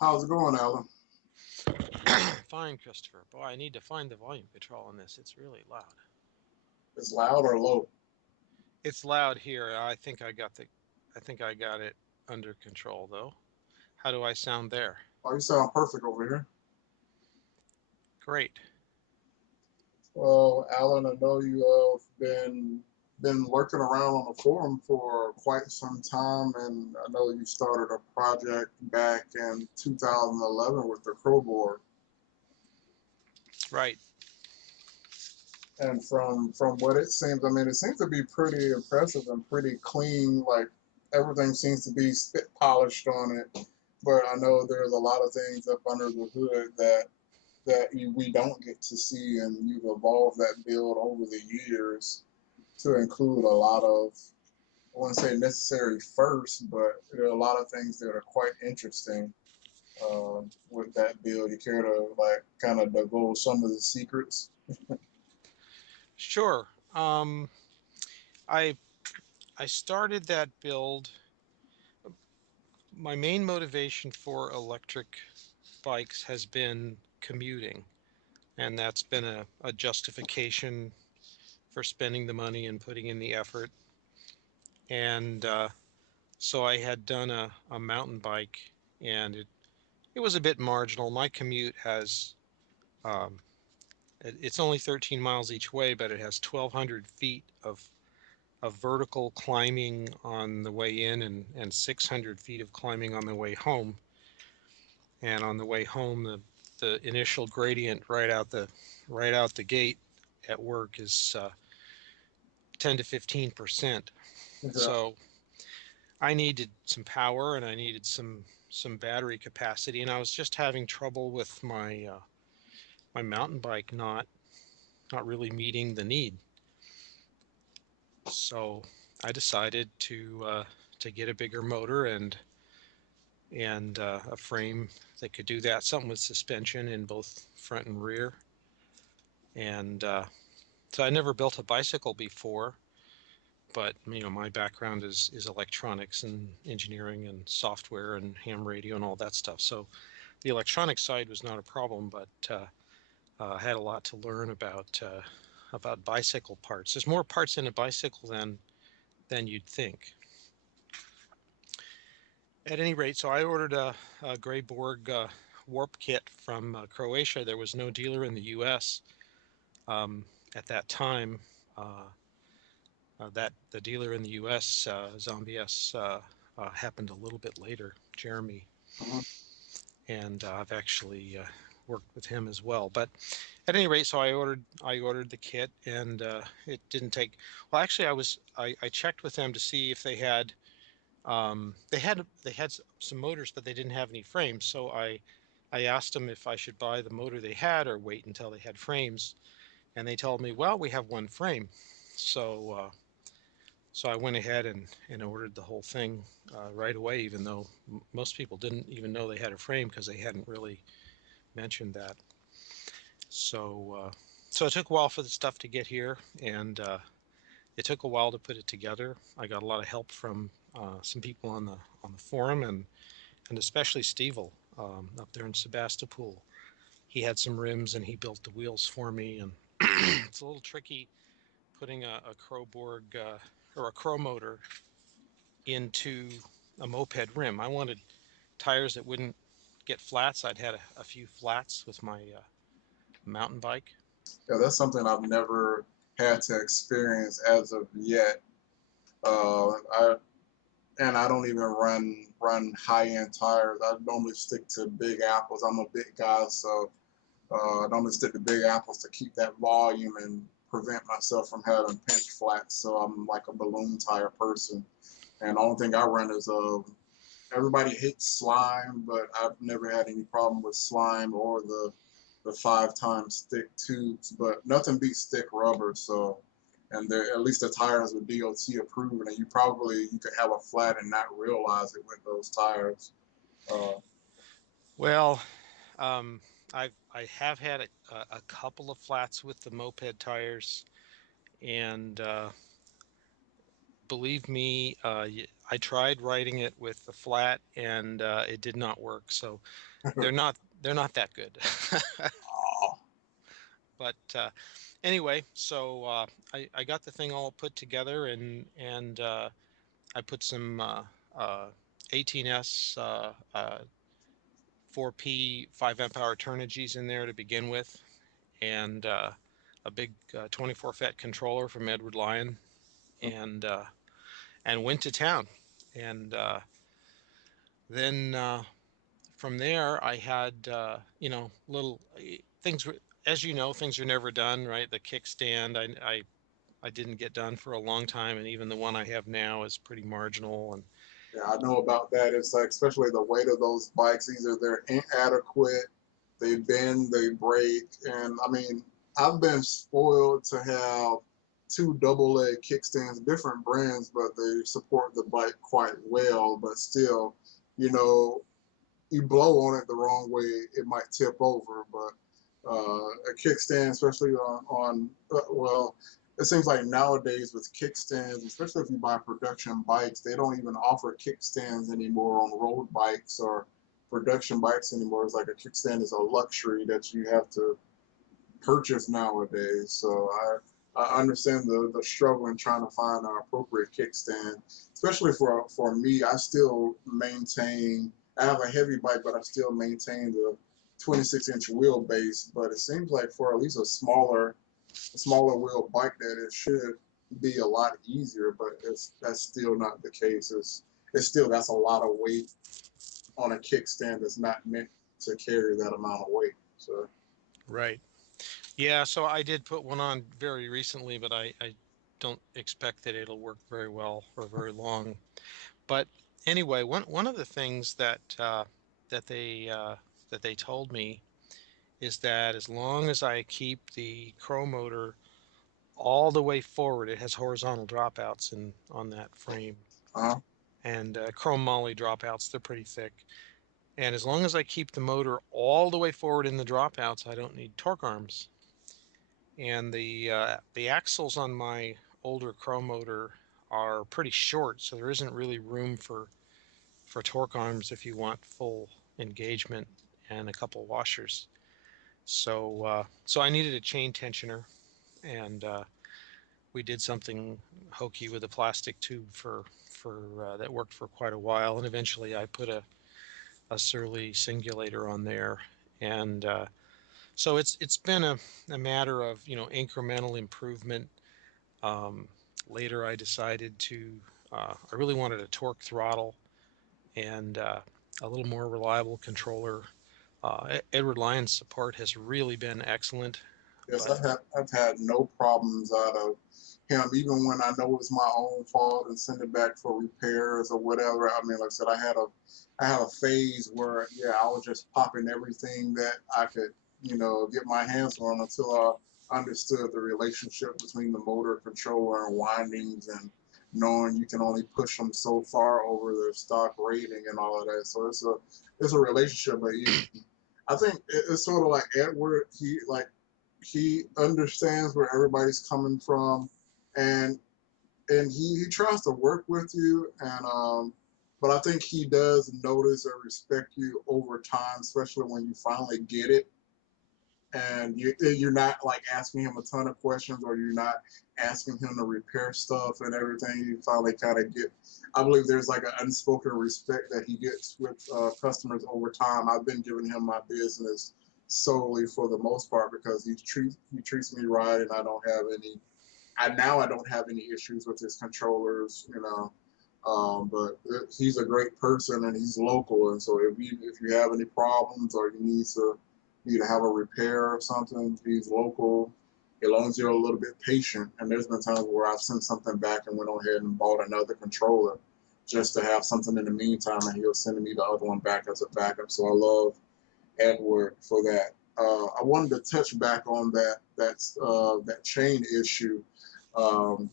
How's it going, Alan? Fine, Christopher. Boy, I need to find the volume control on this. It's really loud. It's loud or low? It's loud here. I think I got it under control though. How do I sound there? Oh, you sound perfect over here. Great. Well, Alan, I know you have been lurking around on the forum for quite some time, and I know you started a project back in 2011 with the Croborg. Right. And from what it seems, I mean, it seems to be pretty impressive and pretty clean. Like everything seems to be spit polished on it. But I know there's a lot of things up under the hood that we don't get to see, and you've evolved that build over the years to include a lot of, I wouldn't say necessary first, but there are a lot of things that are quite interesting with that build. You care to like kind of divulge some of the secrets? Sure. I I started that build. My main motivation for electric bikes has been commuting, and that's been a justification for spending the money and putting in the effort. And so I had done a mountain bike, and it was a bit marginal. My commute has um, it's only 13 miles each way, but it has 1,200 feet of vertical climbing on the way in and 600 feet of climbing on the way home. And on the way home, the initial gradient right out the gate at work is 10 to 15%. Yeah. So I needed some power and I needed some battery capacity, and I was just having trouble with my mountain bike not really meeting the need. So I decided to get a bigger motor and a frame that could do that. Something with suspension in both front and rear. And so I never built a bicycle before, but my background is electronics and engineering and software and ham radio and all that stuff. So the electronic side was not a problem, but I had a lot to learn about bicycle parts. There's more parts in a bicycle than you'd think. At any rate, so I ordered a Greyborg warp kit from Croatia. There was no dealer in the U.S. At that time. That the dealer in the U.S. Zombie S happened a little bit later, Jeremy, Mhm. and I've actually worked with him as well. But at any rate, so I ordered the kit, and it didn't take. Well, actually, I checked with them to see if they had some motors, but they didn't have any frames. So I asked them if I should buy the motor they had or wait until they had frames, and they told me, well, we have one frame. So so I went ahead and ordered the whole thing right away, even though most people didn't even know they had a frame because they hadn't really mentioned that. So so it took a while for the stuff to get here, and it took a while to put it together. I got a lot of help from some people on the forum, and especially Stevel up there in Sebastopol. He had some rims and he built the wheels for me. And it's a little tricky putting a Croborg or a Crow motor into a moped rim. I wanted tires that wouldn't get flats. I'd had a few flats with my mountain bike. Yeah, that's something I've never had to experience as of yet. I and I don't even run high end tires. I normally stick to big apples. I'm a big guy, so I normally stick to big apples to keep that volume and prevent myself from having pinch flats. So I'm like a balloon tire person. And the only thing I run is everybody hates slime, but I've never had any problem with slime or the 5 times thick tubes. But nothing beats thick rubber. So and they're, at least the tires are DOT approved, and you could have a flat and not realize it with those tires. Uh, Well, um, I have had a couple of flats with the moped tires, and believe me, I tried riding it with the flat, and it did not work. So they're not they're not that good. Oh, But anyway, so I got the thing all put together, and I put some 18S 4P 5 amp hour Turnigies in there to begin with, and a big 24 FET controller from Edward Lyon, and uh, and went to town. And then from there, I had little things. As you know, things are never done, right? The kickstand, I didn't get done for a long time, and even the one I have now is pretty marginal. And yeah, I know about that. It's like, especially the weight of those bikes, either they're inadequate, they bend, they break. And I mean, I've been spoiled to have two double leg kickstands, different brands, but they support the bike quite well. But still, you know, you blow on it the wrong way, it might tip over. But a kickstand, especially well, it seems like nowadays with kickstands, especially if you buy production bikes, they don't even offer kickstands anymore on road bikes or production bikes anymore. It's like a kickstand is a luxury that you have to purchase nowadays. So I understand the struggle in trying to find an appropriate kickstand, especially for me. I still maintain. I have a heavy bike, but I still maintain the 26-inch wheelbase. But it seems like for at least a smaller wheel bike, that it should be a lot easier. But that's still not the case. It's still, that's a lot of weight on a kickstand that's not meant to carry that amount of weight. So. right, yeah. So I did put one on very recently, but I don't expect that it'll work very well or very long. But anyway, one of the things that that they told me is that as long as I keep the Crow motor all the way forward, it has horizontal dropouts in on that frame, Uh-huh. and chrome moly dropouts, they're pretty thick. And as long as I keep the motor all the way forward in the dropouts, I don't need torque arms. And the axles on my older Crow motor are pretty short, so there isn't really room for torque arms if you want full engagement and a couple washers. So I needed a chain tensioner, and we did something hokey with a plastic tube for that worked for quite a while, and eventually I put a Surly singulator on there, and so it's been a matter of incremental improvement. Um, Later, I decided to I really wanted a torque throttle and a little more reliable controller. Edward Lyon's support has really been excellent, Yes, but I've had no problems out of him, even when I know it's my own fault and send it back for repairs or whatever. I mean, like I said, I had a phase where, yeah, I was just popping everything that I could, get my hands on until I understood the relationship between the motor controller and windings, and knowing you can only push them so far over their stock rating and all of that. So it's a relationship, but I think it's sort of like Edward. He understands where everybody's coming from, and he tries to work with you, and but I think he does notice and respect you over time, especially when you finally get it, and you're not like asking him a ton of questions, or you're not asking him to repair stuff and everything. You finally kind of get. I believe there's like an unspoken respect that he gets with customers over time. I've been giving him my business solely for the most part because he treats me right, and I don't have any. I don't have any issues with his controllers, but he's a great person and he's local, and so if you have any problems or you need to have a repair or something, he's local. As long as you're a little bit patient, and there's been times where I've sent something back and went on ahead and bought another controller just to have something in the meantime, and he'll send me the other one back as a backup. So I love Edward for that. I wanted to touch back on that chain issue. Um,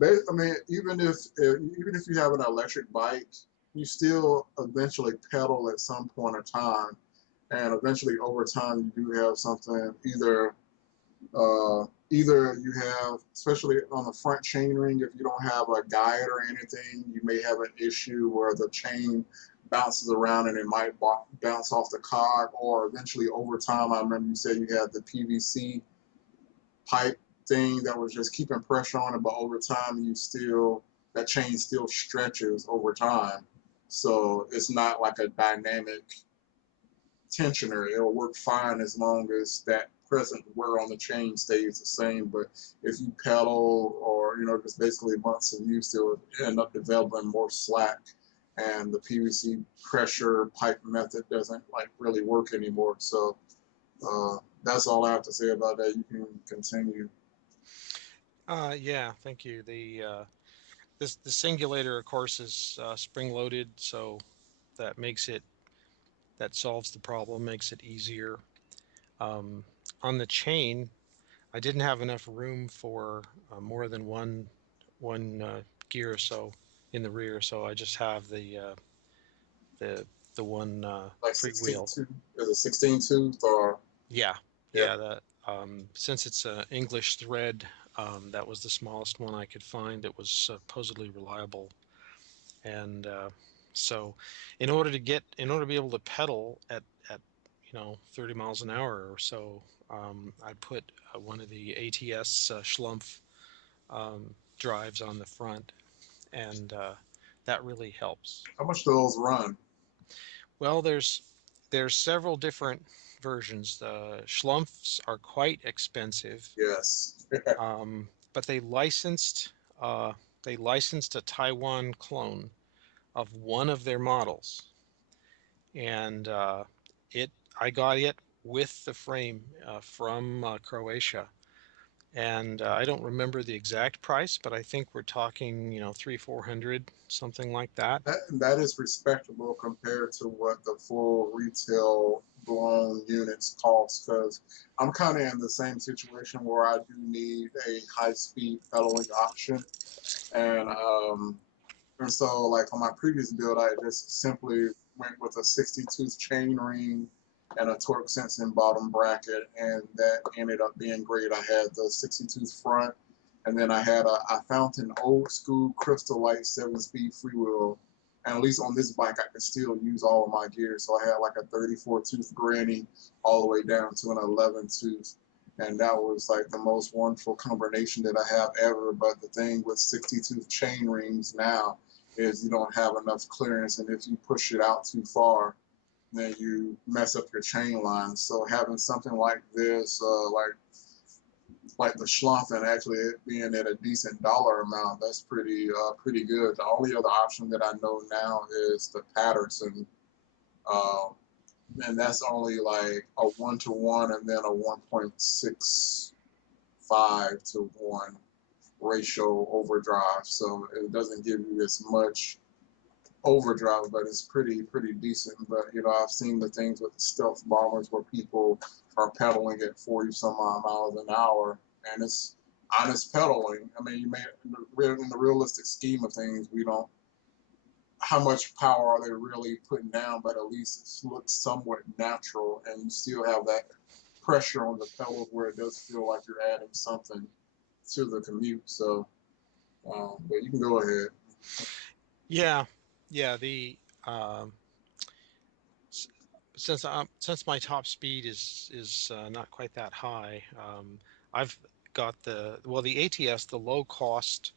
I mean, even if you have an electric bike, you still eventually pedal at some point in time, and eventually over time you do have something either Either you have, especially on the front chain ring, if you don't have a guide or anything, you may have an issue where the chain bounces around and it might bounce off the cog, or eventually over time, I remember you said you had the PVC pipe thing that was just keeping pressure on it, but over time that chain still stretches over time. So it's not like a dynamic tensioner. It'll work fine as long as that present wear on the chain stays the same. But if you pedal or just basically months of use, it'll end up developing more slack, and the PVC pressure pipe method doesn't like really work anymore. So that's all I have to say about that. You can continue. Yeah, thank you. The singulator, of course, is spring loaded, so that makes it that solves the problem, makes it easier. Um, on the chain, I didn't have enough room for more than one gear or so in the rear, so I just have the the one Like freewheel. 16 tooth, is it 16 tooth or Yeah, yeah? yeah. That since it's an English thread, that was the smallest one I could find that was supposedly reliable. And so, in order to be able to pedal at 30 miles an hour or so, I put one of the ATS Schlumpf drives on the front, and that really helps. How much do those run? Well, there's several different versions. The Schlumpfs are quite expensive, Yes. but uh, they licensed a Taiwan clone of one of their models, and it I got it with the frame from Croatia, and I don't remember the exact price, but I think we're talking 300-400, something like that. That is respectable compared to what the full retail blown units cost. Because I'm kind of in the same situation where I do need a high speed pedaling option, and so like on my previous build, I just simply went with a 60 tooth chain ring and a torque sensing bottom bracket, and that ended up being great. I had the 60 tooth front, and then I found an old school Crystal Light 7-speed freewheel, and at least on this bike I could still use all of my gear. So I had like a 34 tooth granny all the way down to an 11 tooth, and that was like the most wonderful combination that I have ever. But the thing with 60 tooth chain rings now is you don't have enough clearance, and if you push it out too far, then you mess up your chain line. So having something like this, like the Schlumpf, and actually it being at a decent dollar amount, that's pretty good. The only other option that I know now is the Patterson, uh, and that's only like a 1-to-1 and then a 1.65-to-1 ratio overdrive. So it doesn't give you as much overdrive, but it's pretty decent. But I've seen the things with the stealth bombers where people are pedaling at 40 some odd miles an hour, and it's honest pedaling. I mean, you may in the realistic scheme of things, we don't. How much power are they really putting down? But at least it looks somewhat natural, and you still have that pressure on the pedals where it does feel like you're adding something to the commute. So, but you can go ahead. Yeah, yeah. The s- since my top speed is not quite that high, I've got the ATS, the low cost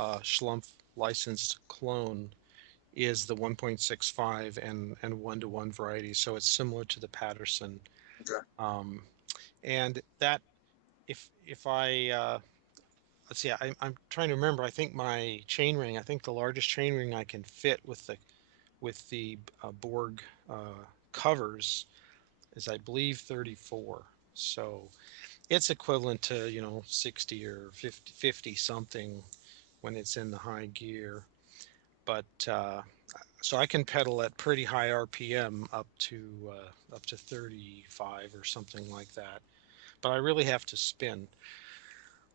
Schlumpf licensed clone is the 1.65 and 1-to-1 variety, so it's similar to the Patterson. Okay. Um, and that if I let's see, I'm trying to remember. I think my chain ring, I think the largest chain ring I can fit with the Borg covers is, I believe, 34. So it's equivalent to 60 or 50 something when it's in the high gear. But so I can pedal at pretty high RPM up to 35 or something like that. But I really have to spin.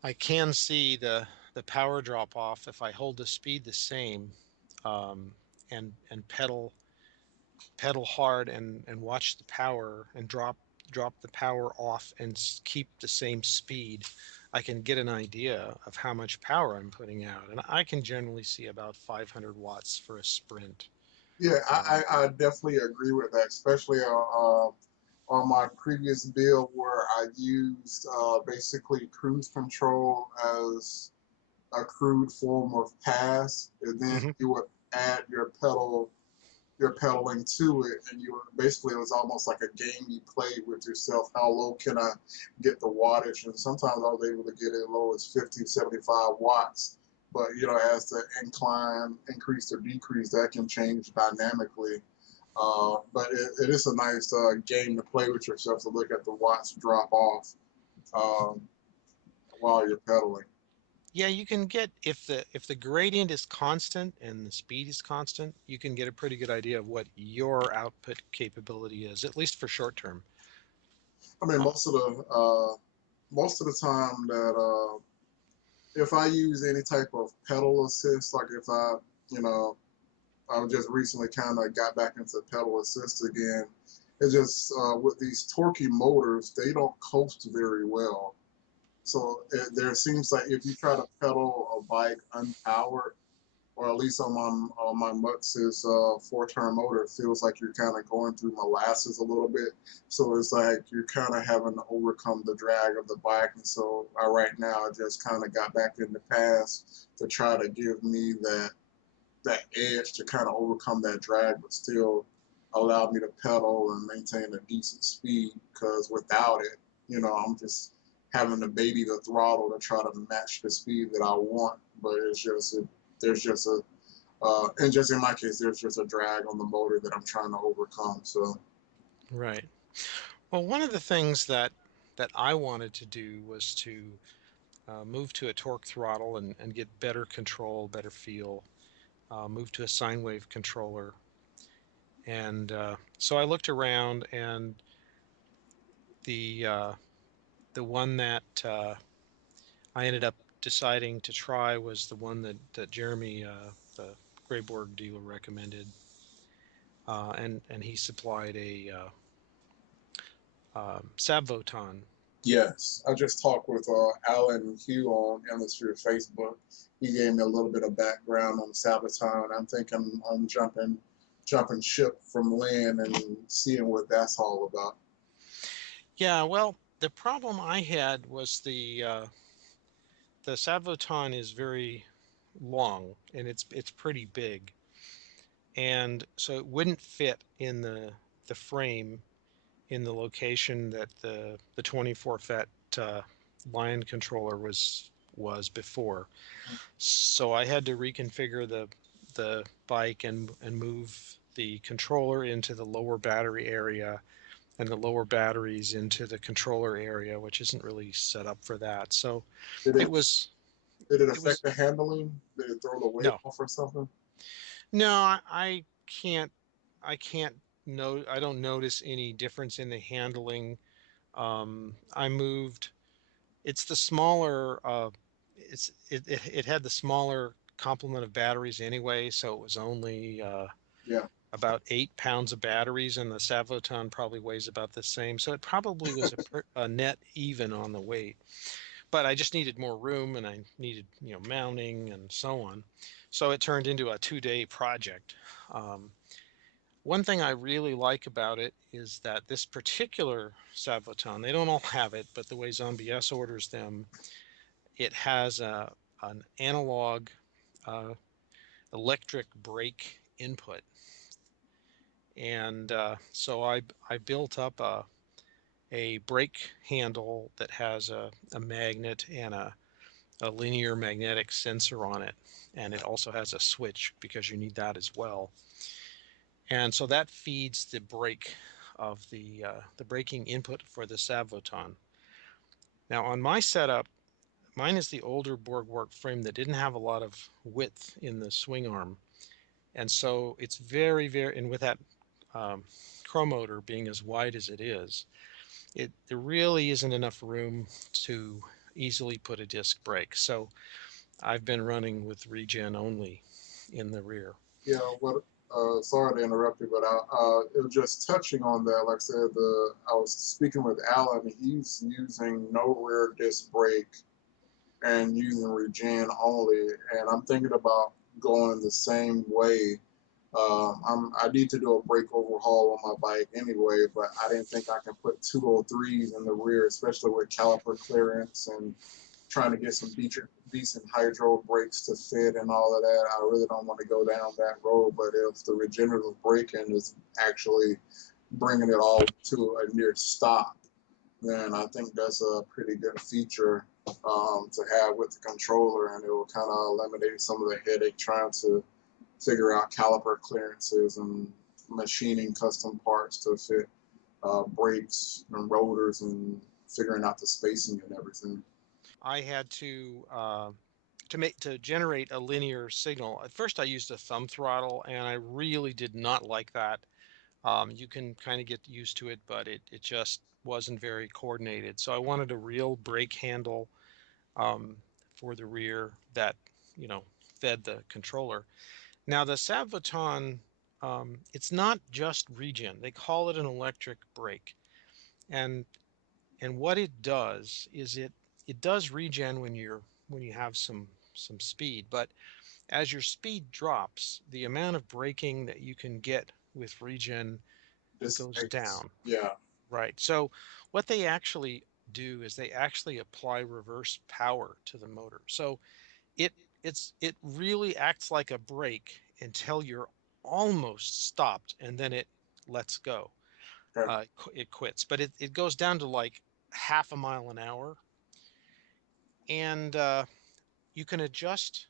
I can see the power drop off if I hold the speed the same, um, and pedal hard and watch the power and drop the power off and keep the same speed, I can get an idea of how much power I'm putting out. And I can generally see about 500 watts for a sprint. Yeah, Um, I definitely agree with that, especially on my previous build where I used basically cruise control as a crude form of pass, and then mhm. you would add your pedaling to it, and you were basically, it was almost like a game you played with yourself. How low can I get the wattage? And sometimes I was able to get it as low as 50, 75 watts. But as the incline increase or decrease, that can change dynamically. But it is a nice game to play with yourself to look at the watts drop off um, while you're pedaling. Yeah, you can get if the gradient is constant and the speed is constant, you can get a pretty good idea of what your output capability is, at least for short term. I mean, Uh, most of the time that if I use any type of pedal assist, like if you know, I just recently kind of got back into pedal assist again. It's just with these torquey motors, they don't coast very well. So there seems like if you try to pedal a bike unpowered, or at least on my Mux's four-turn motor, it feels like you're kind of going through molasses a little bit. So it's like you're kind of having to overcome the drag of the bike. And so right now, I just kind of got back in the past to try to give me that edge to kind of overcome that drag, but still allow me to pedal and maintain a decent speed. Because without it, I'm just having to baby the throttle to try to match the speed that I want. But there's just a and just in my case, there's just a drag on the motor that I'm trying to overcome. So right. Well, one of the things that I wanted to do was to move to a torque throttle and get better control, better feel. Move to a sine wave controller, and so I looked around, and the uh, the one that I ended up deciding to try was the one that Jeremy, the Croborg dealer, recommended, and he supplied a Sabvoton. yes, I just talked with Alan Hugh on Hemisphere Facebook. He gave me a little bit of background on Sabaton. I'm thinking I'm jumping ship from land and seeing what that's all about. Yeah, well, the problem I had was the Sabvoton is very long and it's pretty big, and so it wouldn't fit in the frame in the location that the 24 FET line controller was before. So I had to reconfigure the bike and move the controller into the lower battery area and the lower batteries into the controller area, which isn't really set up for that. So Did it it was did it it affect was the handling? Did it throw the weight no, off or something? no, I can't I can't no I don't notice any difference in the handling. I moved. It's the smaller. It had the smaller complement of batteries anyway, so it was only Yeah. about 8 pounds of batteries, and the Savoton probably weighs about the same. So it probably was a net even on the weight. But I just needed more room, and I needed mounting and so on. So it turned into a 2-day project. Um, One thing I really like about it is that this particular Savoton, they don't all have it, but the way Zombie S orders them, it has an analog uh, electric brake input. And so I built up a brake handle that has a magnet and a linear magnetic sensor on it. And it also has a switch because you need that as well. And so that feeds the brake of the braking input for the Savvoton. Now on my setup, mine is the older Borgwark frame that didn't have a lot of width in the swing arm, and so it's very, and with that um, chromotor being as wide as it is, there really isn't enough room to easily put a disc brake. So I've been running with regen only in the rear. Yeah. sorry to interrupt you, but it was just touching on that. Like I said, I was speaking with Alan. He's using no rear disc brake and using regen only, and I'm thinking about going the same way. I need to do a brake overhaul on my bike anyway, but I didn't think I can put 203s in the rear, especially with caliper clearance and trying to get some decent hydro brakes to fit and all of that. I really don't want to go down that road, but if the regenerative braking is actually bringing it all to a near stop, then I think that's a pretty good feature to have with the controller, and it will kind of eliminate some of the headache trying to figure out caliper clearances and machining custom parts to fit brakes and rotors and figuring out the spacing and everything. I had to generate a linear signal. At first, I used a thumb throttle, and I really did not like that. You can kind of get used to it, but it just wasn't very coordinated. So I wanted a real brake handle for the rear that fed the controller. Now the Sav-Voton, it's not just regen. They call it an electric brake, and what it does is it does regen when you have some speed, but as your speed drops, the amount of braking that you can get with regen This goes makes, down. yeah, Right. So what they actually do is they actually apply reverse power to the motor. So it it really acts like a brake until you're almost stopped, and then it lets go. okay, It quits, but it goes down to like half a mile an hour, and you can adjust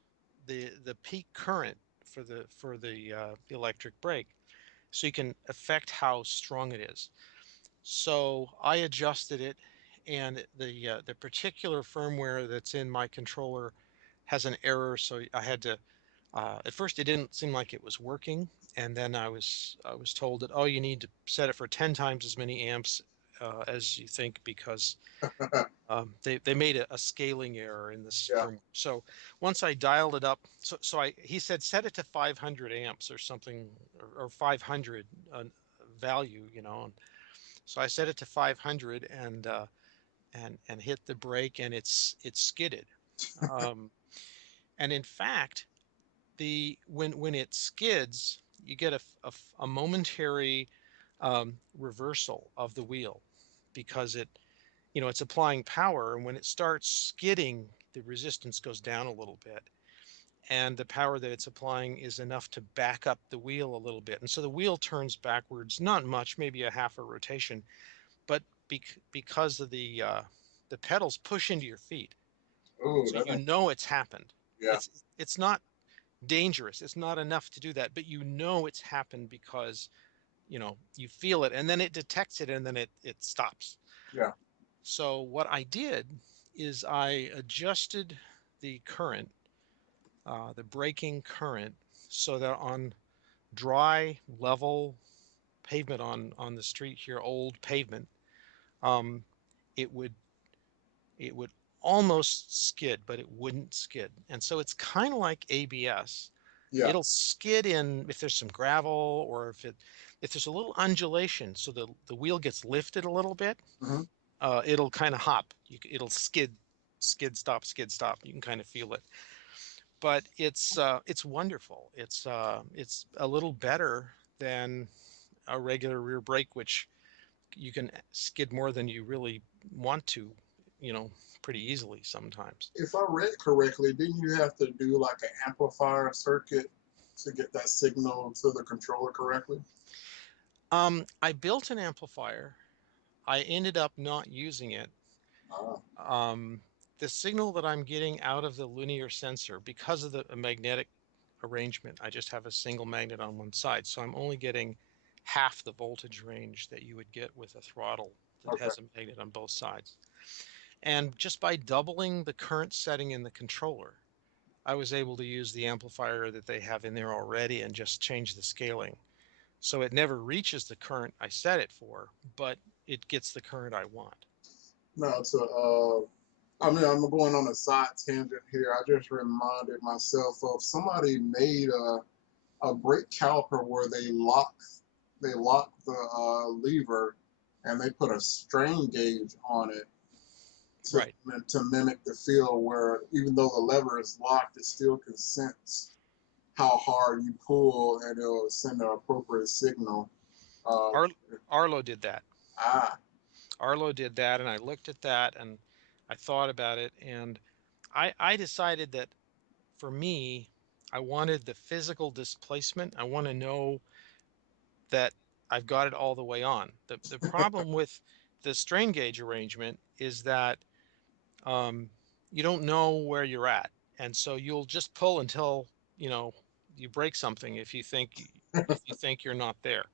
the peak current for the electric brake, so you can affect how strong it is. So I adjusted it, and the particular firmware that's in my controller has an error. So I had to. At first, it didn't seem like it was working, and then I was told that, oh, you need to set it for 10 times as many amps as you think, because they made a scaling error in this yeah, firmware. So once I dialed it up, he said set it to 500 amps or something, or 500 value, so I set it to 500, and hit the brake, and it skidded. Um, and in fact, the when it skids, you get a momentary reversal of the wheel, because it's applying power, and when it starts skidding, the resistance goes down a little bit, and the power that it's applying is enough to back up the wheel a little bit, and so the wheel turns backwards, not much, maybe a half a rotation, but because of the pedals push into your feet, ooh, so that ain't, it's happened. yeah, It's not dangerous. It's not enough to do that, but it's happened because you feel it, and then it detects it, and then it stops. yeah, So what I did is I adjusted the current, the braking current, so that on dry level pavement, on the street here, old pavement, um, it would it would almost skid, but it wouldn't skid. And so it's kind of like ABS. yeah, It'll skid in if there's some gravel, or if there's a little undulation, so the wheel gets lifted a little bit, hmm, it'll kind of hop. It'll skid, stop, skid, stop. You can kind of feel it. But it's wonderful. It's a little better than a regular rear brake, which you can skid more than you really want to, you know, pretty easily sometimes. if I read correctly, didn't you have to do like an amplifier circuit to get that signal to the controller correctly? I built an amplifier. I ended up not using it. Ah, Um, the signal that I'm getting out of the linear sensor, because of the magnetic arrangement, I just have a single magnet on one side, so I'm only getting half the voltage range that you would get with a throttle that okay. has a magnet on both sides. And just by doubling the current setting in the controller, I was able to use the amplifier that they have in there already and just change the scaling. So it never reaches the current I set it for, but it gets the current I want. No, I mean, I'm going on a side tangent here. I just reminded myself of somebody made a brake caliper where they lock the lever and they put a strain gauge on it to Right. to mimic the feel where even though the lever is locked, it still can sense how hard you pull and it'll send the appropriate signal. Uh, Ar- Arlo did that. ah, Arlo did that, and I looked at that and I thought about it, and I decided that for me, I wanted the physical displacement. I want to know that I've got it all the way on. The problem with the strain gauge arrangement is that um, you don't know where you're at, and so you'll just pull until you know you break something if you think you're not there.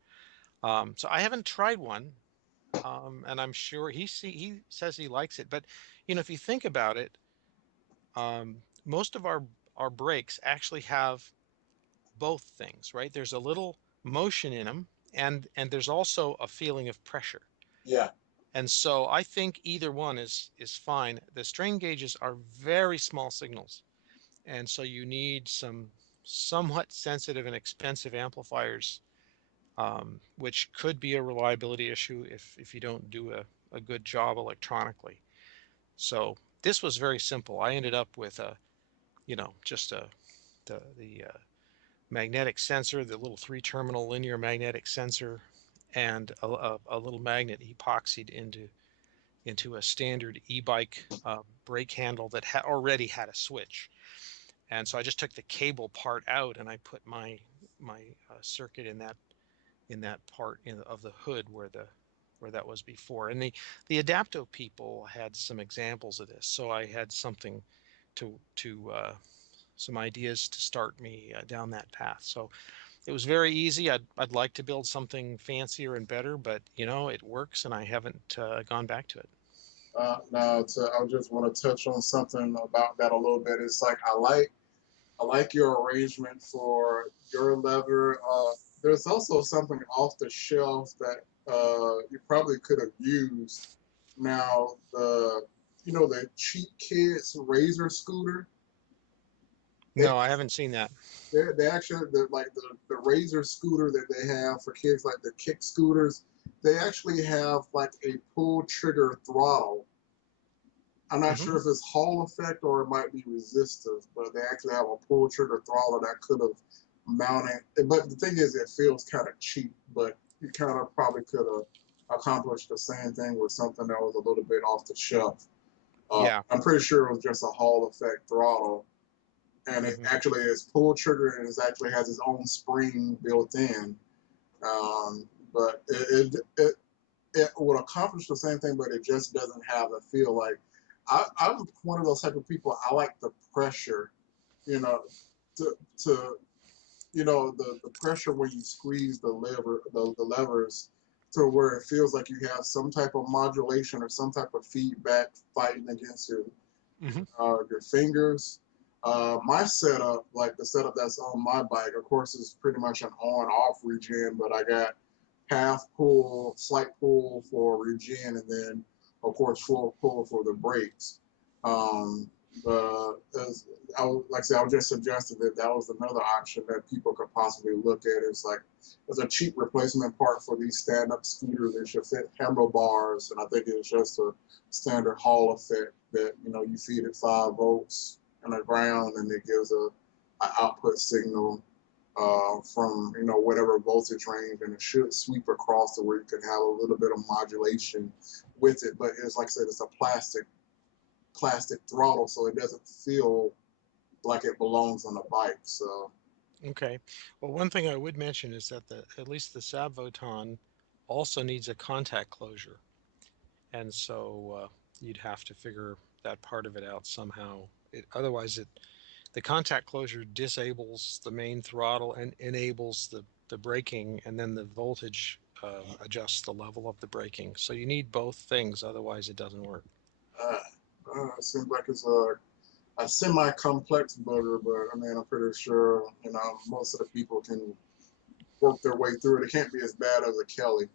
So I haven't tried one, and I'm sure he says he likes it. But if you think about it, most of our brakes actually have both things, right? There's a little motion in them, and there's also a feeling of pressure. yeah. And so I think either one is fine. The strain gauges are very small signals, and so you need some somewhat sensitive and expensive amplifiers, which could be a reliability issue if you don't do a good job electronically. So this was very simple. I ended up with just the magnetic sensor, the little three-terminal linear magnetic sensor, and a little magnet epoxied into a standard e-bike brake handle that already had a switch. And so I just took the cable part out and I put my circuit in that part of the hood where that was before. And the Adapto people had some examples of this, so I had something to some ideas to start me down that path. So it was very easy. I'd like to build something fancier and better, but it works, and I haven't gone back to it. Now, I just want to touch on something about that a little bit. It's like I like your arrangement for your lever. There's also something off the shelf that you probably could have used. Now the cheap kids razor scooter. They No, I haven't seen that. they actually like the razor scooter that they have for kids, like the kick scooters. They actually have like a pull trigger throttle. I'm not Hmm. sure if it's Hall effect or it might be resistive, but they actually have a pull trigger throttle that could have mounted. But the thing is, it feels kind of cheap, but you kind of probably could have accomplished the same thing with something that was a little bit off the shelf. Yeah. I'm pretty sure it was just a Hall effect throttle, and it Hmm. actually is pull trigger and it actually has its own spring built in. But it would accomplish the same thing, but it just doesn't have a feel like I'm one of those type of people. I like the pressure, you know, to the pressure when you squeeze the levers to where it feels like you have some type of modulation or some type of feedback fighting against Hmm. your fingers. My setup, like the setup that's on my bike, of course, is pretty much an on-off regen, but I got half pull, slight pull for regen, and then of course full pull for the brakes. Um, but like I said, I was just suggesting that that was another option that people could possibly look at. It's like it's a cheap replacement part for these stand-up scooters. It should fit handlebars, and I think it's just a standard Hall effect that you feed it 5 volts in the ground, and it gives a output signal from whatever voltage range, and it should sweep across to where you can have a little bit of modulation with it. But it's like I said, it's a plastic throttle, so it doesn't feel like it belongs on a bike. So Okay. Well, one thing I would mention is that at least the Sabvoton also needs a contact closure, and so you'd have to figure that part of it out somehow. Otherwise, the contact closure disables the main throttle and enables the braking, and then the voltage adjusts the level of the braking. So you need both things, otherwise it doesn't work. uh, it seems like it's a semi-complex booger, but I mean, I'm pretty sure most of the people can work their way through it. It can't be as bad as a Kelly.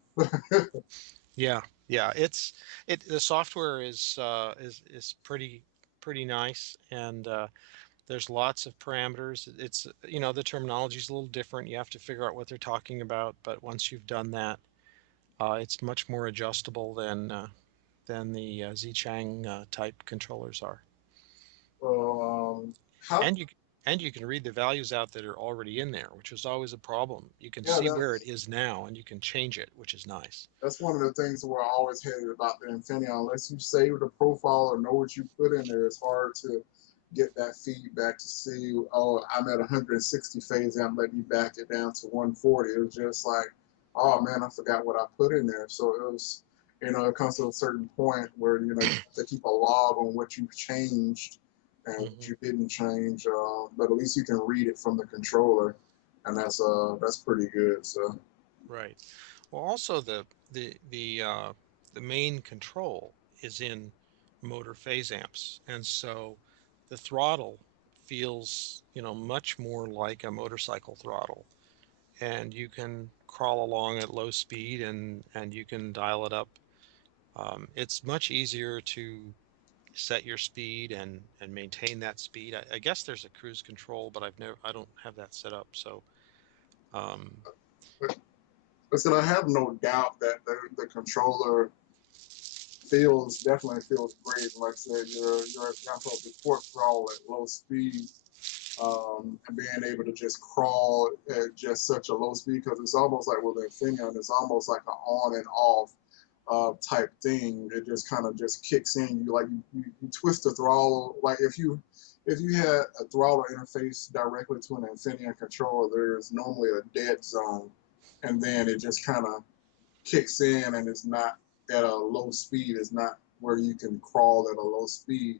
Yeah, yeah. The software is pretty nice, and There's lots of parameters. It's, the terminology is a little different. You have to figure out what they're talking about. But once you've done that, it's much more adjustable than the Zichang type controllers are. Well, how? And you can read the values out that are already in there, which is always a problem. You can Yeah, see where it is now, and you can change it, which is nice. that's one of the things where I always hated about the Infinity. Unless you save the profile or know what you put in there, it's hard to get that feedback to see, oh, I'm at 160 phase amp, let me back it down to 140. It was just like, oh man, I forgot what I put in there. So it was, it comes to a certain point where, you have to keep a log on what you've changed and what Hmm. you didn't change. But at least you can read it from the controller, and that's pretty good. So Right. Well, also the main control is in motor phase amps, and so the throttle feels, much more like a motorcycle throttle, and you can crawl along at low speed, and you can dial it up. It's much easier to set your speed and maintain that speed. I guess there's a cruise control, but I don't have that set up. So um, listen, I have no doubt that the controller definitely feels great. Like I said, your example of the torque crawl at low speed, and being able to just crawl at just such a low speed, because it's almost like with Infineon, it's almost like an on and off type thing. It just kind of just kicks in. You twist the throttle. Like if you had a throttle interface directly to an Infineon controller, there's normally a dead zone, and then it just kind of kicks in, and it's not at a low speed. It's not where you can crawl at a low speed.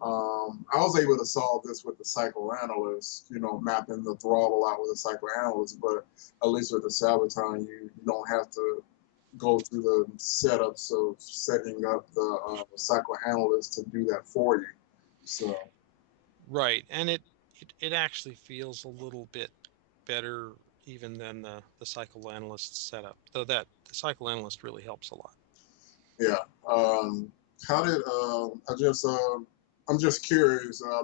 I was able to solve this with the psychoanalyst, mapping the throttle out with a psychoanalyst, but at least with the Sabaton, you don't have to go through the setups of setting up the psychoanalyst to do that for you. So, right, and it actually feels a little bit better even than the psychoanalyst setup, though that the psychoanalyst really helps a lot. yeah. How did I'm just curious. I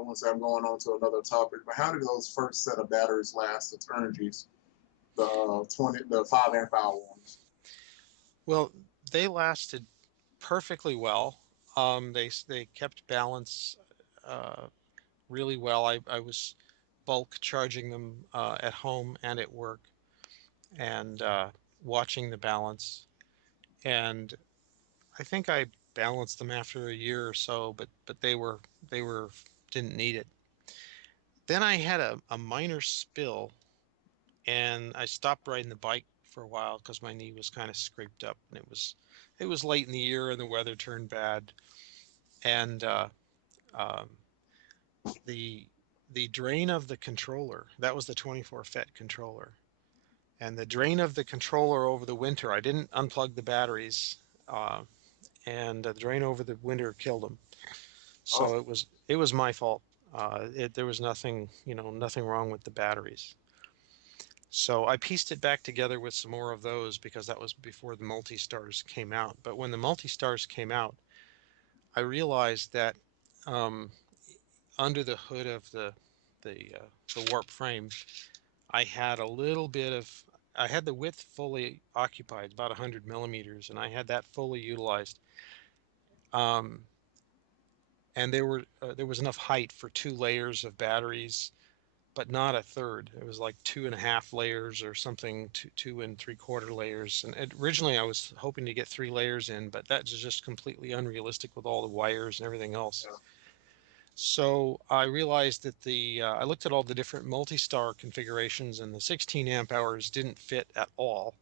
want to say I'm going on to another topic, but how did those first set of batteries last? The Energies, the 5 amp hour ones. Well, they lasted perfectly well. They kept balance uh, really well. I was bulk charging them at home and at work, and watching the balance. And I think I balanced them after a year or so, but they were didn't need it. Then I had a minor spill, and I stopped riding the bike for a while because my knee was kind of scraped up, and it was late in the year, and the weather turned bad, and um, the the drain of the controller, that was the 24 FET controller, and the drain of the controller over the winter, I didn't unplug the batteries, uh, and the drain over the winter killed them. Oh, So it was my fault. There was nothing, nothing wrong with the batteries. So I pieced it back together with some more of those because that was before the multi-stars came out. But when the multi-stars came out, I realized that um, under the hood of the warp frame, I had a little bit of I had the width fully occupied, about 100 millimeters, and I had that fully utilized. Um, and there was enough height for 2 layers of batteries, but not a third. It was like 2.5 layers or something, 2 and 3/4 layers. And originally I was hoping to get 3 layers in, but that's just completely unrealistic with all the wires and everything else. yeah. So I realized that I looked at all the different multi-star configurations, and the 16 amp hours didn't fit at all.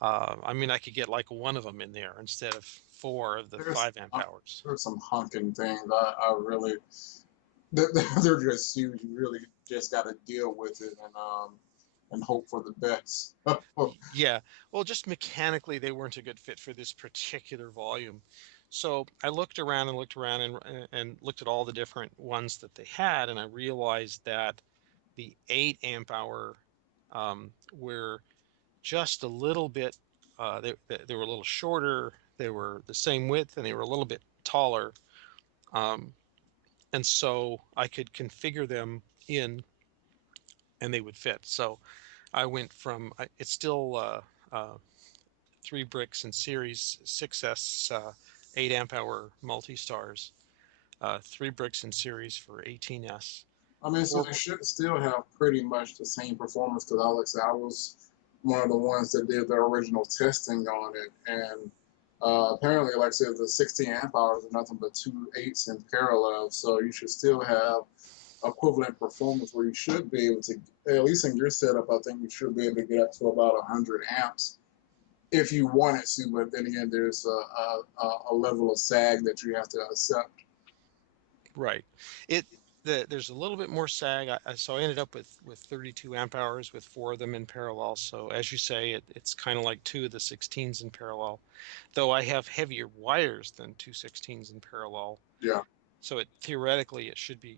I mean, I could get like one of them in there instead of four of the There's 5 amp hours. there's some honking things. I really they're just huge. You really just got to deal with it and hope for the best. Yeah, well, just mechanically, they weren't a good fit for this particular volume. So I looked around and looked around and looked at all the different ones that they had, and I realized that the 8 amp hour were just a little bit. They were a little shorter. They were the same width, and they were a little bit taller. Um, and so I could configure them in, and they would fit. So I went from it's still uh, 3 bricks in series 6S 8 amp hour multi stars, 3 bricks in series for 18S. I mean, so Four. they should still have pretty much the same performance because Alex, I was one of the ones that did the original testing on it, and apparently, like I said, the 16 amp hours are nothing but 2 8s in parallel, so you should still have equivalent performance where you should be able to, at least in your setup, I think you should be able to get up to about 100 amps if you wanted to, but then again, there's a level of sag that you have to accept. Right. It there's a little bit more sag. So I ended up with 32 amp hours with 4 of them in parallel. So as you say, it's kind of like 2 of the 16s in parallel, though I have heavier wires than 2 16s in parallel. Yeah. So it theoretically it should be,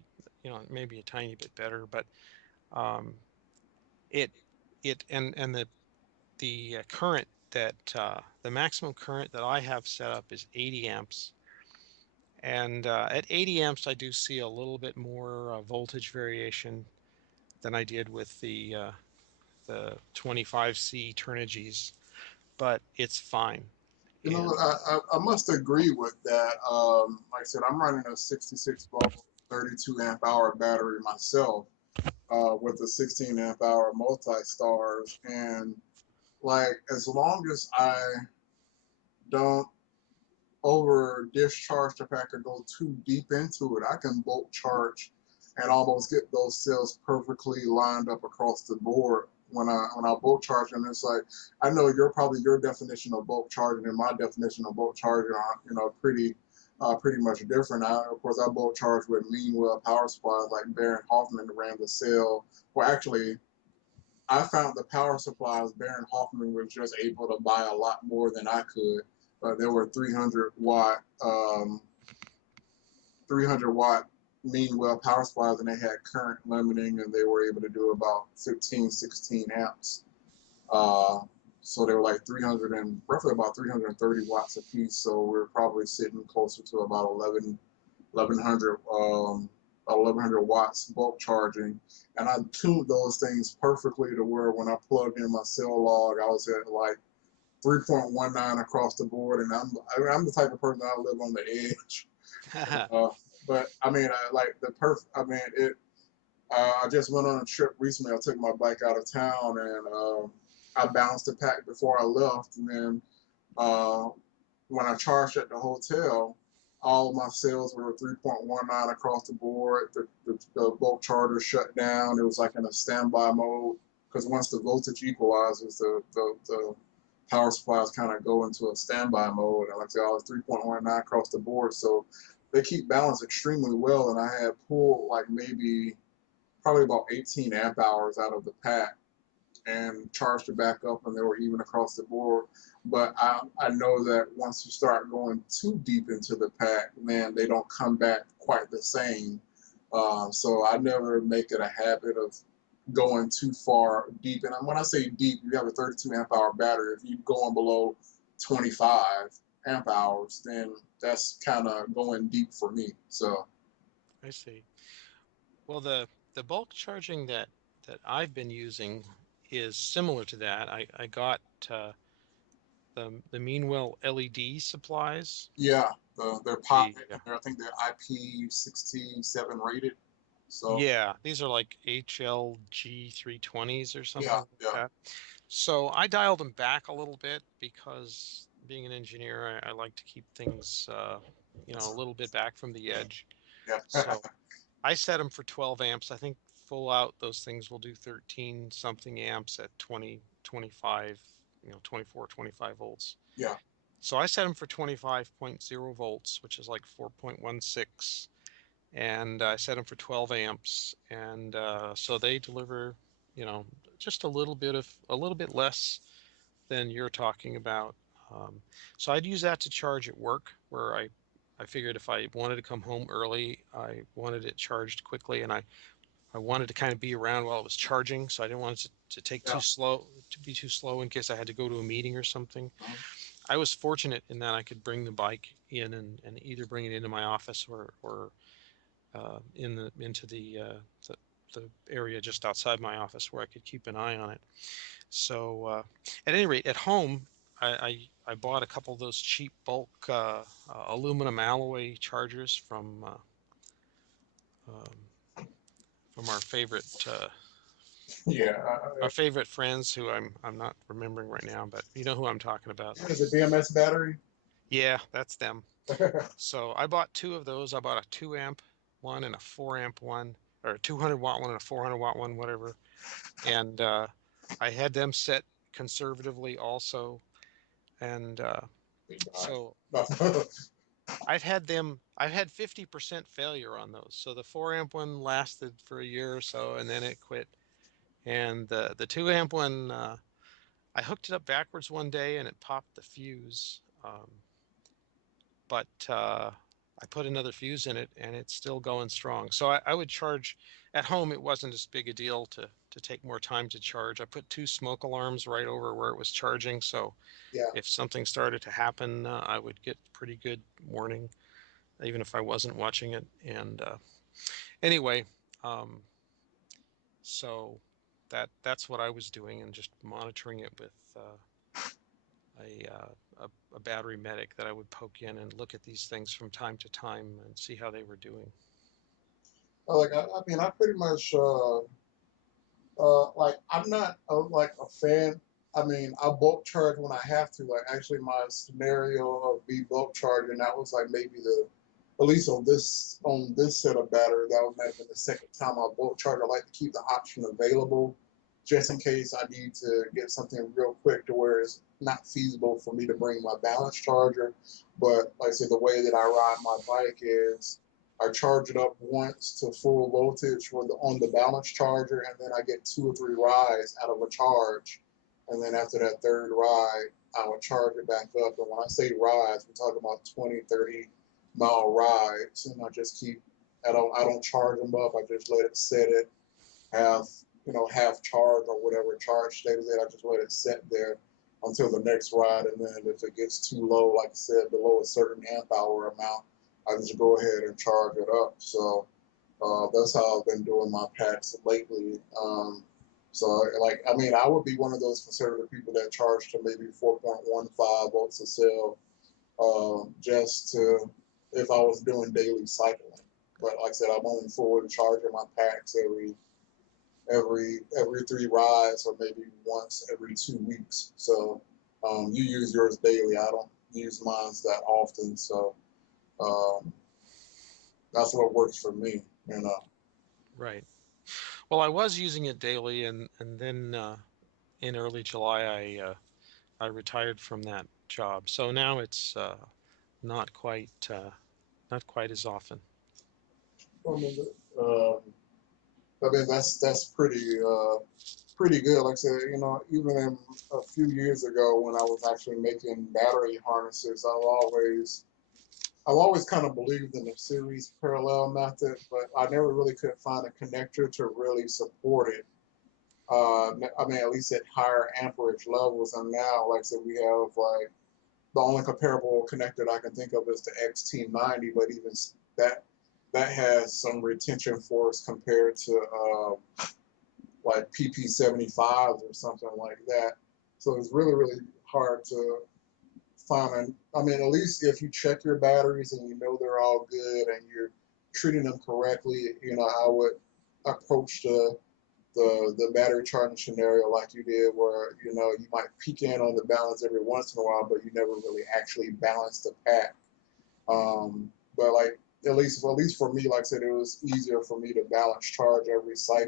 maybe a tiny bit better, but um, it and the current that the maximum current that I have set up is 80 amps. And at 80 amps, I do see a little bit more voltage variation than I did with the 25C Turnigies, but it's fine. You know what? And I must agree with that. Like I said, I'm running a 66 volt, 32 amp hour battery myself with a 16 amp hour multi stars, and like as long as I don't over discharge the pack or go too deep into it, I can bulk charge and almost get those cells perfectly lined up across the board. When I bulk charge them, it's like I know your definition of bulk charging and my definition of bulk charging are pretty much different. Of course I bulk charge with Meanwell power supplies like Baron Hoffman ran the cell. Well, actually, I found the power supplies Baron Hoffman was just able to buy a lot more than I could. There were 300 watt Meanwell power supplies, and they had current limiting, and they were able to do about 15, 16 amps. Uh, so they were like 300 and roughly about 330 watts a piece. So we are probably sitting closer to about 1100 1100 watts bulk charging, and I tuned those things perfectly to where when I plugged in my cell log, I was at like 3.19 across the board, and I'm the type of person I live on the edge. Uh, but I mean, I like the perf. I mean, it. I just went on a trip recently. I took my bike out of town, and I bounced the pack before I left, and then uh, when I charged at the hotel, all of my cells were 3.19 across the board. The bulk charger shut down. It was like in a standby mode because once the voltage equalizes, the power supplies kind of go into a standby mode. And like I said, I was 3.19 across the board. So they keep balance extremely well. And I had pulled like maybe probably about 18 amp hours out of the pack and charged it back up, and they were even across the board. But I know that once you start going too deep into the pack, man, they don't come back quite the same. So I never make it a habit of going too far deep. And when I say deep, you have a 32 amp hour battery. If you go on below 25 amp hours, then that's kind of going deep for me. So I see. Well, the bulk charging that I've been using is similar to that. I got the Meanwell LED supplies. yeah, they're The pocket, and I think they're IP67 rated. So Yeah, these are like HLG 320s or yeah, something like yeah, that. So I dialed them back a little bit because being an engineer, I like to keep things, a little bit back from the edge. yeah, So I set them for 12 amps. I think full out those things will do 13 something amps at 20, 25, 24, 25 volts. yeah, So I set them for 25.0 volts, which is like 4.16, and I set them for 12 amps, and so they deliver, you know, just a little bit less than you're talking about. Um, so I'd use that to charge at work, where I figured if I wanted to come home early, I wanted it charged quickly, and I wanted to kind of be around while it was charging, so I didn't want it to take yeah. to be too slow in case I had to go to a meeting or something. Mhm. I was fortunate in that I could bring the bike in and either bring it into my office or into the area just outside my office where I could keep an eye on it. So at any rate, at home, I bought a couple of those cheap bulk aluminum alloy chargers um, from Yeah. our favorite friends who I'm not remembering right now, but you know who I'm talking about. Is it BMS battery? Yeah, that's them. So I bought two of those. I bought a 2 amp one and a 4 amp one, or a 200 watt one and a 400 watt one, whatever. And I had them set conservatively also. And so I've had 50% failure on those. So the 4 amp one lasted for a year or so, and then it quit. And the 2 amp one, I hooked it up backwards one day and it popped the fuse. But I put another fuse in it and it's still going strong. So I would charge at home. It wasn't as big a deal to take more time to charge. I put two smoke alarms right over where it was charging. So Yeah. if something started to happen, I would get pretty good warning, even if I wasn't watching it. And anyway, um, so that's what I was doing, and just monitoring it with a battery medic that I would poke in and look at these things from time to time and see how they were doing. I mean, I pretty much like I'm not like a fan. I mean, I bulk charge when I have to. Like actually, my scenario of be bulk charging that was like maybe the at least on this set of battery that might have been the second time I bulk charge. I like to keep the option available just in case I need to get something real quick to where it's not feasible for me to bring my balance charger. But like I said, the way that I ride my bike is I charge it up once to full voltage on the balance charger, and then I get 2 or 3 rides out of a charge. And then after that third ride, I would charge it back up. And when I say rides, we're talking about 20, 30 mile rides. And I just keep, I don't charge them up. I just let it set it half, half charge or whatever charge state is. I just let it set there until the next ride. And then if it gets too low, like I said, below a certain amp hour amount, I just go ahead and charge it up. So that's how I've been doing my packs lately. So, like, I mean, I would be one of those conservative people that charge to maybe 4.15 volts a cell, just to if I was doing daily cycling. But like I said, I'm only forward charging my packs every 3 rides or maybe once every 2 weeks. So you use yours daily. I don't use mine that often. So um, that's what works for me. Right. Well, I was using it daily, and then in early July, I retired from that job. So now it's not quite not quite as often. Um, I mean that's pretty good. Like I said, even a few years ago when I was actually making battery harnesses, I've always kind of believed in the series parallel method, but I never really could find a connector to really support it. I mean, at least at higher amperage levels. And now, like I said, we have like the only comparable connector that I can think of is the XT90, but even that that has some retention force compared to like PP75s or something like that. So it's really hard to find. I mean, at least if you check your batteries and you know they're all good and you're treating them correctly, I would approach the battery charging scenario like you did, where you might peek in on the balance every once in a while, but you never really actually balance the pack. But like at least for me, like I said, it was easier for me to balance charge every charge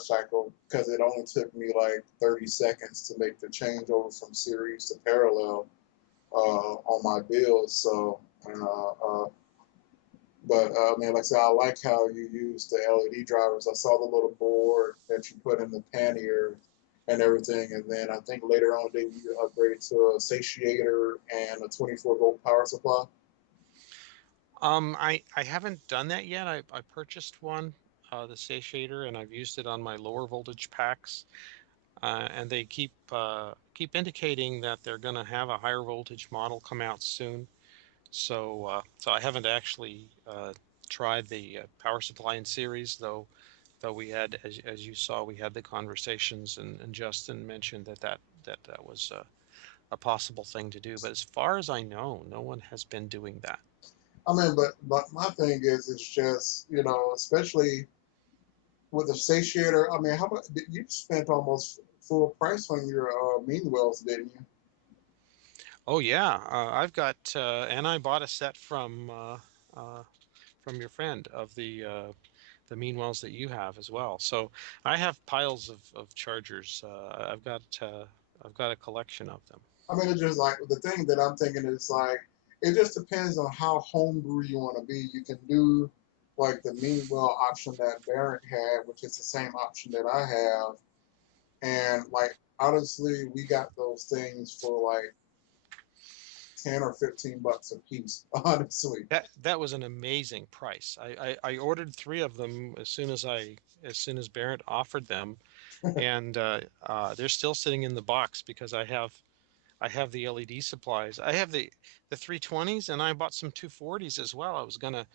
cycle, because it only took me like 30 seconds to make the changeover from series to parallel on my build. So, but I mean, like I said, I like how you use the LED drivers. I saw the little board that you put in the pannier and everything, and then I think later on they you upgrade to a satiator and a 24-volt power supply. I haven't done that yet. I purchased one, the satiator, and I've used it on my lower voltage packs. And they keep indicating that they're going to have a higher voltage model come out soon. So I haven't actually tried the power supply in series, though we had, as you saw, we had the conversations, and Justin mentioned that was a possible thing to do. But as far as I know, no one has been doing that. I mean, but my thing is, it's just especially with the satiator. I mean, how much you spent almost full price on your mean wells, didn't you? Oh yeah, and I bought a set from your friend of the mean wells that you have as well. So I have piles of chargers. I've got a collection of them. I mean, it's just like the thing that I'm thinking is like it just depends on how homebrew you want to be. You can do like the mean well option that Barrett had, which is the same option that I have, and like honestly, we got those things for like 10 or 15 bucks a piece. Honestly, That was an amazing price. I ordered three of them as soon as Barrett offered them, and they're still sitting in the box because I have the LED supplies. I have the 320s, and I bought some 240s as well. I was gonna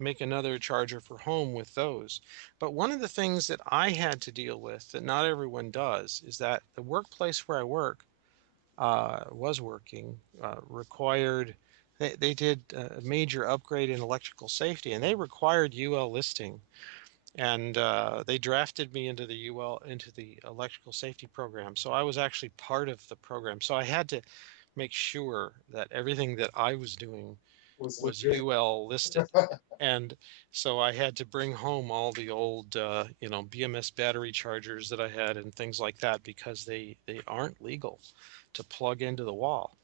make another charger for home with those. But one of the things that I had to deal with that not everyone does is that the workplace where I was working required they did a major upgrade in electrical safety, and they required UL listing, and they drafted me into the electrical safety program. So I was actually part of the program. So I had to make sure that everything that I was doing was was legit. UL listed. And so I had to bring home all the old, BMS battery chargers that I had and things like that because they aren't legal to plug into the wall.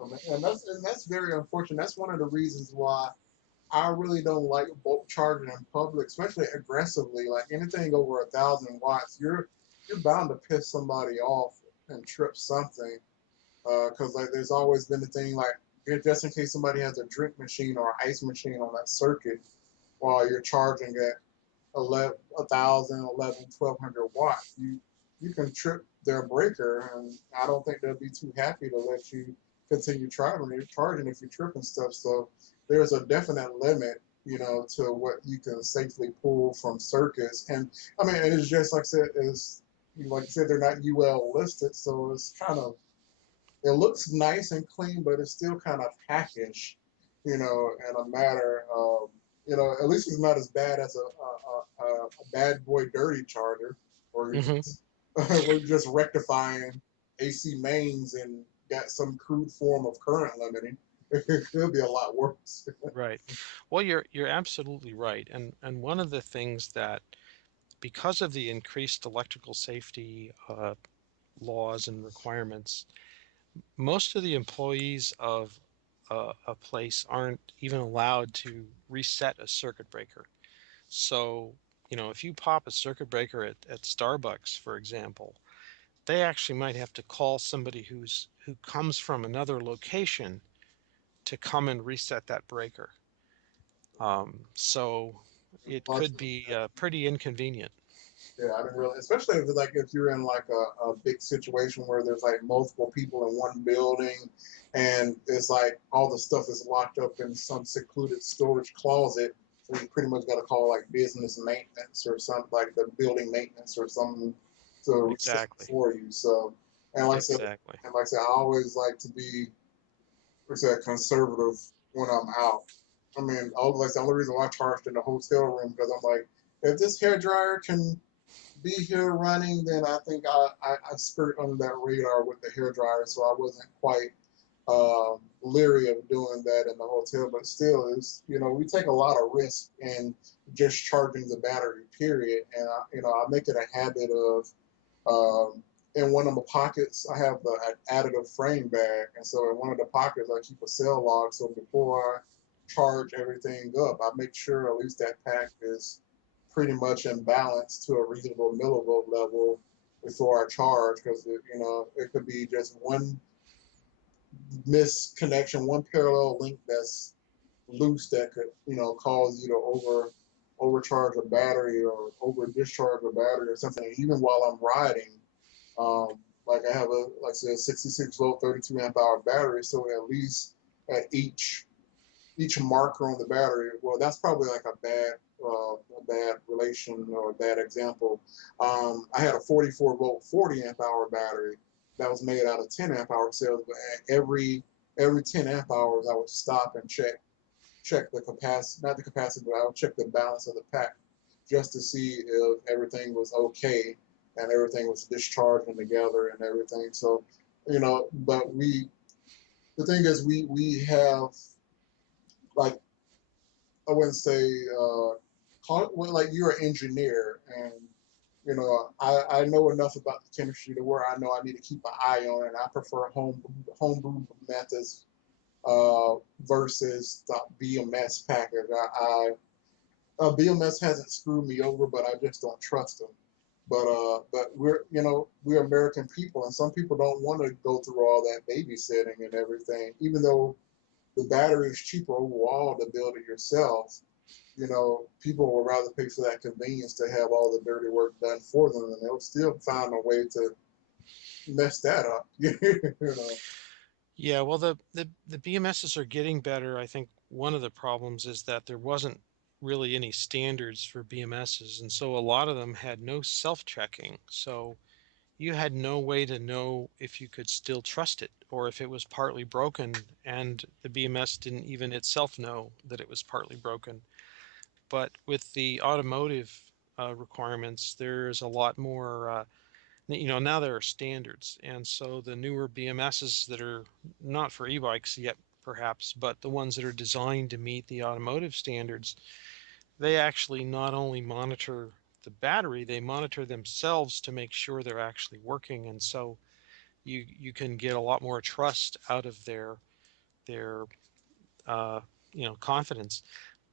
And that's very unfortunate. That's one of the reasons why I really don't like bulk charging in public, especially aggressively. Like anything over 1,000 watts, you're bound to piss somebody off and trip something. Because like there's always been the thing like just in case somebody has a drink machine or ice machine on that circuit while you're charging at 11, 1,000, 11, 1,200 watts, you can trip their breaker, and I don't think they'll be too happy to let you continue charging if you trip and stuff. So there's a definite limit, to what you can safely pull from circuits. And I mean, it's just like I said, they're not UL listed, so it's kind of it looks nice and clean, but it's still kind of hackish, in a matter of, at least it's not as bad as a bad boy dirty charger, or you're Hmm. just, we're just rectifying AC mains and got some crude form of current limiting. It could be a lot worse. Right. Well, you're absolutely right. And one of the things that, because of the increased electrical safety laws and requirements, most of the employees of a place aren't even allowed to reset a circuit breaker. So, if you pop a circuit breaker at Starbucks, for example, they actually might have to call somebody who comes from another location to come and reset that breaker. So it Plus, could be pretty inconvenient. yeah, I didn't really, especially if you're in like a big situation where there's like multiple people in one building, and it's like all the stuff is locked up in some secluded storage closet. So you pretty much got to call like business maintenance or something like the building maintenance or something to reset Exactly. for you. So, and like I said, Exactly. I always like to be, what's that, conservative when I'm out. I mean, the only reason why I charged in the hotel room because I'm like, if this hair dryer can be here running, then I think I skirt under that radar with the hair dryer, so I wasn't quite leery of doing that in the hotel. But still, we take a lot of risk in just charging the battery. Period, and I make it a habit of in one of my pockets I have an additive frame bag, and so in one of the pockets I keep a cell log. So before I charge everything up, I make sure at least that pack is pretty much in balance to a reasonable millivolt level before I charge, because it could be just one misconnection, one parallel link that's loose that could cause you to overcharge a battery or over discharge a battery or something. Even while I'm riding, like I have like I said, 66 volt, 32 amp hour battery, so at least at each marker on the battery. Well, that's probably like a bad relation or a bad example. I had a 44 volt 40 amp hour battery that was made out of 10 amp hour cells, but every 10 amp hours I would stop and check the capacity, not the capacity, but I would check the balance of the pack just to see if everything was okay and everything was discharging together and everything. So, but the thing is, we have, like, I wouldn't say, well, like, you're an engineer, and I know enough about the chemistry to where I know I need to keep an eye on it. And I prefer homebrew methods versus the BMS package. BMS hasn't screwed me over, but I just don't trust them. But we're American people, and some people don't want to go through all that babysitting and everything. Even though the battery is cheaper overall to build it yourself, people will rather pay for that convenience to have all the dirty work done for them, and they'll still find a way to mess that up. Yeah, well, the BMSs are getting better. I think one of the problems is that there wasn't really any standards for BMSs, and so a lot of them had no self-checking. So you had no way to know if you could still trust it or if it was partly broken, and the BMS didn't even itself know that it was partly broken. But with the automotive requirements, there's a lot more. Now there are standards, and so the newer BMSs that are not for e-bikes yet, perhaps, but the ones that are designed to meet the automotive standards, they actually not only monitor the battery, they monitor themselves to make sure they're actually working, and so you can get a lot more trust out of their uh, confidence.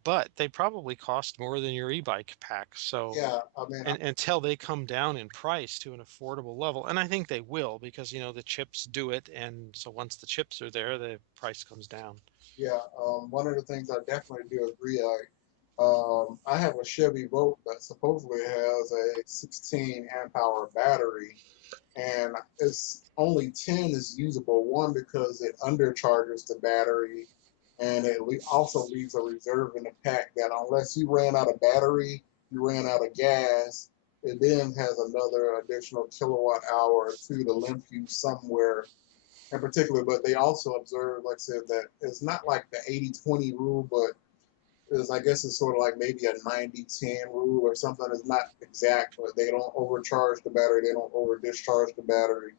But they probably cost more than your e-bike pack. So Yeah, I mean, and until they come down in price to an affordable level, and I think they will, because the chips do it, and so once the chips are there, the price comes down. yeah. One of the things I definitely do agree. I have a Chevy Volt that supposedly has a 16 amp hour battery, and it's only 10 is usable. One, because it undercharges the battery, and it also leaves a reserve in the pack that unless you ran out of battery, you ran out of gas, it then has another additional kilowatt hour or two to limp you somewhere in particular. But they also observe, like I said, that it's not like the 80-20 rule, but I guess it's sort of like maybe a 90-10 rule or something. It's not exact, but they don't overcharge the battery, they don't over discharge the battery.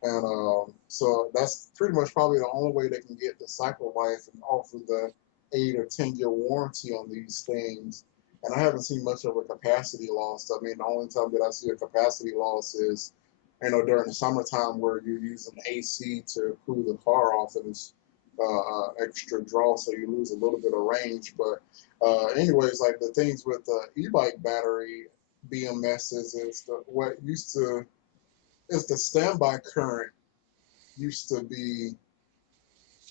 And so that's pretty much probably the only way they can get the cycle life and offer the 8 or 10 year warranty on these things. And I haven't seen much of a capacity loss. I mean, the only time that I see a capacity loss is, during the summertime where you're using AC to cool the car off and it's extra draw, so you lose a little bit of range. But anyways, like the things with the e-bike battery BMSs is what used to is the standby current used to be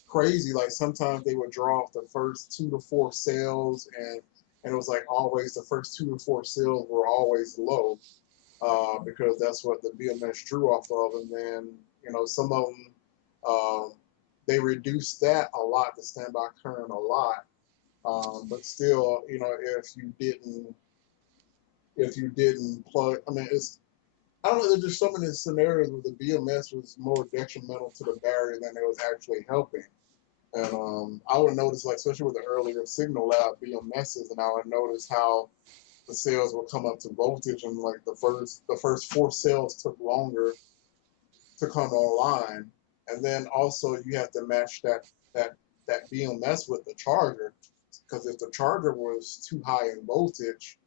crazy. Like sometimes they would draw off the first 2 to 4 cells, and it was like always the first 2 to 4 cells were always low because that's what the BMS drew off of. And then some of them they reduced that a lot, the standby current a lot. But still, if you didn't plug, I mean, I don't know. There's just so many scenarios where the BMS was more detrimental to the battery than it was actually helping. And I would notice, like, especially with the earlier Signal Lab BMSs, and I would notice how the cells would come up to voltage, and like the first 4 cells took longer to come online, and then also you have to match that that BMS with the charger, because if the charger was too high in voltage,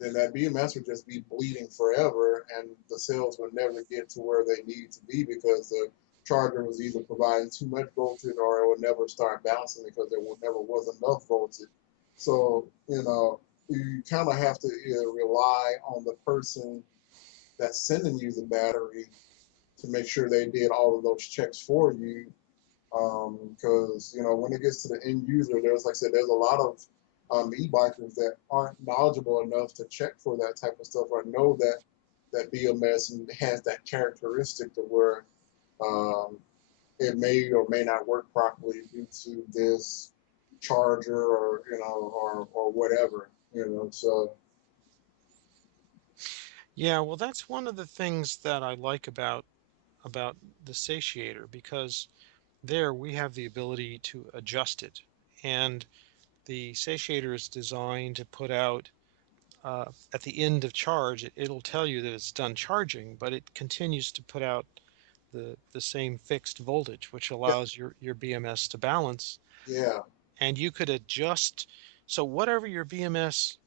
then that BMS would just be bleeding forever, and the cells would never get to where they need to be because the charger was either providing too much voltage or it would never start bouncing because there never was enough voltage. So, you kind of have to either rely on the person that's sending you the battery to make sure they did all of those checks for you. Because when it gets to the end user, like I said, there's a lot of e-bikers that aren't knowledgeable enough to check for that type of stuff or know that BMS has that characteristic to where um, it may or may not work properly due to this charger or or whatever. So Yeah, well, that's one of the things that I like about the satiator, because there we have the ability to adjust it. And the satiator is designed to put out at the end of charge, it'll tell you that it's done charging, but it continues to put out the same fixed voltage, which yeah, allows your BMS to balance. yeah, And you could adjust, so whatever your BMS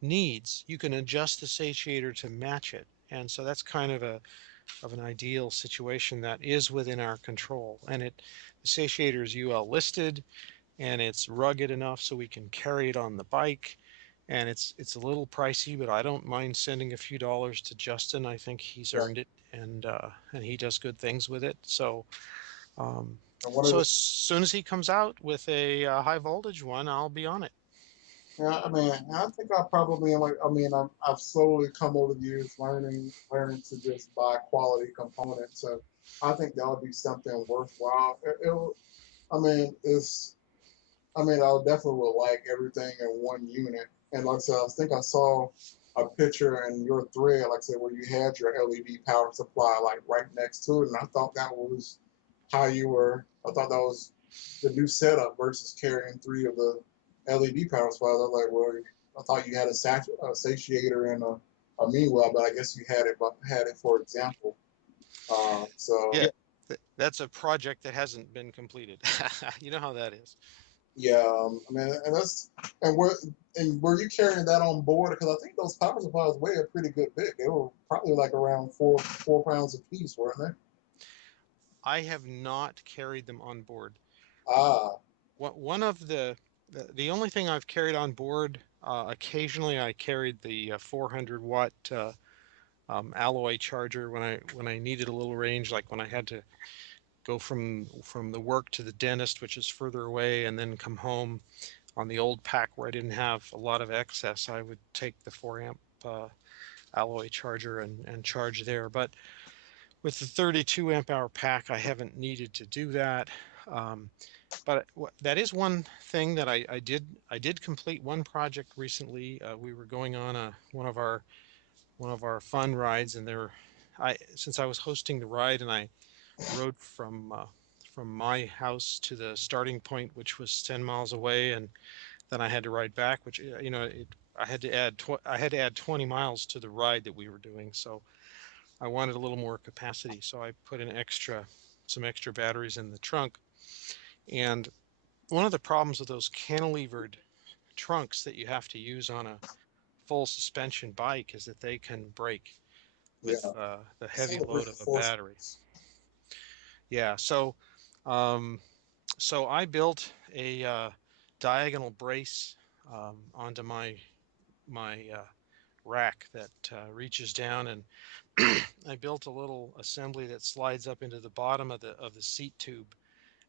needs, you can adjust the satiator to match it. And so that's kind of an ideal situation that is within our control. And the satiator is UL listed, and it's rugged enough so we can carry it on the bike. And it's a little pricey, but I don't mind sending a few dollars to Justin. I think he's yeah. earned it, and he does good things with it. So um, And one of so the as soon as he comes out with a high voltage one, I'll be on it. Yeah, I mean, I think I probably am like, I mean, I've slowly come over the years learning to just buy quality components. So I think that would be something worthwhile. I mean, I definitely would like everything in one unit. And like I said, I think I saw a picture in your thread, like I said, where you had your LED power supply like right next to it. And I thought that was I thought that was the new setup versus carrying three of the LED power supplies. I was like, well, I thought you had a satiator and a meanwhile, but I guess you had it for example. So Yeah, that's a project that hasn't been completed. You know how that is. yeah, I mean, and were were you carrying that on board? Because I think those power supplies weigh a pretty good bit. They were probably like around 4 pounds a piece, weren't they? I have not carried them on board. Ah, One of the only thing I've carried on board, occasionally I carried the 400 watt alloy charger when I needed a little range, like when I had to go from the work to the dentist, which is further away, and then come home on the old pack where I didn't have a lot of excess. I would take the 4 amp alloy charger and charge there. But with the 32 amp hour pack, I haven't needed to do that. Um, but that is one thing that I did complete one project recently. We were going on one of our fun rides, and there, I since I was hosting the ride, and I rode from my house to the starting point, which was 10 miles away, and then I had to ride back, which I had to I had to add 20 miles to the ride that we were doing. So I wanted a little more capacity, so I put some extra batteries in the trunk. And one of the problems with those cantilevered trunks that you have to use on a full suspension bike is that they can break with yeah. the heavy Some load of a battery. reinforcements. Yeah, um, so I built a diagonal brace onto my rack that reaches down, and I built a little assembly that slides up into the bottom of the seat tube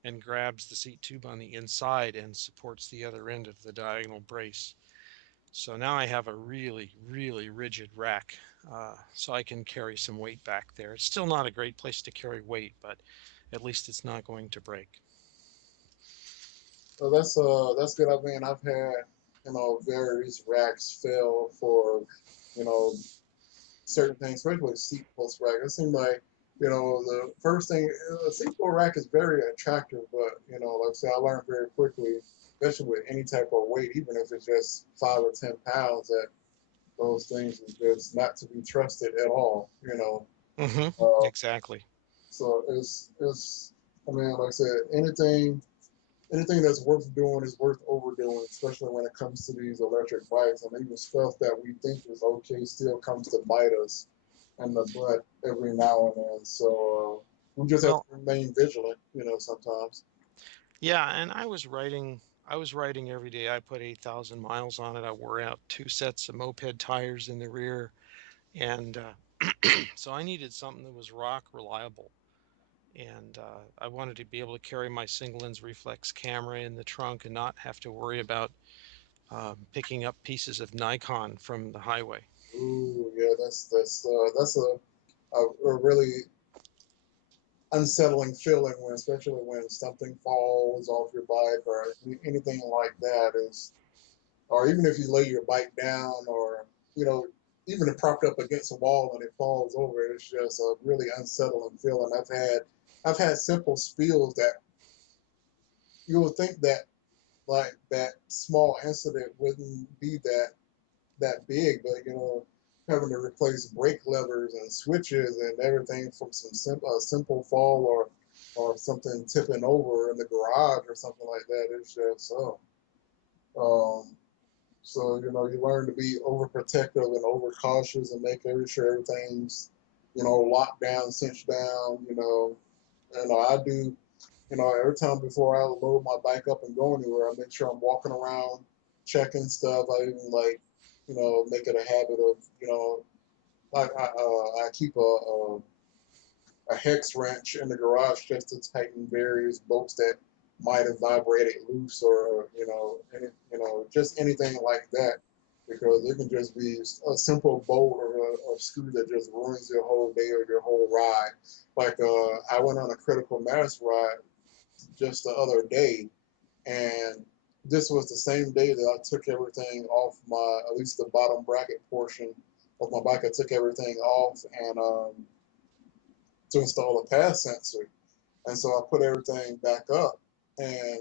and grabs the seat tube on the inside and supports the other end of the diagonal brace. So now I have a really rigid rack, so I can carry some weight back there. It's still not a great place to carry weight, but at least it's not going to break. So that's good. I mean, I've had various racks fail for you know certain things, especially with seat post rack. It seemed like the first thing a seat post rack is very attractive, but like I said, I learned very quickly, especially with any type of weight, even if it's just 5 or 10 pounds, that those things is just not to be trusted at all. Exactly. So it's I mean, like I said, anything that's worth doing is worth overdoing, especially when it comes to these electric bikes. And even stuff that we think is okay still comes to bite us in the butt every now and then. So we just have to Well, remain vigilant, sometimes. yeah, and I was riding every day. I put 8,000 miles on it. I wore out two sets of moped tires in the rear, and so I needed something that was rock reliable. And I wanted to be able to carry my single lens reflex camera in the trunk and not have to worry about picking up pieces of Nikon from the highway. Ooh, yeah, that's a really unsettling feeling when, especially when something falls off your bike or anything like that is, or even if you lay your bike down or, you know, even if propped up against a wall and it falls over, it's just a really unsettling feeling. I've had simple spills that you would think that like that small incident wouldn't be that big, but having to replace brake levers and switches and everything from simple fall or something tipping over in the garage or something like that. It's just Um, so you learn to be overprotective and overcautious and make sure everything's locked down, cinched down. I do. Every time before I load my bike up and go anywhere, I make sure I'm walking around, checking stuff. I even make it a habit of, I keep a hex wrench in the garage just to tighten various bolts that might have vibrated loose or just anything like that, because it can just be a simple bolt or a screw that just ruins your whole day or your whole ride. Like I went on a critical mass ride just the other day, and this was the same day that I took everything off at least the bottom bracket portion of my bike. I took everything off and to install a path sensor. And so I put everything back up, and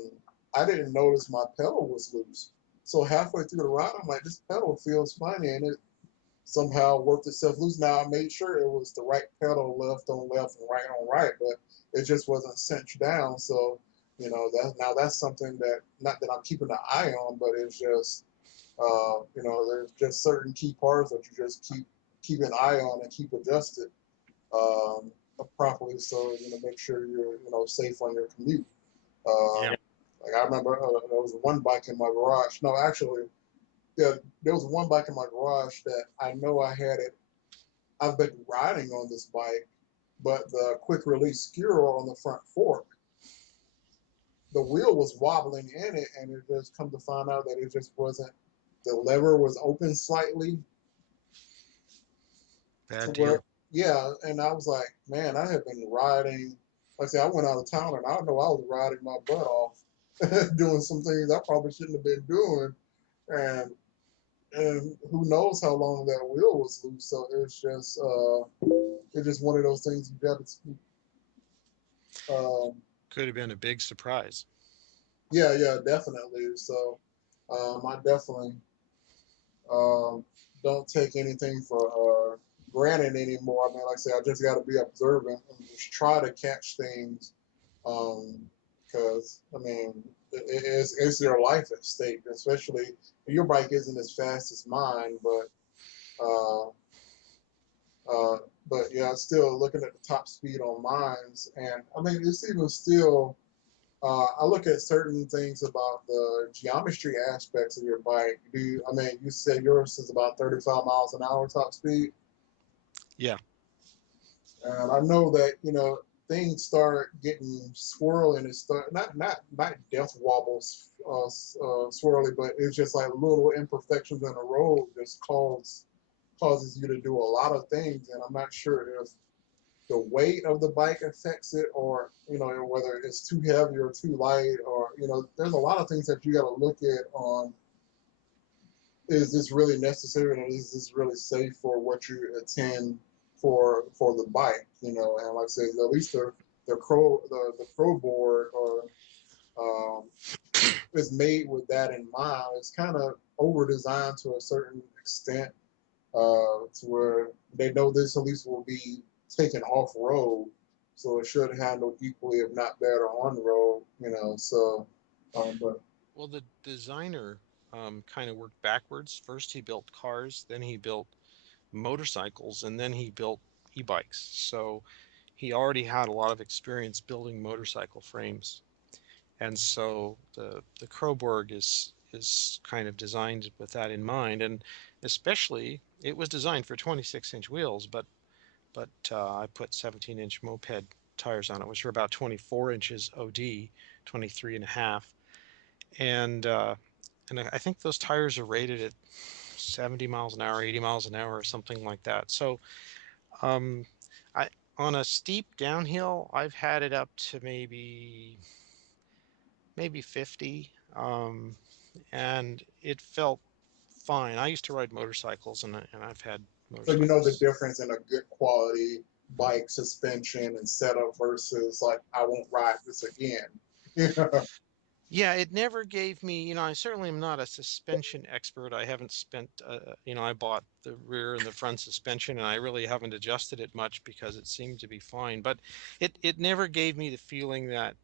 I didn't notice my pedal was loose. So halfway through the ride, I'm like, this pedal feels funny, and it somehow worked itself loose. Now I made sure it was the right pedal, left on left and right on right, but it just wasn't cinched down. So that's something that, not that I'm keeping an eye on, but it's just there's just certain key parts that you just keep an eye on and keep adjusted um, properly, so make sure you're safe on your commute. Yeah. Like I remember there was one bike in my garage. No, actually, yeah, there was one bike in my garage that I know I had it. I've been riding on this bike, but the quick release skewer on the front fork, the wheel was wobbling in it, and it just come to find out that it just wasn't. The lever was open slightly to Bad where, deal. yeah, and I was like, man, I have been riding. Like I said, I went out of town, and I know I was riding my butt off, doing some things I probably shouldn't have been doing, and who knows how long that wheel was loose. So it's just one of those things you got to. Um, Could have been a big surprise. yeah, yeah, definitely. So I definitely um, don't take anything for granted anymore. I mean, like I say, I just got to be observant and just try to catch things, because I mean, it's your life at stake, especially your bike isn't as fast as mine, uh, uh, but yeah, still looking at the top speed on mines, and I mean, it's even still. I look at certain things about the geometry aspects of your bike. I mean, you said yours is about 35 miles an hour top speed, Yeah. and I know that things start getting swirly, and it start not death wobbles swirly, but it's just like little imperfections in the road just causes you to do a lot of things, and I'm not sure if the weight of the bike affects it, or whether it's too heavy or too light, or there's a lot of things that you got to look at on, is this really necessary, and is this really safe for what you intend for the bike, and like I said, at least the Croborg or um, is made with that in mind. It's kind of over designed to a certain extent, to where they know this at least will be taken off road, so it should handle equally, if not better, on road. So, but Well, the designer kind of worked backwards. First, he built cars, then he built motorcycles, and then he built e-bikes. So he already had a lot of experience building motorcycle frames. And so the Croborg is kind of designed with that in mind, and especially it was designed for 26-inch wheels, but I put 17-inch moped tires on it, which are about 24 inches OD, 23 and a half, and I think those tires are rated at 70 miles an hour, 80 miles an hour, or something like that. So um, I On a steep downhill, I've had it up to maybe 50, and it felt fine. I used to ride motorcycles, and I've had So you know the motorcycles. difference in a good quality bike suspension and setup versus like I won't ride this again. Yeah. Yeah, it never gave me, I certainly am not a suspension expert. I haven't spent, I bought the rear and the front suspension, and I really haven't adjusted it much because it seemed to be fine. But it never gave me the feeling that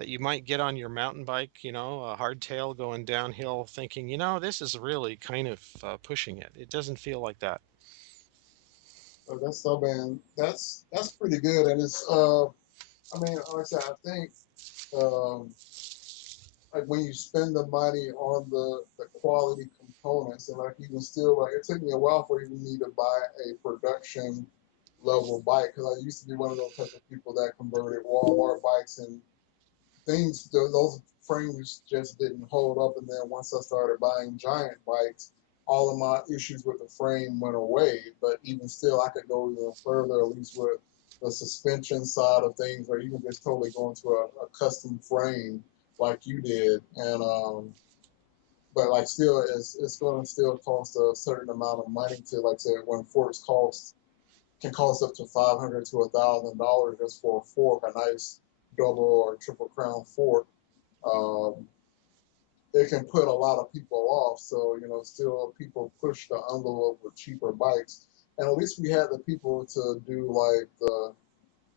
you might get on your mountain bike, a hardtail going downhill, thinking, this is really kind of pushing it. It doesn't feel like that. So that's so man, that's pretty good, and it's I mean, like I said, I think um, like when you spend the money on the quality components, and like even still, like it took me a while for even me to buy a production level bike because I used to be one of those type of people that converted Walmart bikes and things. Those frames just didn't hold up, and then once I started buying giant bikes, all of my issues with the frame went away. But even still, I could go even further, at least with the suspension side of things, or even just totally going to a custom frame like you did. And but like still, it's going to still cost a certain amount of money to like say when forks can cost up to $500 to $1,000 just for a fork, a nice double or triple crown fork. Um, it can put a lot of people off. So, you know, still people push the envelope with cheaper bikes. And at least we had the people to do like the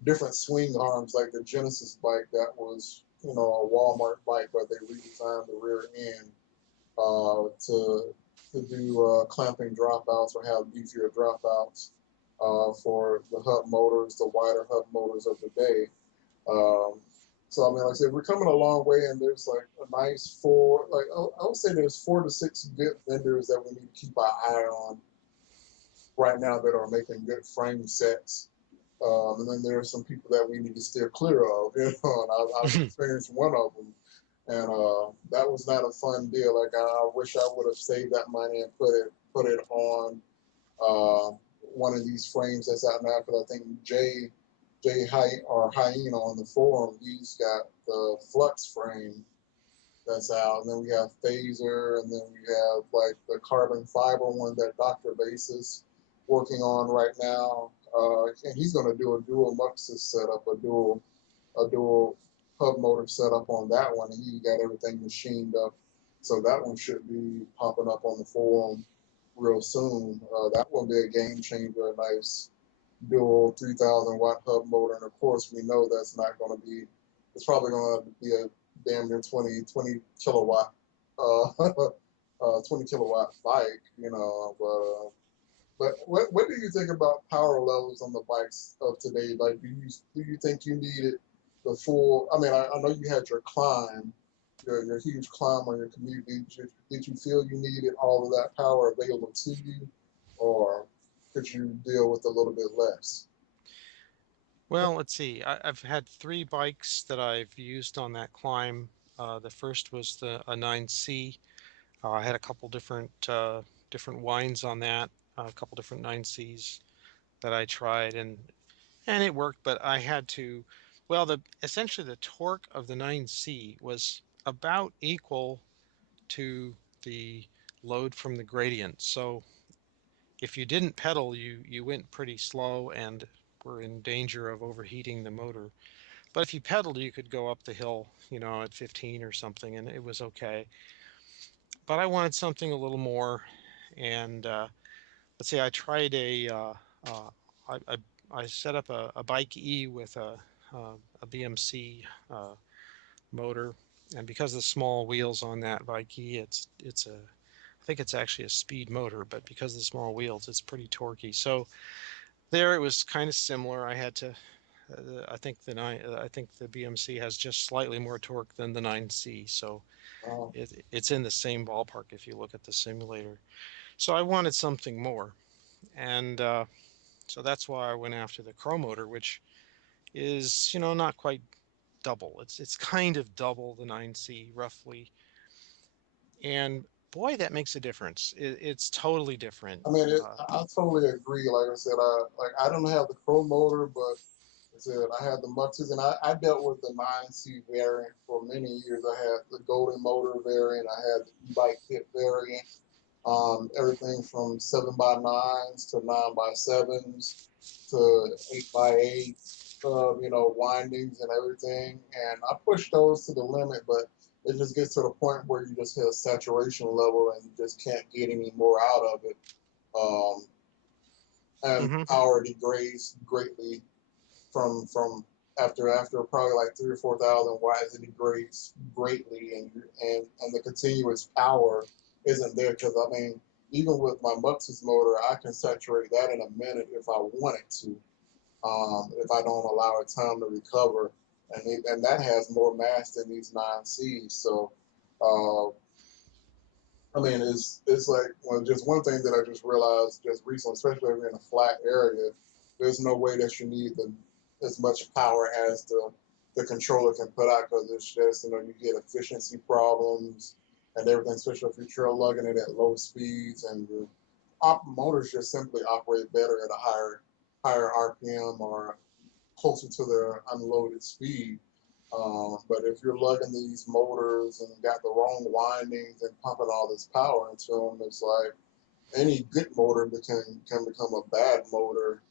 different swing arms, like the Genesis bike that was, you know, a Walmart bike, but they redesigned the rear end to do clamping dropouts or have easier dropouts for the hub motors, the wider hub motors of the day. Um, so I mean, like I said, we're coming a long way, and there's like a nice four. Like I would say, there's 4 to 6 good vendors that we need to keep our eye on right now that are making good frame sets. And then there are some people that we need to steer clear of. You know, and I've experienced one of them, and that was not a fun deal. Like I wish I would have saved that money and put it on one of these frames that's out now because I think Jay or Hyena on the forum, he's got the Flux frame that's out, and then we have Phaser, and then we have like the carbon fiber one that Dr. Basis working on right now, and he's going to do a dual Muxus setup, a dual hub motor setup on that one, and he got everything machined up, so that one should be popping up on the forum real soon. That will be a game changer, a nice dual 3,000 watt hub motor, and of course we know that's not going to be. It's probably going to be a damn near 20 kilowatt, uh, 20 kilowatt bike, you know. But what do you think about power levels on the bikes of today? Like, do you think you needed the full? I mean, I know you had your climb, your huge climb on your commute. Did you feel you needed all of that power available to you, or could you deal with a little bit less? Well, let's see. I've had three bikes that I've used on that climb. The first was a 9C. I had a couple different wines on that, a couple different 9Cs that I tried, and it worked. But I had to, well, the essentially the torque of the 9C was about equal to the load from the gradient. So if you didn't pedal, you went pretty slow and were in danger of overheating the motor. But if you pedaled, you could go up the hill, at 15 or something, and it was okay. But I wanted something a little more, and let's say I tried I, I, I set up a Bike E with a BMC motor, and because of the small wheels on that Bike E, I think it's actually a speed motor, but because of the small wheels, it's pretty torquey. So there, it was kind of similar. I had to. I think the BMC has just slightly more torque than the 9C, so Uh, it's in the same ballpark if you look at the simulator. So I wanted something more, and so that's why I went after the Crow motor, which is not quite double. It's kind of double the 9C roughly, and boy, that makes a difference. It's totally different. I mean, I totally agree. Like I said, I don't have the Pro motor, but I said I had the Muxes, and I dealt with the 9C variant for many years. I had the Golden motor variant. I had the e-bike kit variant. Everything from 7x9s to 9x7s to 8x8s, windings and everything. And I push those to the limit, but it just gets to the point where you just hit a saturation level and you just can't get any more out of it. Um, and hmm power degrades greatly from after probably like 3 or 4 thousand watts, it degrades greatly, and the continuous power isn't there because I mean, even with my Muxus motor, I can saturate that in a minute if I wanted to, if I don't allow it time to recover, and that has more mass than these 9Cs. So, uh, I mean, it's like just one thing that I just realized just recently, especially if you're in a flat area, there's no way that you need as much power as the controller can put out because it's just you get efficiency problems and everything, especially if you're trail lugging it at low speeds and your motors just simply operate better at a higher RPM or closer to their unloaded speed. But if you're lugging these motors and got the wrong windings and pumping all this power into them, it's like any good motor can become a bad motor,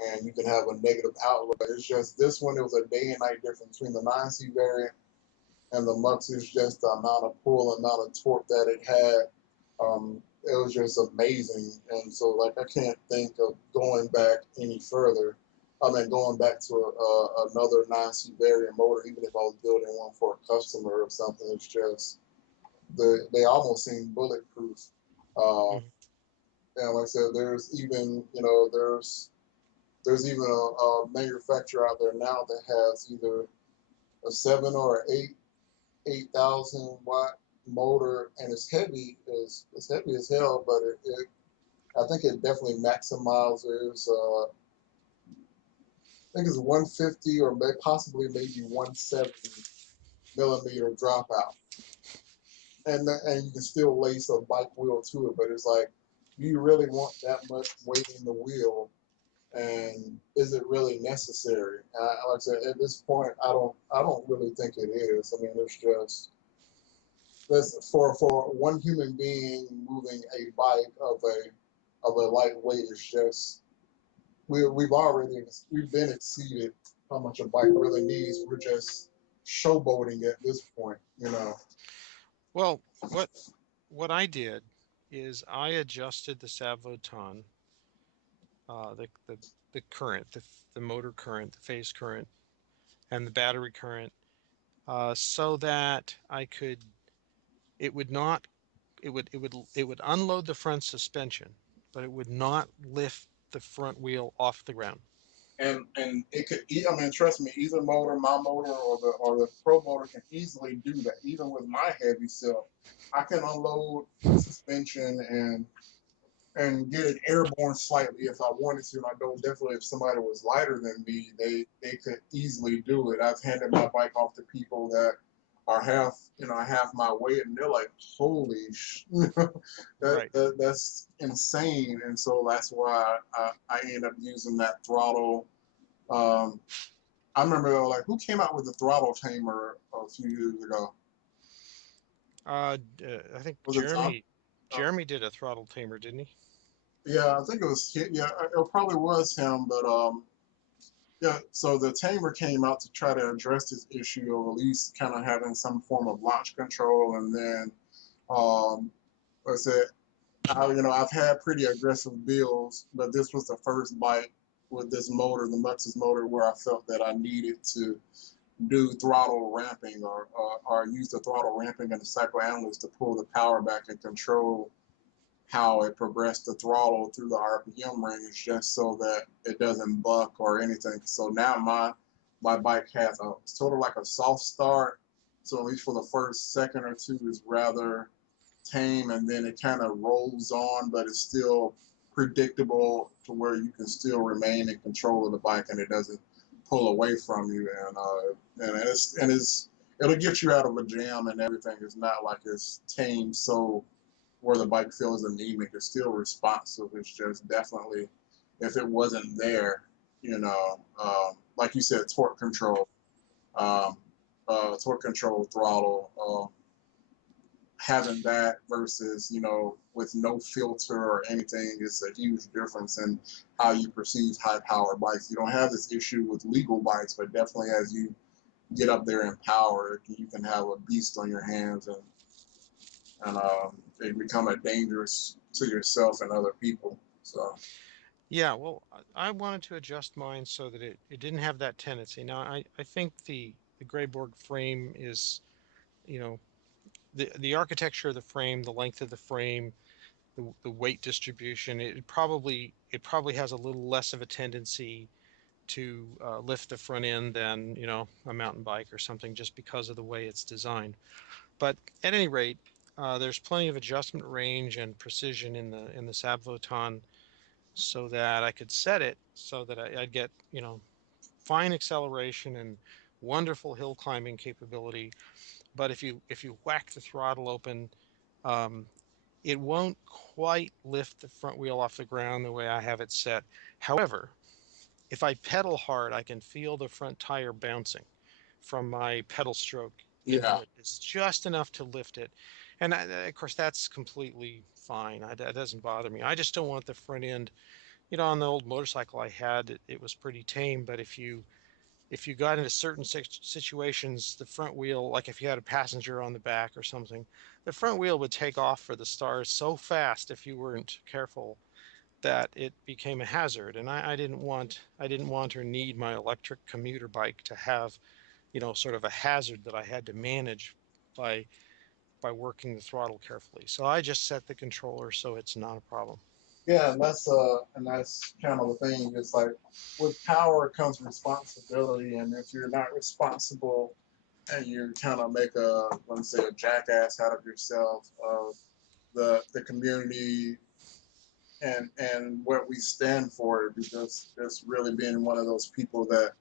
and you can have a negative outlook. It's just this one, it was a day and night difference between the 9C variant and the Mux. Is just the amount of pull, amount of torque that it had. It was just amazing, and so like I can't think of going back any further. I mean, going back to another 9C variant motor, even if I was building one for a customer or something, it's just they almost seem bulletproof. Uh, hmm and like I said, there's even there's even a manufacturer out there now that has either a 7 or 8,000 watt motor, and it's heavy as hell, but I think it definitely maximizes. I think it's 150 or possibly maybe 170 millimeter dropout, and you can still lace a bike wheel to it. But it's like, do you really want that much weight in the wheel? And is it really necessary? Like I said, at this point, I don't really think it is. I mean, it's just that's for one human being moving a bike of a lightweight is just we've been exceeded how much a bike really needs. We're just showboating at this point. Well, what I did is I adjusted the Savoton, uh, the, the the current, the motor current, the phase current, and the battery current, so that I could it would not it would unload the front suspension, but it would not lift the front wheel off the ground. And it could. I mean, trust me, either motor, my motor, or the Pro motor can easily do that. Even with my heavy self, I can unload the suspension and get it airborne slightly if I wanted to. And I know definitely if somebody was lighter than me, they could easily do it. I've handed my bike off to people that are half my weight, and they're like, "Holy Right. that's insane!" And so that's why I end up using that throttle. Um, I remember like who came out with the throttle tamer a few years ago? I think Was it Tom? Jeremy did a throttle tamer, didn't he? Yeah, I think it was. Yeah, it probably was him, but yeah, so the tamer came out to try to address this issue of at least kind of having some form of launch control, and then um, like I said, I've had pretty aggressive builds, but this was the first bike with this motor, the Muxus motor, where I felt that I needed to do throttle ramping or use the throttle ramping and the psychoanalyst to pull the power back and control how it progressed the throttle through the RPM range just so that it doesn't buck or anything. So now my bike has a sort of like a soft start. So at least for the first second or two is rather tame, and then it kind of rolls on, but it's still predictable to where you can still remain in control of the bike and it doesn't pull away from you. And it'll get you out of a jam and everything. It's not like it's tame so where the bike feels anemic. It's still responsive. It's just definitely, if it wasn't there, like you said, um, torque control, throttle, having that versus, with no filter or anything is a huge difference in how you perceive high power bikes. You don't have this issue with legal bikes, but definitely as you get up there in power, you can have a beast on your hands, and they become a dangerous to yourself and other people. So Yeah, well, I wanted to adjust mine so that it didn't have that tendency. Now, I think the Grayborg frame is, you know, the architecture of the frame, the length of the frame, the weight distribution, it probably has a little less of a tendency to lift the front end than, a mountain bike or something, just because of the way it's designed. But at any rate, there's plenty of adjustment range and precision in the Sabvoton, so that I could set it so that I'd get, fine acceleration and wonderful hill climbing capability. But if you whack the throttle open, um, it won't quite lift the front wheel off the ground the way I have it set. However, if I pedal hard, I can feel the front tire bouncing from my pedal stroke into yeah, it. It's just enough to lift it. And of course, that's completely fine. That doesn't bother me. I just don't want the front end. On the old motorcycle I had, it was pretty tame. But if you got into certain situations, the front wheel, like if you had a passenger on the back or something, the front wheel would take off for the stars so fast if you weren't careful, that it became a hazard. And I didn't want or need my electric commuter bike to have, sort of a hazard that I had to manage by by working the throttle carefully. So I just set the controller so it's not a problem. yeah, and that's kind of the thing. It's like with power comes responsibility, and if you're not responsible and you kind of make let's say, a jackass out of yourself, the community and what we stand for, because just really being one of those people that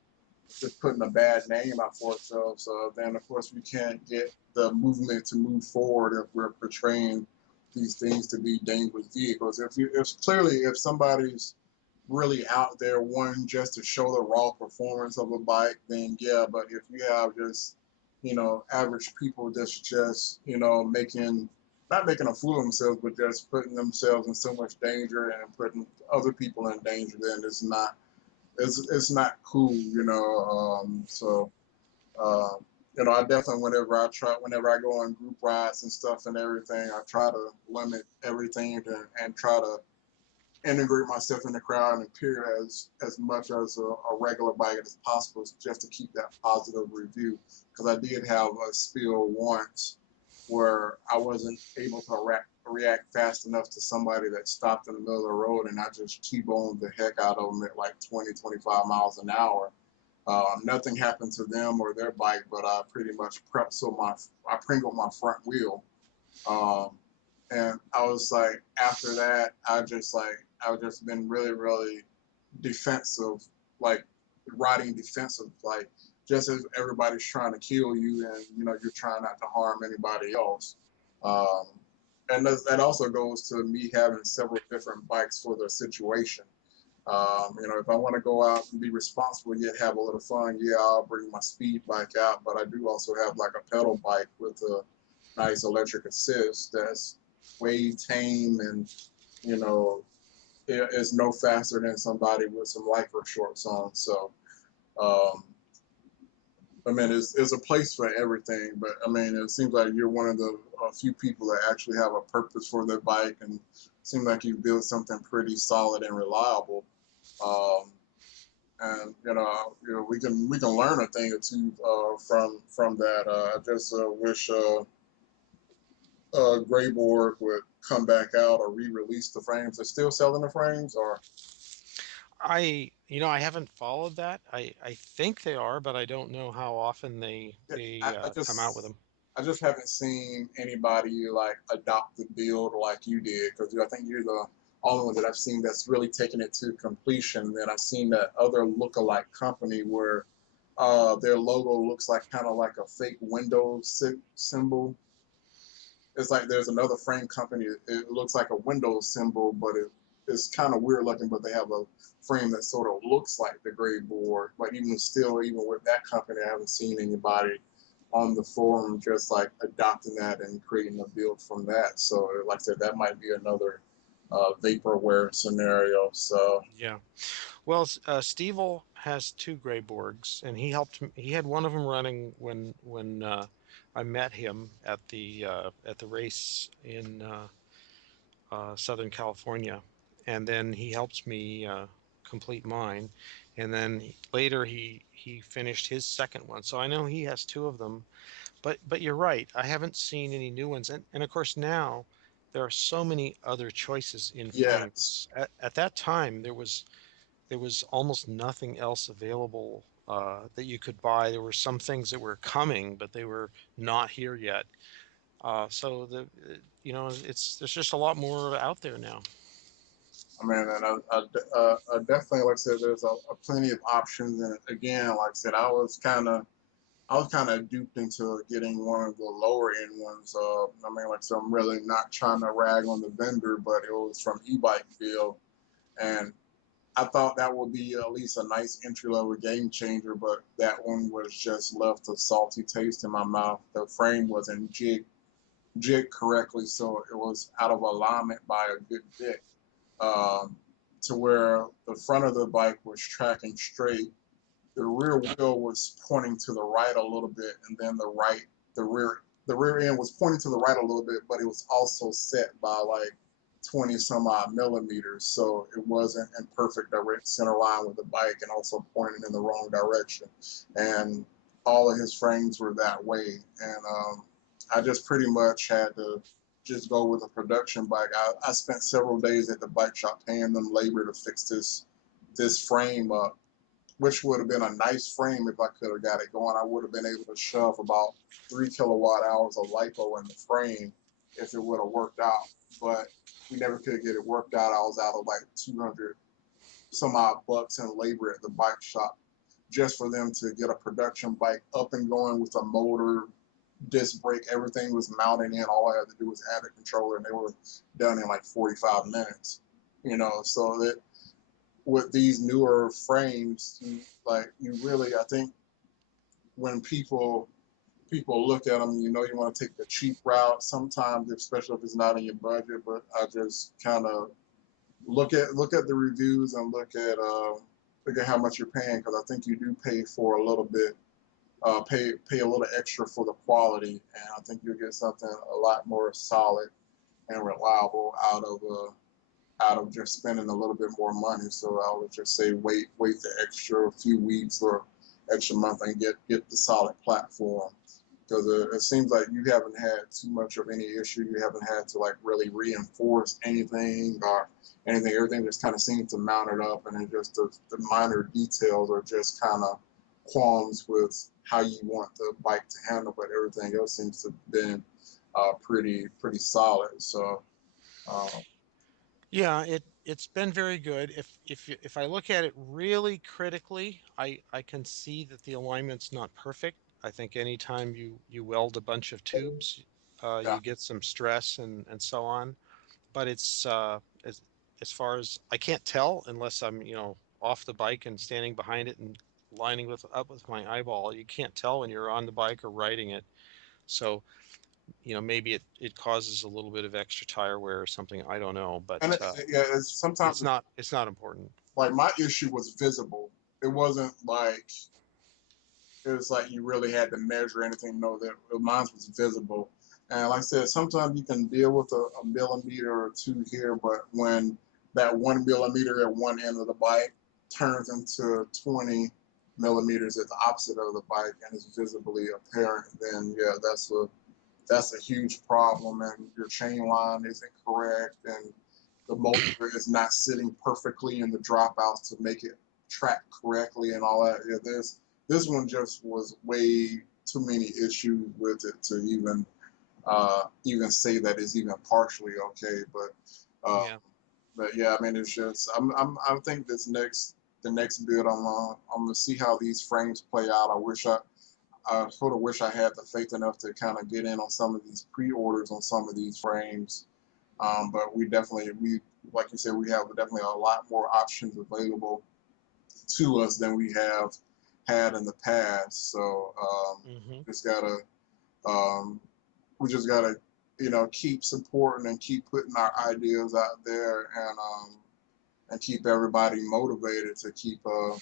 just putting a bad name out for ourselves. Then of course we can't get the movement to move forward if we're portraying these things to be dangerous vehicles. If somebody's really out there wanting just to show the raw performance of a bike, then yeah. But if you have just, average people just making, not making a fool of themselves, but just putting themselves in so much danger and putting other people in danger, then it's not cool. Uh, I definitely, whenever I go on group rides and stuff and everything, I try to limit everything and try to integrate myself in the crowd and appear as much as a regular bike as possible, just to keep that positive review. Because I did have a spill once where I wasn't able to react fast enough to somebody that stopped in the middle of the road, and I just T-boned the heck out of them at like 20, 25 miles an hour. Nothing happened to them or their bike, but I pretty much I pringled my front wheel. Um, and I was like, after that, I've just been really, really defensive, like riding defensive, like just as everybody's trying to kill you, and you're trying not to harm anybody else. Um, and that also goes to me having several different bikes for the situation. If I want to go out and be responsible yet have a little fun, yeah, I'll bring my speed bike out. But I do also have like a pedal bike with a nice electric assist that's way tame, and you know is no faster than somebody with some lycra shorts on. So um, I mean, it's a place for everything. But I mean, it seems like you're one of the few people that actually have a purpose for their bike, and seem like you built something pretty solid and reliable. Um, and we can learn a thing or two from that. I just wish Grayborg would come back out or re-release the frames. They're still selling the frames, or I haven't followed that. I think they are, but I don't know how often they yeah, they I, I uh, come out with just them. I just haven't seen anybody like adopt the build like you did, because I think you're the only one that I've seen that's really taken it to completion. Then I've seen that other look-alike company where their logo looks like kind of like a fake Windows symbol. it's like there's another frame company. It looks like a Windows symbol, but it's kind of weird looking. But they have a frame that sort of looks like the gray board. But even still, even with that company, I haven't seen anybody on the forum just like adopting that and creating a build from that. So, like I said, that might be another vaporware scenario. So, Yeah. Well, Steve has two gray Borgs, and he helped. He had one of them running when I met him at the race in Southern California, and then he helped me complete mine, and then later he finished his second one. So I know he has two of them. But you're right. I haven't seen any new ones, and of course now there are so many other choices in yes. frames. At that time there was almost nothing else available that you could buy. There were some things that were coming, but they were not here yet. So you know, it's there's just a lot more out there now. I mean, and I definitely, like I said, there's a plenty of options. And again, like I said, I was kind of duped into getting one of the lower end ones. I mean, like, so I'm really not trying to rag on the vendor, but it was from e-bike Bill, and I thought that would be at least a nice entry level game changer, but that one was just left a salty taste in my mouth. The frame wasn't jig correctly, so it was out of alignment by a good bit. Um, to where the front of the bike was tracking straight, the rear wheel was pointing to the right a little bit, and then the rear end was pointing to the right a little bit, but it was also set by like 20 some odd millimeters, so it wasn't in perfect direct center line with the bike, and also pointing in the wrong direction. And all of his frames were that way, and I just pretty much had to just go with a production bike. I spent several days at the bike shop paying them labor to fix this frame up, which would have been a nice frame if I could have got it going. I would have been able to shove about 3 kilowatt hours of lipo in the frame if it would have worked out. But we never could get it worked out. I was out of like 200 some odd bucks in labor at the bike shop just for them to get a production bike up and going with a motor, disc brake, everything was mounted in. All I had to do was add a controller, and they were done in like 45 minutes. You know, so that with these newer frames, you really, I think when people look at them, you know, you want to take the cheap route sometimes, especially if it's not in your budget. But I just kind of look at the reviews and look at how much you're paying, because I think you do pay for a little bit, pay a little extra for the quality, and I think you'll get something a lot more solid and reliable out of just spending a little bit more money. So I would just say wait the extra few weeks or extra month and get the solid platform, because it seems like you haven't had too much of any issue. You haven't had to like really reinforce anything or anything. Everything just kind of seems to mount it up, and then just the minor details are just kind of qualms with how you want the bike to handle, but everything else seems to have been pretty solid. So uh, Yeah, it's been very good. If I look at it really critically, I can see that the alignment's not perfect. I think anytime you weld a bunch of tubes, yeah. you get some stress and so on. But it's as far as I can't tell unless I'm, you know, off the bike and standing behind it and lining with up with my eyeball. You can't tell when you're on the bike or riding it. So, you know, maybe it causes a little bit of extra tire wear or something. I don't know, but And yeah, sometimes it's not important. like my issue was visible. It wasn't like it was like you really had to measure anything. No, that mine was visible. And like I said, sometimes you can deal with a millimeter or two here, but when that 1 millimeter at one end of the bike turns into 20 millimeters at the opposite of the bike and is visibly apparent, then yeah, that's a huge problem, and your chain line isn't correct, and the motor is not sitting perfectly in the dropouts to make it track correctly and all that. Yeah, this one just was way too many issues with it to even say that it's even partially okay. Uh, Yeah. but yeah, I mean, it's just I think the next build I'm gonna see how these frames play out. I sort of wish I had the faith enough to kind of get in on some of these pre-orders on some of these frames. But we like you said, we have definitely a lot more options available to us than we have had in the past. So Hmm. just gotta um, we just gotta keep supporting and keep putting our ideas out there and keep everybody motivated to keep the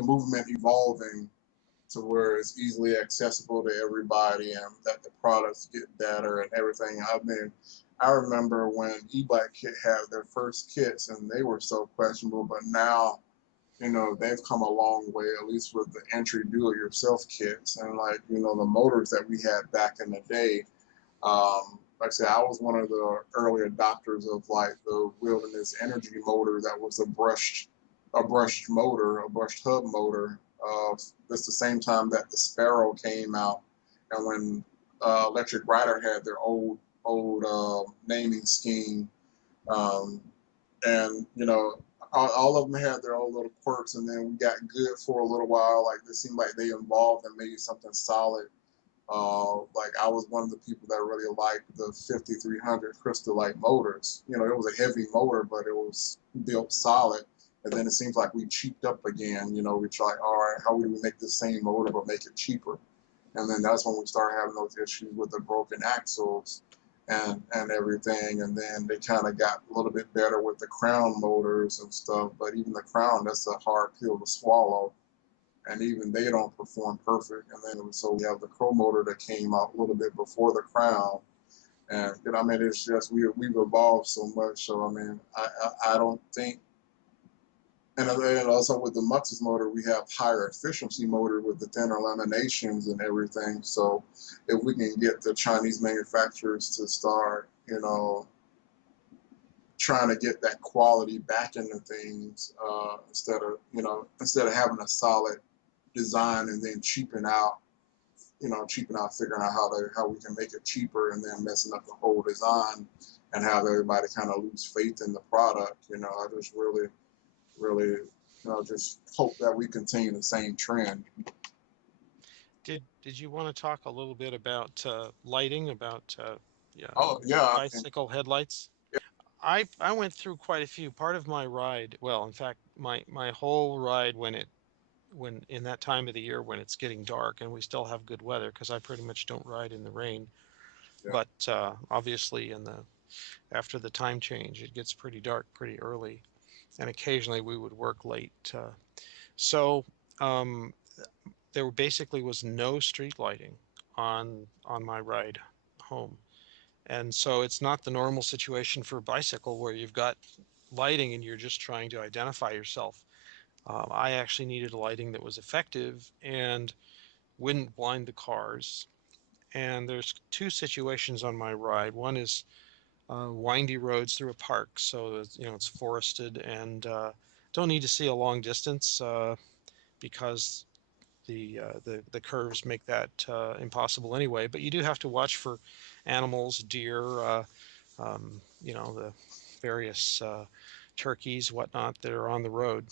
movement evolving to where it's easily accessible to everybody and that the products get better and everything. I mean, I remember when e-bike kit had their first kits and they were so questionable, but now, they've come a long way, at least with the entry do-it-yourself kits and like, the motors that we had back in the day. Like I said, I was one of the early adopters of like the Wilderness Energy motor that was a brushed motor, a brushed hub motor. That's the same time that the Sparrow came out, and when Electric Rider had their old naming scheme, um, and all of them had their own little quirks, and then we got good for a little while. Like it seemed like they evolved and made something solid. Like I was one of the people that really liked the 5300 Crystal Light motors. It was a heavy motor, but it was built solid. And then it seems like we cheaped up again. We tried, all right, how do we make the same motor but make it cheaper? And then that's when we started having those issues with the broken axles and everything. And then they kind of got a little bit better with the Crown motors and stuff. But even the Crown, that's a hard pill to swallow, and even they don't perform perfect. And then so we have the Crow motor that came out a little bit before the Crown, and I mean it's just we've evolved so much. So I mean I don't think. And also with the Muxus motor, we have higher efficiency motor with the thinner laminations and everything. So if we can get the Chinese manufacturers to start, trying to get that quality back into things instead of having a solid design and then cheaping out, figuring out how we can make it cheaper and then messing up the whole design and have everybody kind of lose faith in the product. I just really, just hope that we continue the same trend. Did you want to talk a little bit about lighting, about yeah, Oh yeah, I mean, bicycle headlights? I went through quite a few. Part of my ride, well, in fact, my whole ride when in that time of the year when it's getting dark and we still have good weather, because I pretty much don't ride in the rain. yeah, But obviously, in the after the time change, it gets pretty dark pretty early, and occasionally we would work late. So um, there basically was no street lighting on my ride home. And so it's not the normal situation for a bicycle where you've got lighting and you're just trying to identify yourself. I actually needed a lighting that was effective and wouldn't blind the cars. And there's two situations on my ride. One is windy roads through a park, so it's forested and don't need to see a long distance because the curves make that impossible anyway. But you do have to watch for animals, deer, the various turkeys, whatnot that are on the road.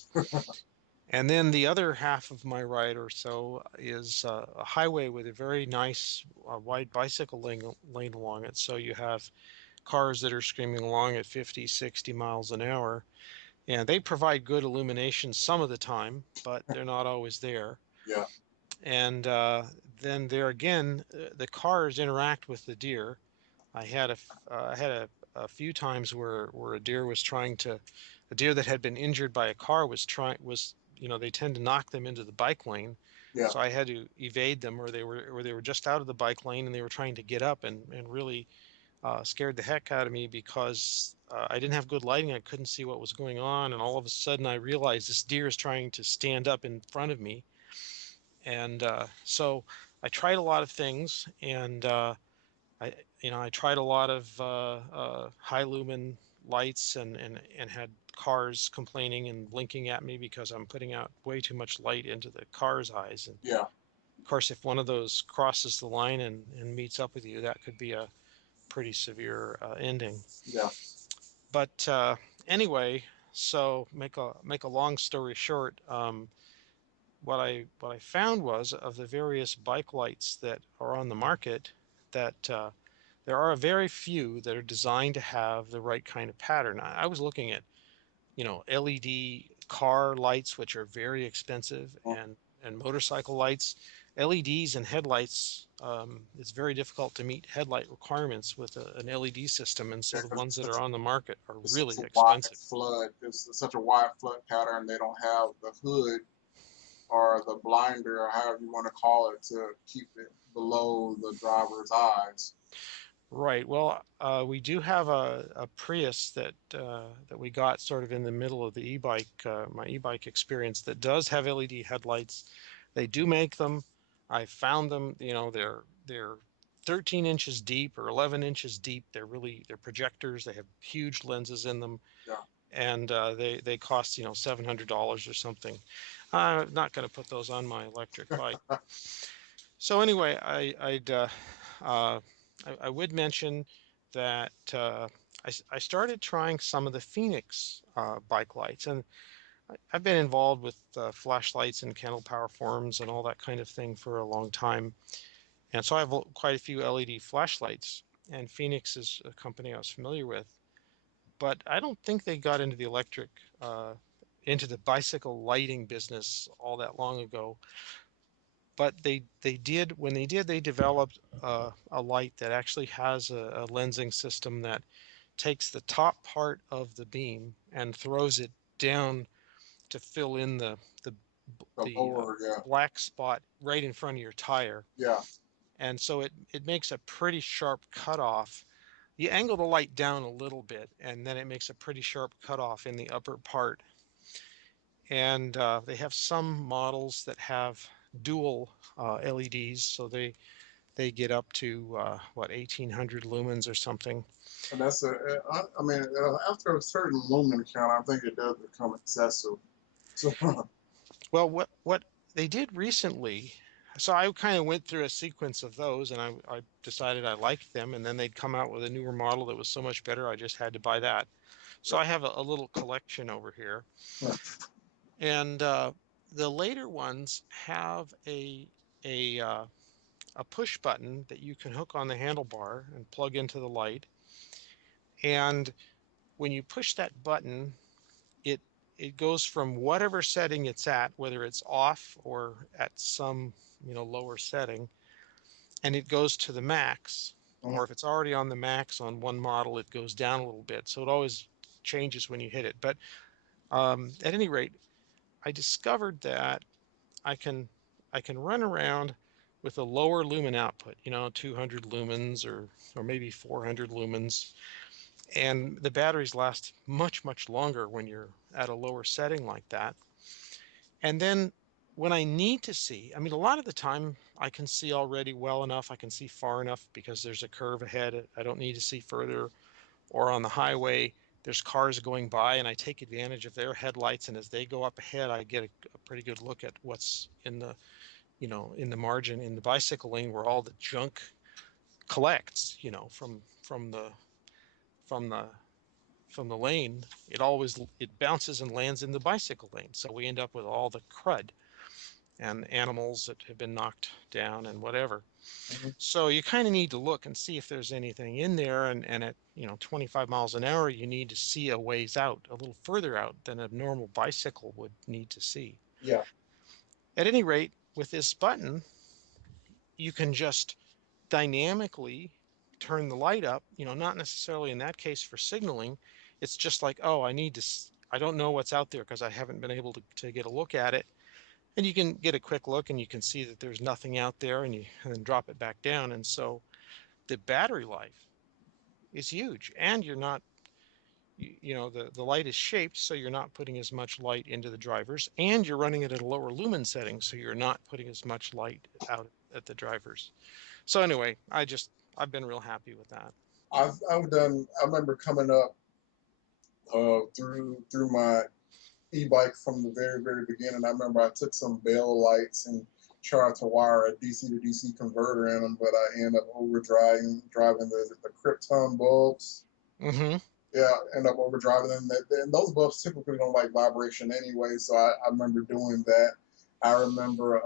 And then the other half of my ride or so is a highway with a very nice wide bicycle lane along it. So you have cars that are screaming along at 50, 60 miles an hour. And they provide good illumination some of the time, but they're not always there. yeah, And then there again, the cars interact with the deer. I had a few times where a deer was trying to, a deer that had been injured by a car was they tend to knock them into the bike lane, yeah, so I had to evade them, or they were just out of the bike lane and they were trying to get up and really scared the heck out of me because I didn't have good lighting. I couldn't see what was going on, and all of a sudden I realized this deer is trying to stand up in front of me, and so I tried a lot of things, and I tried a lot of high lumen lights and had cars complaining and blinking at me because I'm putting out way too much light into the car's eyes. And yeah, of course, if one of those crosses the line and meets up with you, that could be a pretty severe ending. yeah, But anyway, so make a long story short. what I found was of the various bike lights that are on the market that there are very few that are designed to have the right kind of pattern. I was looking at, LED car lights, which are very expensive, and motorcycle lights. LEDs and headlights, it's very difficult to meet headlight requirements with an LED system, and so Yeah, the 'cause ones that are on the market are it's such really a wide expensive. flood. It's such a wide flood pattern. They don't have the hood or the blinder or however you want to call it to keep it below the driver's eyes. Right. Well, we do have a Prius that we got sort of in the middle of the my e-bike experience that does have LED headlights. They do make them. I found them. They're 13 inches deep or 11 inches deep. They're projectors. They have huge lenses in them, Yeah. and they cost $700 or something. I'm not going to put those on my electric bike. So anyway, uh, I would mention that I started trying some of the Phoenix bike lights, and I've been involved with flashlights and candle power forms and all that kind of thing for a long time. And so I have quite a few LED flashlights, and Phoenix is a company I was familiar with. But I don't think they got into the into the bicycle lighting business all that long ago. But they did when they developed a light that actually has a lensing system that takes the top part of the beam and throws it down to fill in the The lower, yeah, black spot right in front of your tire. yeah. And so it makes a pretty sharp cutoff. You angle the light down a little bit, and then it makes a pretty sharp cutoff in the upper part. And they have some models that have dual LEDs, so they get up to what, 1800 lumens or something. And that's I mean, after a certain lumen count, I think it does become excessive. So, Well, what they did recently, so I kind of went through a sequence of those, and I decided I liked them, and then they'd come out with a newer model that was so much better, I just had to buy that. So yeah. I have a little collection over here, and the later ones have a uh, a push button that you can hook on the handlebar and plug into the light, and when you push that button, it it goes from whatever setting it's at, whether it's off or at some lower setting, and it goes to the max. Mhm. Or if it's already on the max on one model, it goes down a little bit. So it always changes when you hit it. But at any rate, I discovered that I can I can run around with a lower lumen output, 200 lumens or maybe 400 lumens, and the batteries last much, much longer when you're at a lower setting like that. And then when I need to see, I mean, a lot of the time I can see already well enough. I can see far enough because there's a curve ahead. I don't need to see further. Or on the highway, there's cars going by and I take advantage of their headlights. And as they go up ahead, I get a pretty good look at what's in the margin in the bicycle lane where all the junk collects, from the from the lane. It bounces and lands in the bicycle lane. So we end up with all the crud and animals that have been knocked down and whatever. Mhm. So you kind of need to look and see if there's anything in there. And at 25 miles an hour, you need to see a ways out, a little further out than a normal bicycle would need to see. Yeah. At any rate, with this button, you can just dynamically turn the light up, not necessarily in that case for signaling. It's just like, oh, I don't know what's out there because I haven't been able to get a look at it. And you can get a quick look and you can see that there's nothing out there, and then drop it back down. And so the battery life is huge, and you're not, the light is shaped so you're not putting as much light into the drivers, and you're running it at a lower lumen setting so you're not putting as much light out at the drivers. So anyway, I've been real happy with that. I've done. I remember coming up through my e-bike from the very beginning. I remember I took some bell lights and tried to wire a DC to DC converter in them, but I ended up driving the Krypton bulbs. Mm-hmm. Yeah, end up overdriving them. And those bulbs typically don't like vibration anyway, so I remember doing that. I remember,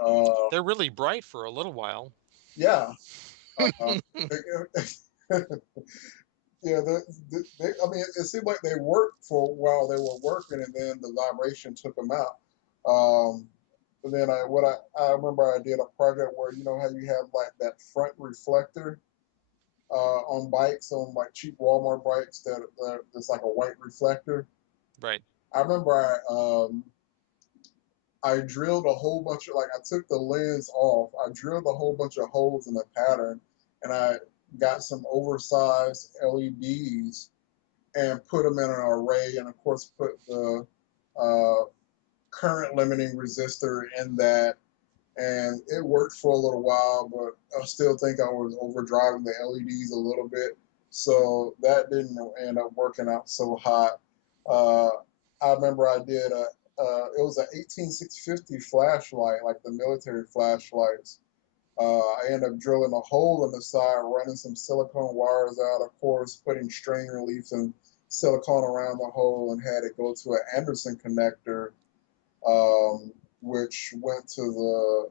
They're really bright for a little while. yeah, uh, yeah, I mean, it seemed like they worked for a while they were working, and then the vibration took them out. Um, but then I remember I did a project where you know how you have like that front reflector on bikes on like cheap Walmart bikes that's like a white reflector. Right. I remember I drilled a whole bunch of like I took the lens off. I drilled a whole bunch of holes in the pattern, and I got some oversized LEDs and put them in an array, and of course put the uh, current limiting resistor in that, and it worked for a little while, but I still think I was overdriving the LEDs a little bit, so that didn't end up working out so hot. Uh, I remember I did it was an 18650 flashlight, like the military flashlights. I ended up drilling a hole in the side, running some silicone wires out, of course, putting strain relief and silicone around the hole, and had it go to an Anderson connector, which went to the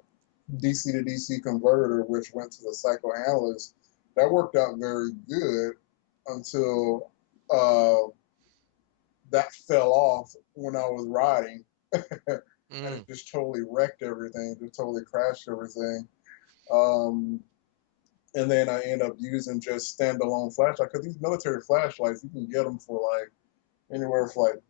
DC to DC converter, which went to the psychoanalyst. That worked out very good until that fell off when I was riding. And Mm. it just totally wrecked everything, just totally crashed everything. Um, and then I end up using just standalone flashlight because these military flashlights you can get them for like anywhere from like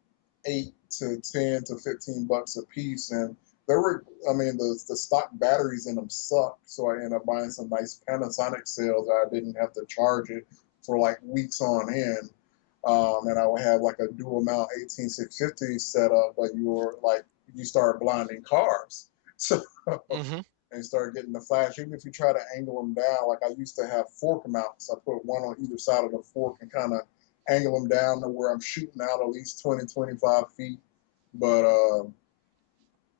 8 to 10 to 15 bucks a piece, and they were I mean the stock batteries in them suck, so I ended up buying some nice Panasonic cells that I didn't have to charge it for like weeks on end. And I would have like a dual mount 18650 set up, but you start blinding cars. So Mm-hmm. and start getting the flash. Even if you try to angle them down, like I used to have fork mounts. I put one on either side of the fork and kind of angle them down to where I'm shooting out at least 20, 25 feet. But uh,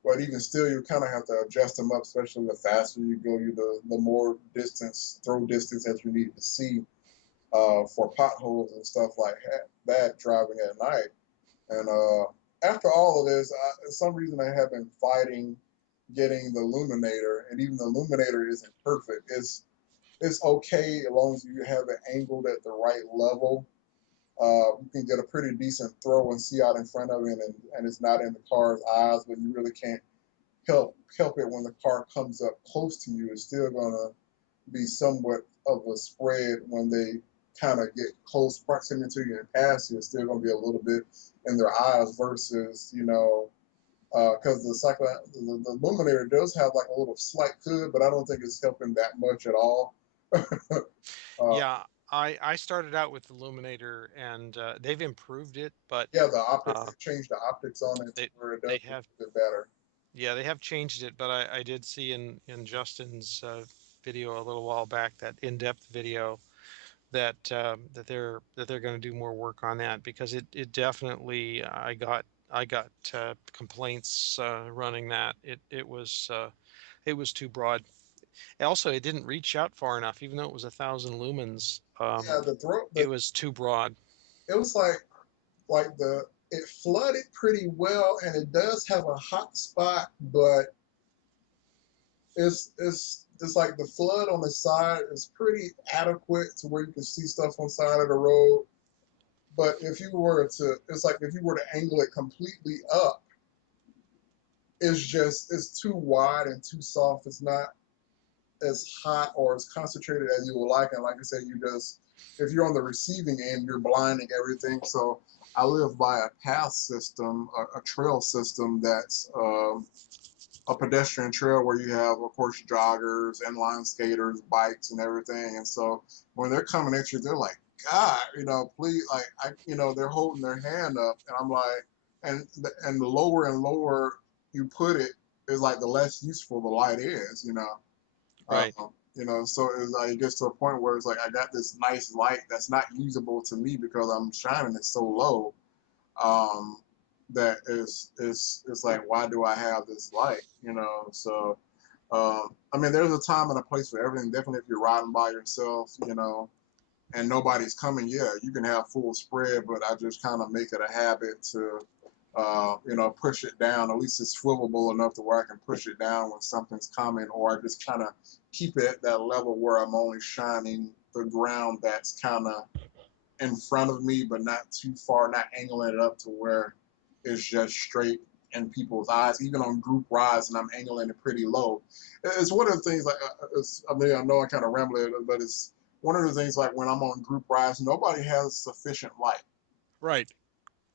but even still, you kind of have to adjust them up, especially the faster you go, the more distance, throw distance that you need to see for potholes and stuff like that driving at night. And after all of this, for some reason I have been fighting getting the illuminator, and even the illuminator isn't perfect. It's okay as long as you have it angled at the right level. You can get a pretty decent throw and see out in front of it, and it's not in the car's eyes, but you really can't help it when the car comes up close to you. It's still gonna be somewhat of a spread when they kind of get close proximity to you and pass you. It's still gonna be a little bit in their eyes versus because the illuminator does have like a little slight hood, but I don't think it's helping that much at all. Yeah, I started out with Illuminator, and they've improved it, but Yeah, the optics, uh, they changed the optics on it to they where it they does look have a bit better. yeah, they have changed it. But I did see in Justin's video a little while back, that in-depth video, that they're going to do more work on that, because it definitely I got complaints running that it was too broad. Also, it didn't reach out far enough, even though it was 1,000 lumens. Yeah, the throat, It was too broad. it was like the it flooded pretty well, and it does have a hot spot, but it's like the flood on the side is pretty adequate to where you can see stuff on the side of the road. But if you were to, it's like if you were to angle it completely up, it's too wide and too soft. It's not as hot or as concentrated as you would like. And like I said, you just if you're on the receiving end, you're blinding everything. So I live by a path system, a trail system that's a pedestrian trail where you have, of course, joggers, inline skaters, bikes, and everything. And so when they're coming at you, they're like, God, please, like, they're holding their hand up, and I'm like, and the lower and lower you put it is like the less useful the light is. Right. So it's like it gets to a point where it's like I got this nice light that's not usable to me because I'm shining it so low. Um, that is like, why do I have this light? So I mean, there's a time and a place for everything. Definitely, if you're riding by yourself, and nobody's coming, yeah, you can have full spread. But I just kind of make it a habit to push it down. At least it's swivelable enough to where I can push it down when something's coming, or I just kind of keep it at that level where I'm only shining the ground that's kind of in front of me, but not too far, not angling it up to where it's just straight in people's eyes. Even on group rides, and I'm angling it pretty low. It's one of the things like I mean, I know I kind of ramble it, but it's one of the things like when I'm on group rides, nobody has sufficient light. Right.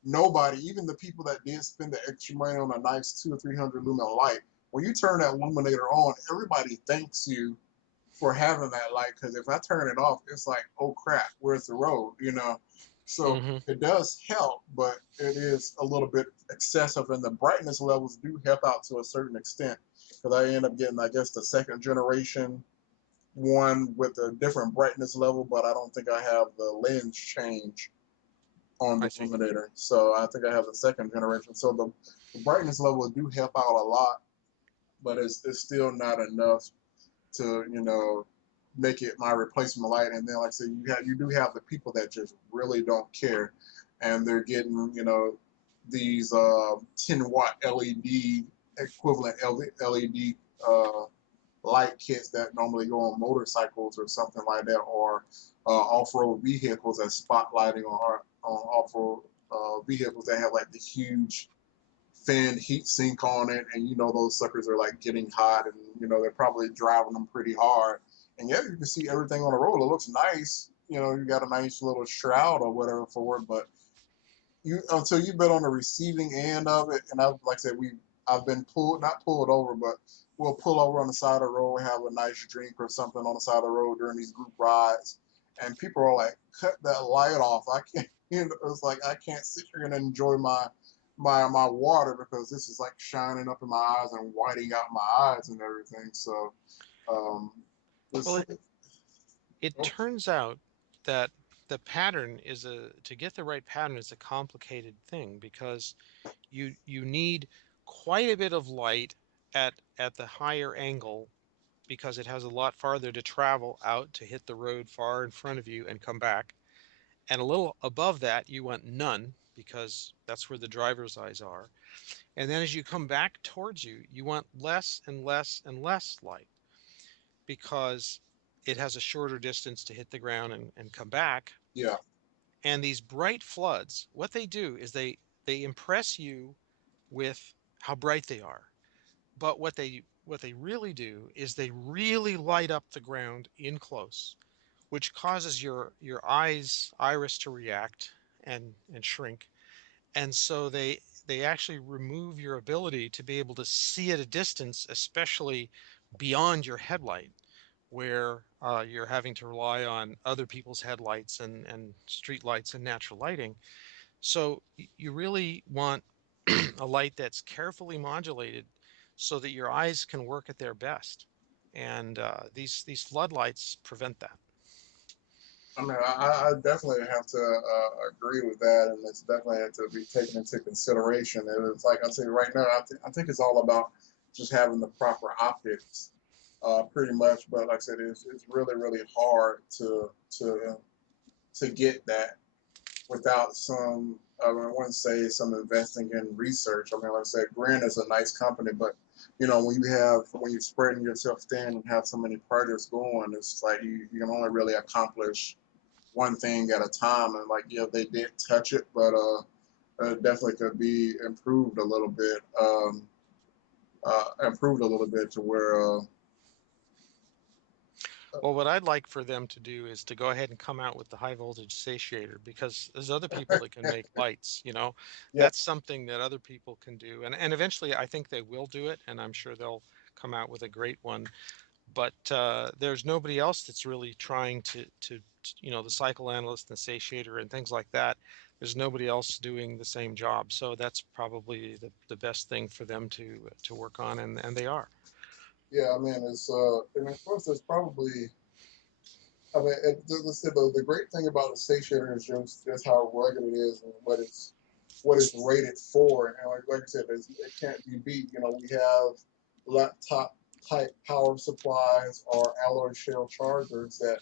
Nobody, even the people that did spend the extra money on a nice 200 or 300 lumen light, when you turn that illuminator on, everybody thanks you for having that light. Because if I turn it off, it's like, oh crap, where's the road? So Hmm. it does help, but it is a little bit excessive, and the brightness levels do help out to a certain extent. Because I end up getting, I guess, the second generation one with a different brightness level, but I don't think I have the lens change on I the see. illuminator. So I think I have the second generation. So the brightness levels do help out a lot, but it's still not enough to make it my replacement light. And then like I said, you do have the people that just really don't care, and they're getting these 10-watt LED equivalent LED light kits that normally go on motorcycles or something like that, or off-road vehicles that's spotlighting on off-road vehicles that have like the huge fan heat sink on it, and those suckers are like getting hot, and they're probably driving them pretty hard. And yeah, you can see everything on the road. It looks nice. You got a nice little shroud or whatever for it, but you until you've been on the receiving end of it, and like I said, I've been pulled, not pulled over, but we'll pull over on the side of the road, have a nice drink or something on the side of the road during these group rides, and people are like, cut that light off. I can't. It's like I can't sit here and enjoy my water because this is like shining up in my eyes and whiting out my eyes and everything. So um, Well, this, it oh, turns out that the pattern to get the right pattern is a complicated thing because you need quite a bit of light at the higher angle because it has a lot farther to travel out to hit the road far in front of you and come back. And a little above that, you want none because that's where the driver's eyes are. And then as you come back towards you, you want less and less and less light because it has a shorter distance to hit the ground and come back. yeah, And these bright floods, what they do is they impress you with how bright they are. But what they really do is they really light up the ground in close, which causes your iris to react and shrink. And so they actually remove your ability to be able to see at a distance, especially beyond your headlight, where you're having to rely on other people's headlights and street lights and natural lighting. So you really want a light that's carefully modulated so that your eyes can work at their best. And these floodlights prevent that. I mean, I definitely have to agree with that, and it's definitely have to be taken into consideration. And it's like I say right now, I think it's all about just having the proper optics, pretty much. But like I said, it's really really hard to get that without some. I wouldn't say some investing in research. I mean, like I said, Grant is a nice company, but when you're spreading yourself thin and have so many projects going, it's like you can only really accomplish one thing at a time. And like, yeah, they did touch it, but it definitely could be improved a little bit to where Well, what I'd like for them to do is to go ahead and come out with the high voltage satiator because there's other people that can make lights, you know. yeah, That's something that other people can do. And eventually I think they will do it, and I'm sure they'll come out with a great one. But there's nobody else that's really trying the cycle analyst and the satiator and things like that. There's nobody else doing the same job. So that's probably the best thing for them to work on, and they are. yeah. I mean, and of course, there's probably. I mean, let's say the great thing about the satiator is just how rugged it is and what it's rated for. And like I said, it can't be beat. We have laptop type power supplies or alloy shell chargers that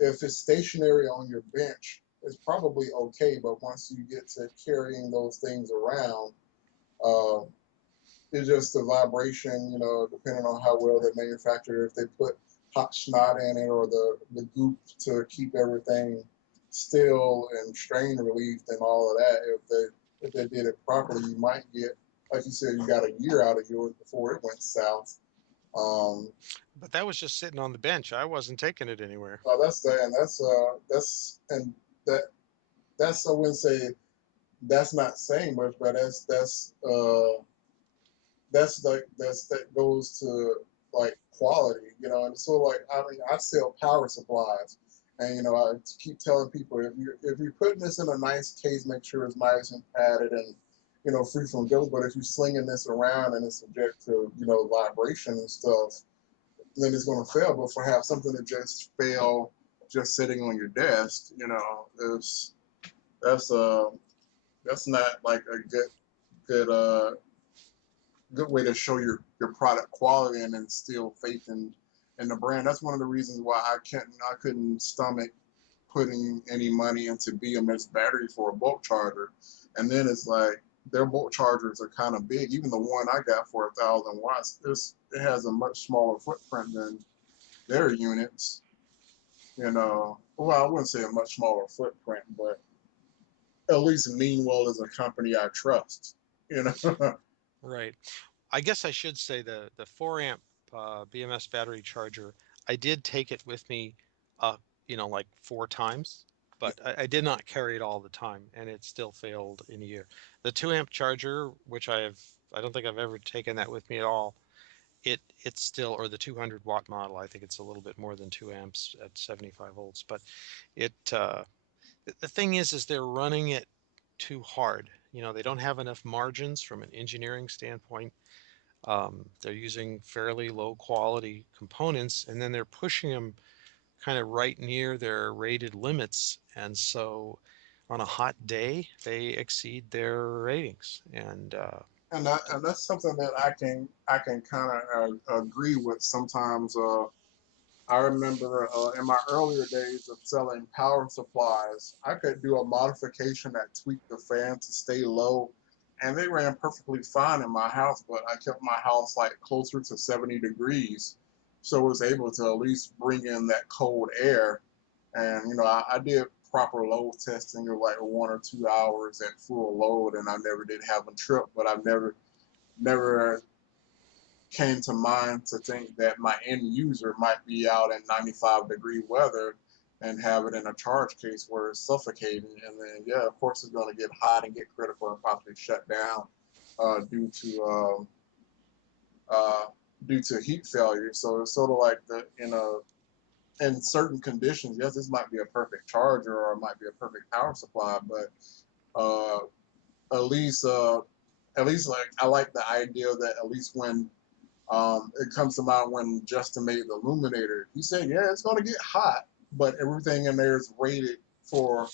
if it's stationary on your bench, it's probably okay. But once you get to carrying those things around, uh, it's just the vibration, depending on how well they manufacture. If they put hot snot in it or the goop to keep everything still and strain relief and all of that, if they did it properly, you might get, like you said, you got a year out of yours before it went south. Um, But that was just sitting on the bench. I wasn't taking it anywhere. that's the and that that's I wouldn't say that's not saying much, but that's like that goes to like quality, and so like I mean I sell power supplies, and I keep telling people if you're putting this in a nice case, make sure it's nice and padded and free from ghosts. But if you're slinging this around and it's subject to vibration and stuff, then it's going to fail. But for have something to just fail just sitting on your desk, is that's that's not like a good way to show your product quality and instill faith in the brand. That's one of the reasons why I couldn't stomach putting any money into BMS battery for a bulk charger. And then it's like their bulk chargers are kind of big. Even the one I got for 1,000 watts, it has a much smaller footprint than their units. Well, I wouldn't say a much smaller footprint, but at least Meanwell is a company I trust. You know. Right. I guess I should say the 4 amp BMS battery charger. I did take it with me, uh, like 4 times, but I did not carry it all the time, and it still failed in a year. The 2 amp charger, which I don't think I've ever taken that with me at all. It's still, or the 200-watt model. I think it's a little bit more than 2 amps at 75 volts, but it. The thing is they're running it too hard. They don't have enough margins from an engineering standpoint. They're using fairly low quality components, and then they're pushing them kind of right near their rated limits. And so on a hot day, they exceed their ratings. And that's something that I can kind of agree with sometimes. I remember in my earlier days of selling power supplies, I could do a modification that tweaked the fan to stay low, and they ran perfectly fine in my house. But I kept my house like closer to 70 degrees, so I was able to at least bring in that cold air. And I did proper load testing of like 1 or 2 hours at full load, and I never did have a trip. But I've never came to mind to think that my end user might be out in 95-degree weather and have it in a charge case where it's suffocating. And then, yeah, of course, it's going to get hot and get critical and possibly shut down uh, due to um, uh, due to heat failure. So it's sort of like in certain conditions, yes, this might be a perfect charger or it might be a perfect power supply, but uh, at least uh, at least like I like the idea that at least when it comes to mind when Justin made the Illuminator. He said, "Yeah, it's going to get hot, but everything in there is rated for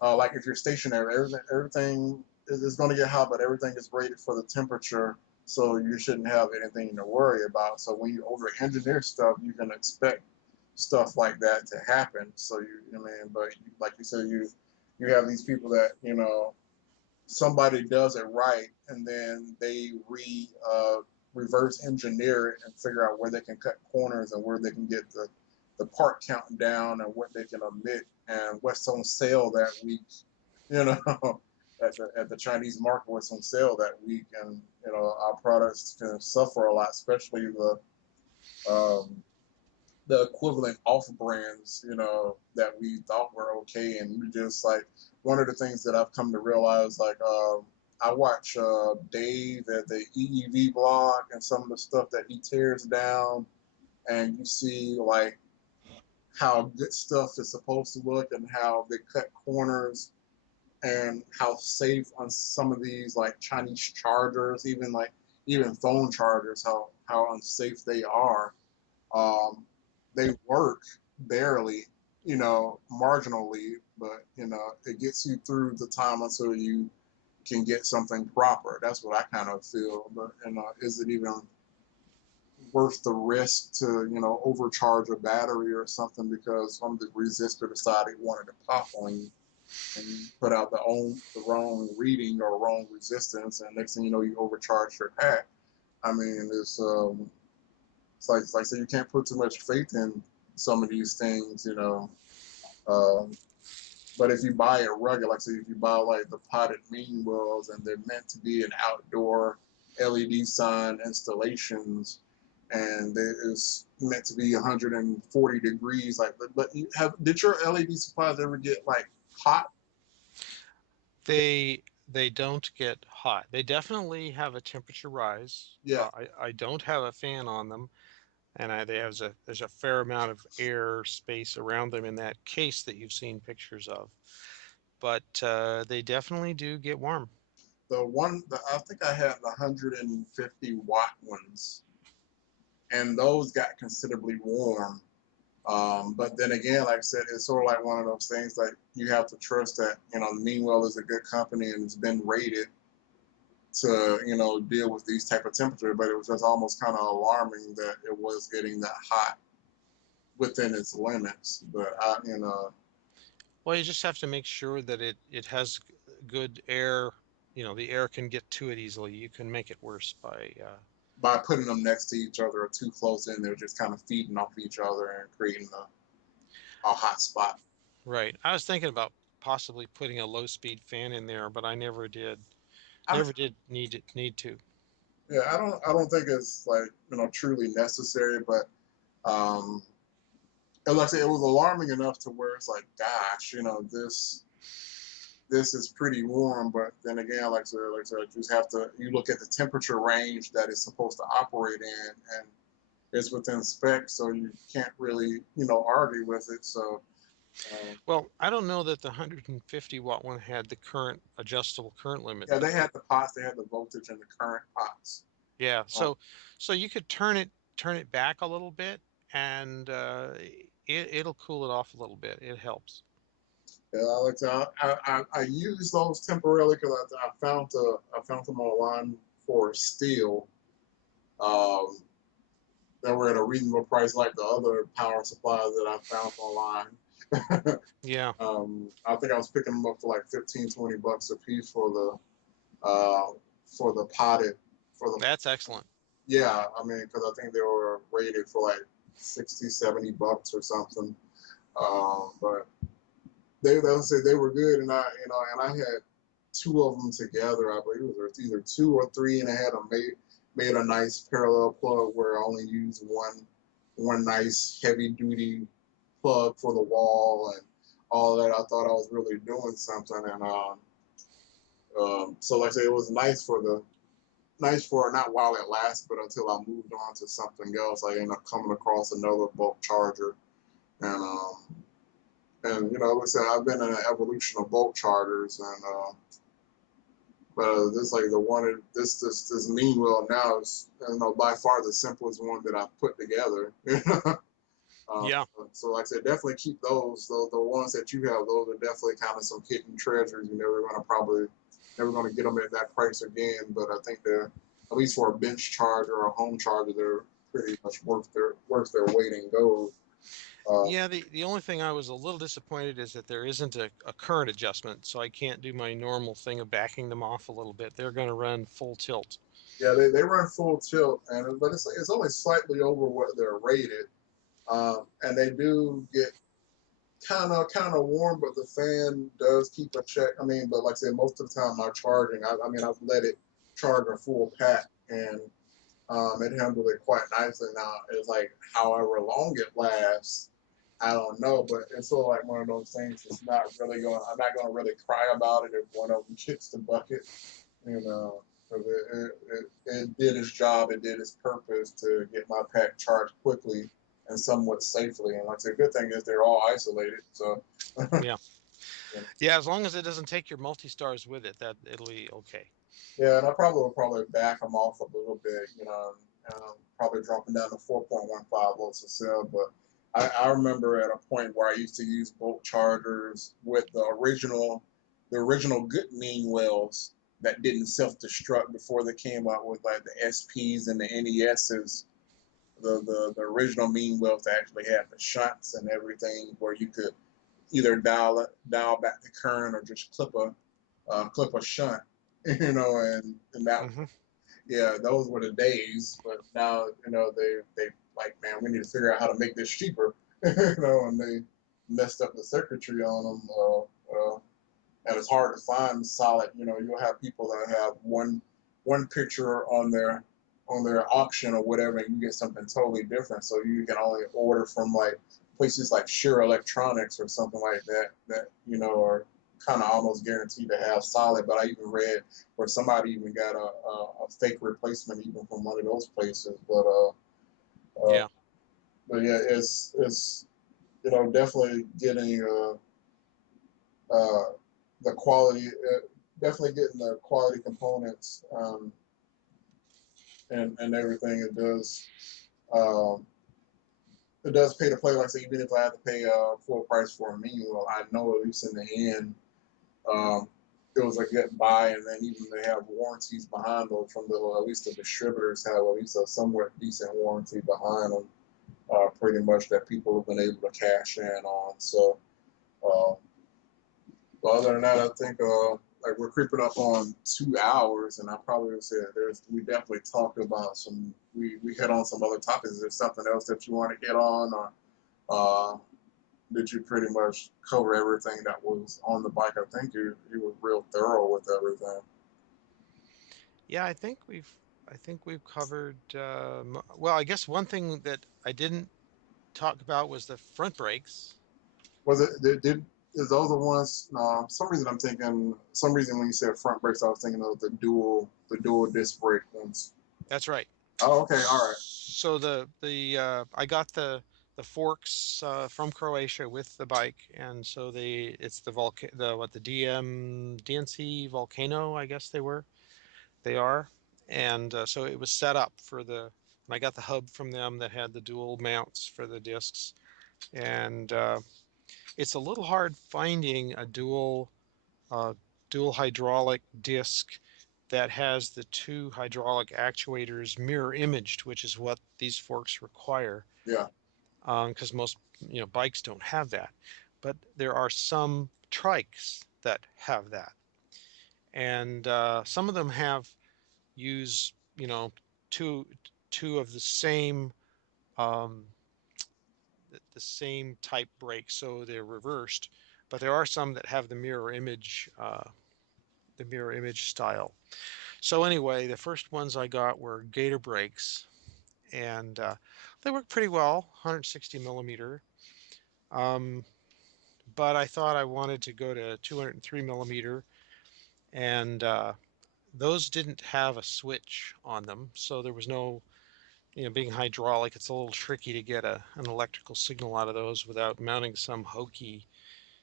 like if you're stationary, everything is going to get hot, but everything is rated for the temperature, so you shouldn't have anything to worry about. So when you over-engineer stuff, you can expect stuff like that to happen. So I mean, but like you said, you have these people that somebody does it right, and then they reverse engineer it and figure out where they can cut corners and where they can get the part count down and what they can omit and what's on sale that week. You know, at the Chinese market, what's on sale that week, and our products can suffer a lot, especially um, the equivalent off brands, that we thought were okay. And we just like one of the things that I've come to realize, like I watch Dave at the EEV blog and some of the stuff that he tears down, and you see like how good stuff is supposed to look and how they cut corners and how safe on some of these like Chinese chargers, even phone chargers, how unsafe they are. um, they work barely, marginally, but it gets you through the time until you can get something proper. That's what I kind of feel. But is it even worth the risk to, overcharge a battery or something because some of the resistor decided it wanted to pop on you and you put out the wrong reading or wrong resistance, and next thing you know, you overcharge your pack. I mean, it's like I said, you can't put too much faith in some of these things, Um, but if you buy it rugged, like say if you buy like the potted mean wells and they're meant to be an outdoor LED sign installations, and it's meant to be 140 degrees, like but did your LED supplies ever get like hot? They don't get hot. They definitely have a temperature rise. Yeah, I don't have a fan on them, and there's a fair amount of air space around them in that case that you've seen pictures of. But they definitely do get warm. I think I had the 150-watt ones, and those got considerably warm. But then again, like I said, it's sort of like one of those things that you have to trust that, Meanwell is a good company and it's been rated to, deal with these type of temperature. But it was just almost kind of alarming that it was getting that hot within its limits. But Well, you just have to make sure that it has good air. You know, the air can get to it easily. You can make it worse by by putting them next to each other or too close in, they're just kind of feeding off each other and creating a hot spot. right. I was thinking about possibly putting a low speed fan in there, but I never did. I, Never did need to. yeah, I don't think it's like, truly necessary, but um, and like I said, it was alarming enough to where it's like, gosh, this is pretty warm. But then again, like I said, you just have to you look at the temperature range that it's supposed to operate in, and it's within spec, so you can't really, argue with it. So, um, Well, I don't know that the 150-watt one had the current adjustable current limit. yeah, they had the pots, they had the voltage and the current pots. Yeah, Um, so you could turn it back a little bit, and it'll cool it off a little bit. It helps. yeah, I used those temporarily because I found them online for steel. Um, that were at a reasonable price, like the other power supplies that I found online. Yeah, I think I was picking them up for like 15, $20 a piece uh, for the potted for the that's excellent. yeah. I mean, because I think they were rated for like 60, $70 or something. But they say they were good, and I had two of them together. I believe it was either two or three, and I had them made a nice parallel plug where I only used one nice heavy duty plug for the wall and all that. I thought I was really doing something, and so like I say, it was nice for not while it lasted, but until I moved on to something else. I ended up coming across another bulk charger, and like I said, I've been in an evolution of bulk chargers, and but this like the one this Meanwell now is, by far the simplest one that I've put together. Um, Yeah, so like I said, definitely keep those. The ones that you have, those are definitely kind of some hidden treasures. You're never gonna get them at that price again. But I think they're, at least for a bench charger or a home charger, they're pretty much worth their weight in gold. Uh, yeah. The only thing I was a little disappointed is that there isn't a current adjustment, so I can't do my normal thing of backing them off a little bit. They're going to run full tilt. yeah, they run full tilt, but it's only slightly over what they're rated, and they do get kind of warm, but the fan does keep a check. I mean, but like I said, most of the time my charging, I mean, I've let it charge a full pack, and it handled it quite nicely. Now it's like however long it lasts, I don't know, but it's sort of like one of those things. It's not really going. I'm not going to really cry about it if one of them kicks the bucket, you know. Because it did its job, it did its purpose to get my pack charged quickly and somewhat safely. And like I said, the good thing is they're all isolated. So, Yeah, yeah. As long as it doesn't take your multi stars with it, that it'll be okay. yeah, and I probably will probably back them off a little bit, probably dropping down to 4.15 volts a cell. But I remember at a point where I used to use bulk chargers with the original good mean wells that didn't self destruct before they came out with like the SPs and the NESs. the original mean wheels actually had the shunts and everything where you could either dial back the current or just clip a shunt, and that Hmm. yeah, those were the days. But now they like, man, we need to figure out how to make this cheaper, and they messed up the circuitry on them. And it's hard to find solid. You'll have people that have one picture on their auction or whatever, and you get something totally different. So you can only order from like places like Sure Electronics or something like that are kind of almost guaranteed to have solid. But I even read where somebody even got a fake replacement even from one of those places. Uh, Yeah. but yeah, it's definitely getting uh, the quality, definitely getting the quality components, and everything. Um, it does pay to play. Like I say, even if I have to pay full price for a manual, I know at least in the end, um, it was a good buy. And then even they have warranties behind them from at least the distributors have at least a somewhat decent warranty behind them, pretty much that people have been able to cash in on. So. Uh, But other than that, I think like we're creeping up on 2 hours, and I probably would say we definitely talked about we hit on some other topics. Is there something else that you want to get on, or did you pretty much cover everything that was on the bike? I think you were real thorough with everything. Yeah, I think we've covered. Well, I guess one thing that I didn't talk about was the front brakes. Was it did is those the ones? No, for some reason I'm thinking. Some reason when you said front brakes, I was thinking of the dual disc brake ones. That's right. Oh, okay, all right, So the I got the forks from Croatia with the bike, and so it's the DNC Volcano, I guess they are, and so it was set up for and I got the hub from them that had the dual mounts for the discs, and it's a little hard finding a uh, dual hydraulic disc that has the two hydraulic actuators mirror imaged, which is what these forks require, yeah, because most bikes don't have that. But there are some trikes that have that, and some of them have use two two of um, the same type brake, so they're reversed. But there are some that have the mirror image style. So anyway, the first ones I got were Gator brakes, and they work pretty well, 160 millimeter. Um, but I thought I wanted to go to 203 millimeter, and those didn't have a switch on them, so there was no, being hydraulic, it's a little tricky to get an electrical signal out of those without mounting some hokey,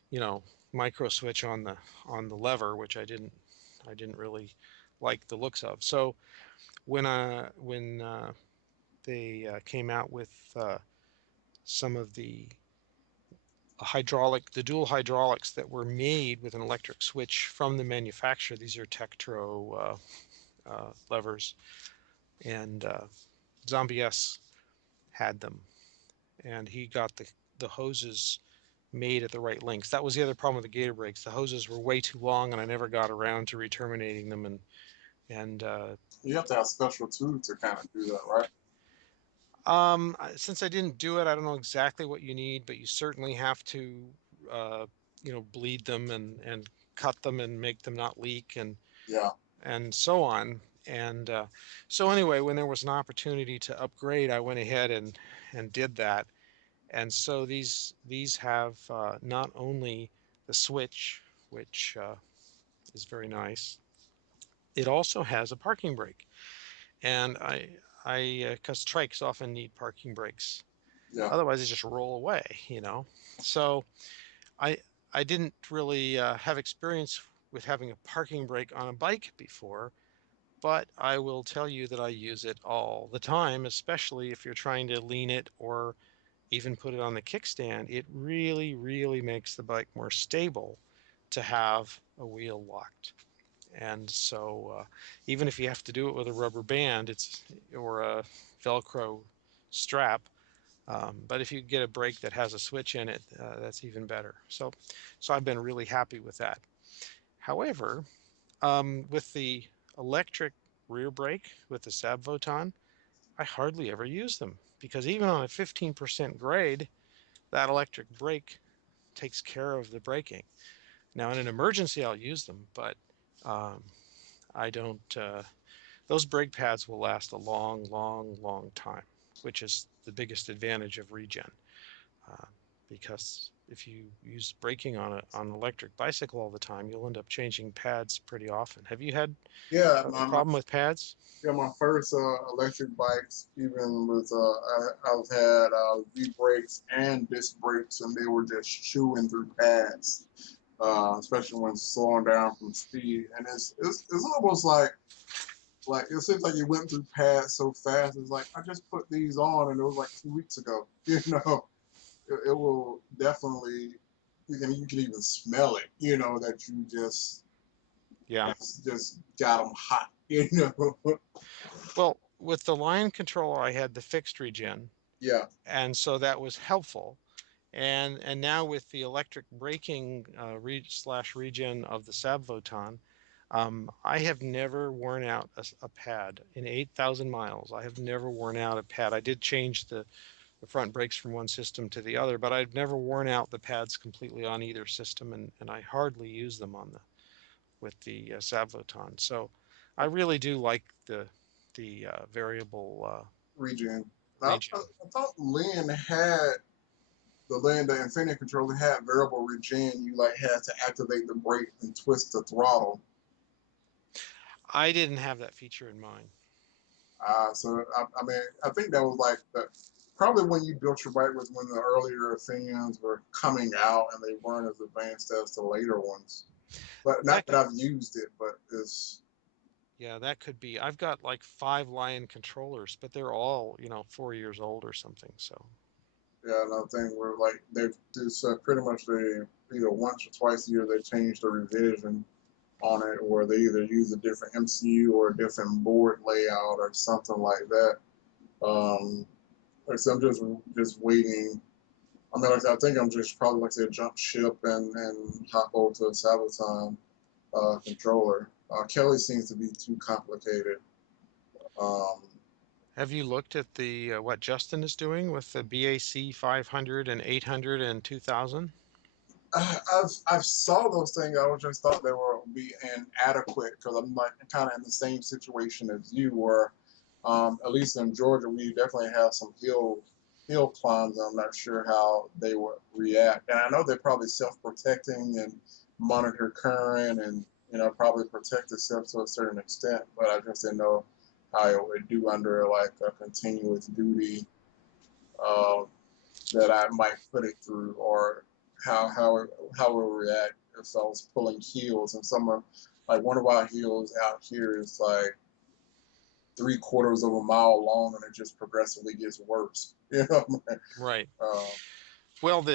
you know, micro switch on the lever, which I didn't really like the looks of. So when they came out with some of the dual hydraulics that were made with an electric switch from the manufacturer. These are Tektro levers, and Zombie S had them, and he got the hoses made at the right lengths. That was the other problem with the Gator brakes. The hoses were way too long, and I never got around to re-terminating them. And you have to have special tools to kind of do that, right? since I didn't do it, I don't know exactly what you need, but you certainly have to, uh, bleed them and cut them and make them not leak Yeah, and so on. And so anyway, when there was an opportunity to upgrade, I went ahead and did that. And so these have not only the switch, which is very nice, it also has a parking brake. And because trikes often need parking brakes, yeah. otherwise they just roll away. So I I didn't really have experience with having a parking brake on a bike before, but I will tell you that I use it all the time, especially if you're trying to lean it or even put it on the kickstand. It really, really makes the bike more stable to have a wheel locked. And so even if you have to do it with a rubber band, or a Velcro strap. But if you get a brake that has a switch in it, that's even better. So I've been really happy with that. However, with the electric rear brake with the Sabvoton, I hardly ever use them because even on a 15% grade, that electric brake takes care of the braking. Now, in an emergency, I'll use them, but um, I don't. Those brake pads will last a long, long, long time, which is the biggest advantage of regen. Uh, because if you use braking on an electric bicycle all the time, you'll end up changing pads pretty often. Have you had Yeah, a problem with pads? yeah, my first electric bikes, even with I've had V brakes and disc brakes, and they were just chewing through pads, especially when slowing down from speed. And it's almost like it seems like you went through pads so fast. It's like I just put these on, and it was like 2 weeks ago. It will definitely you can even smell it. That you Yeah. just got them hot. Well, with the line controller, I had the fixed regen, Yeah. and so that was helpful. And now with the electric braking slash regen of the Sabvoton, I have never worn out a pad in 8,000 miles. I have never worn out a pad. I did change the front brakes from one system to the other, but I've never worn out the pads completely on either system, and I hardly use them on the with the Sabvoton. So I really do like the variable Regen. I regen. thought the Infinity controller had variable regen. You like had to activate the brake and twist the throttle. I didn't have that feature in mind. I mean, I think that was like probably when you built your bike was when the earlier fans were coming out and they weren't as advanced as the later ones. But not That that I've used it, but it's Yeah, that could be. I've got like 5 Lion controllers, but they're all, 4 years old or something. So, yeah, another thing where like they've just pretty much they either once or twice a year they change the revision on it, or they either use a different MCU or a different board layout or something like that. Like I said, I'm just waiting. I mean, like I think I'm just probably like I said, jump ship and hop over to a Sabaton controller. Kelly seems to be too complicated. Um, have you looked at the what Justin is doing with the BAC 500 and 800 and 2000? I've saw those things. I just thought they were be inadequate because I'm like kind of in the same situation as you, where at least in Georgia we definitely have some hill climbs. I'm not sure how they would react, and I know they're probably self protecting and monitor current and probably protect itself to a certain extent. But I just didn't know how it would do under like a continuous duty uh, that I might put it through, or how it will react if I was pulling heels. And some of like one of our heels out here is like 3/4 of a mile long, and it just progressively gets worse. Right. uh, Well,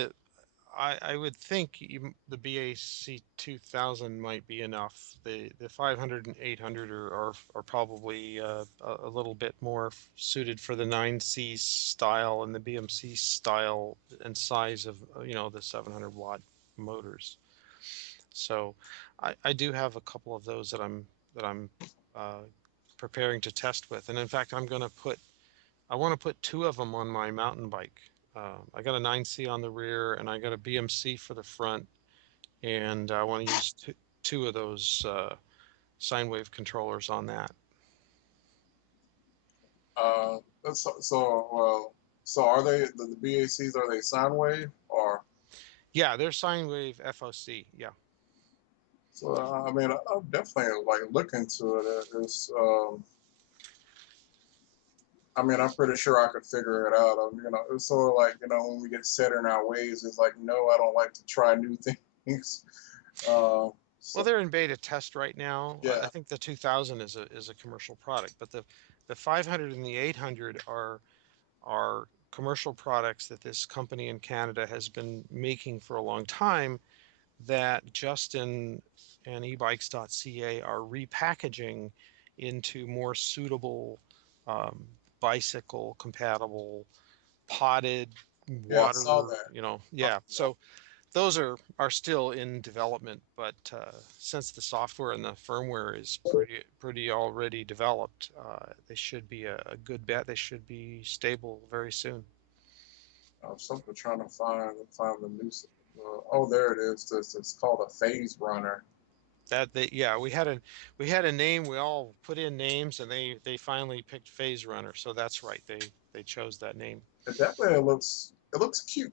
I would think even the BAC 2000 might be enough. The 500 and 800 are probably a little bit more suited for the 9C style and the BMC style and size of the 700-watt motors. So I do have a couple of those that I'm uh, preparing to test with, and in fact I want to put two of them on my mountain bike. I got a 9C on the rear, and I got a BMC for the front, and I want to use two of those sine wave controllers on that. uh, so are they the BACs? Are they sine wave or? Yeah, they're sine wave FOC. Yeah. So I mean, I'll definitely like look into it. I mean, I'm pretty sure I could figure it out. It's sort of like when we get set in our ways, it's like no, I don't like to try new things. Uh, Well, so they're in beta test right now. I yeah, think the 2000 is a commercial product, but the 500 and the 800 are commercial products that this company in Canada has been making for a long time that Justin and ebikes.ca are repackaging into more suitable um, bicycle compatible potted Yeah, I saw water, that. yeah. So those are still in development, but since the software and the firmware is pretty already developed, they should be a good bet. They should be stable very soon. I was something trying to find the new. Oh, there it is. It's called a phase runner. Yeah, we had a name. We all put in names, and they finally picked Phase Runner. So that's right. They chose that name. It definitely looks cute.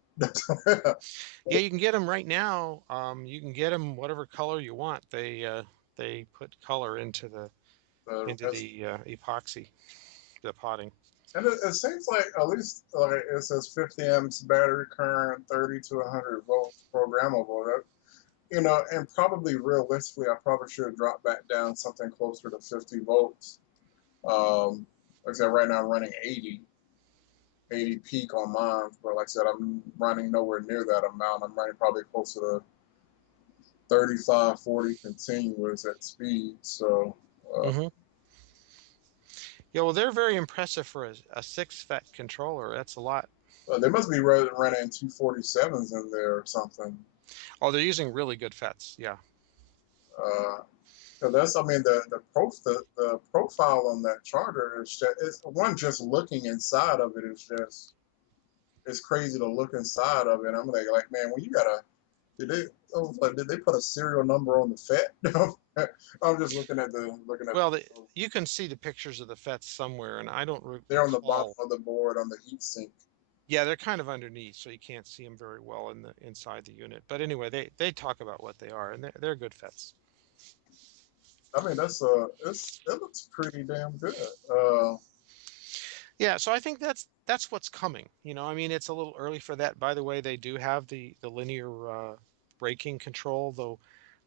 Yeah, you can get them right now. You can get them whatever color you want. They put color into the Uh, into the epoxy, the potting. and it seems like at least like it says 50 amps battery current, 30 to 100 volts programmable. And probably realistically, I probably should drop back down something closer to 50 volts. Like I said, right now I'm running 80 peak on mine, but like I said, I'm running nowhere near that amount. I'm running probably closer to 35, 40 continuous at speed. So uh, Hmm. Yeah, well, they're very impressive for a 6 FET controller. That's a lot. they must be running 247s in there or something. Oh, they're using really good FETs. Yeah. Uh, that's, I mean, the profile on that charger is just, it's one just looking inside of it is just, it's crazy to look inside of it. I'm like, man, when you gotta, did they, I was like, did they put a serial number on the FET? I'm just looking at Well, you can see the pictures of the FETs somewhere, and I don't they're on the bottom recall. of the board on the heatsink. Yeah, they're kind of underneath, so you can't see them very well in the inside the unit. But anyway, they talk about what they are, and they're good FETs. I mean, it looks pretty damn good. Yeah, so I think that's what's coming. I mean, it's a little early for that. By the way, they do have the linear braking control, though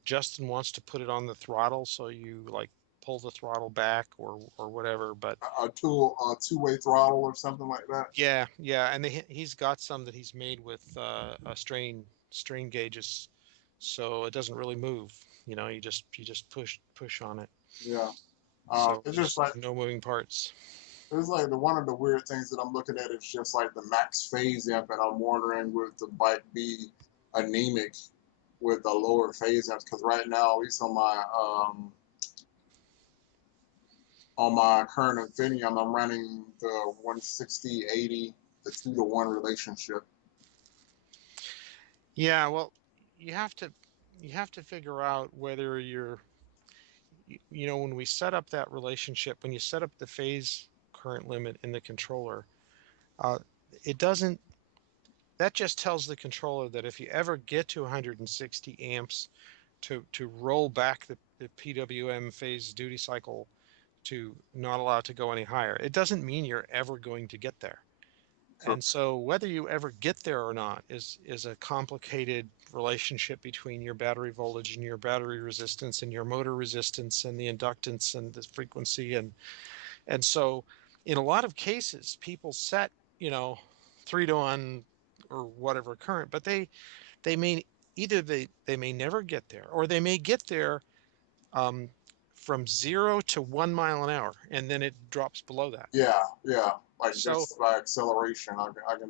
Justin wants to put it on the throttle, so you like pull the throttle back or whatever. But A two-way throttle or something like that. yeah, yeah, and he's got some that he's made with strain gauges, so it doesn't really move. You just push on it, Yeah. so It's just there's like no moving parts. it's like the one of the weird things that I'm looking at is just like the max phase amp, and I'm wondering would the bike be anemic with the lower phase amps? Because right now, at least on my current Infinium, I'm running the 160/80, the 2-to-1 relationship. Yeah, well, you have to you have to figure out whether when we set up that relationship, when you set up the phase current limit in the controller, uh, it doesn't. That just tells the controller that if you ever get to 160 amps, to roll back the PWM phase duty cycle to not allow it to go any higher. It doesn't mean you're ever going to get there. And so whether you ever get there or not is a complicated relationship between your battery voltage and your battery resistance and your motor resistance and the inductance and the frequency and so in a lot of cases people set, 3-to-1 or whatever current, but they may either they may never get there or they may get there um, from 0 to 1 mile an hour and then it drops below that. Yeah, yeah. Like So just by acceleration, I can.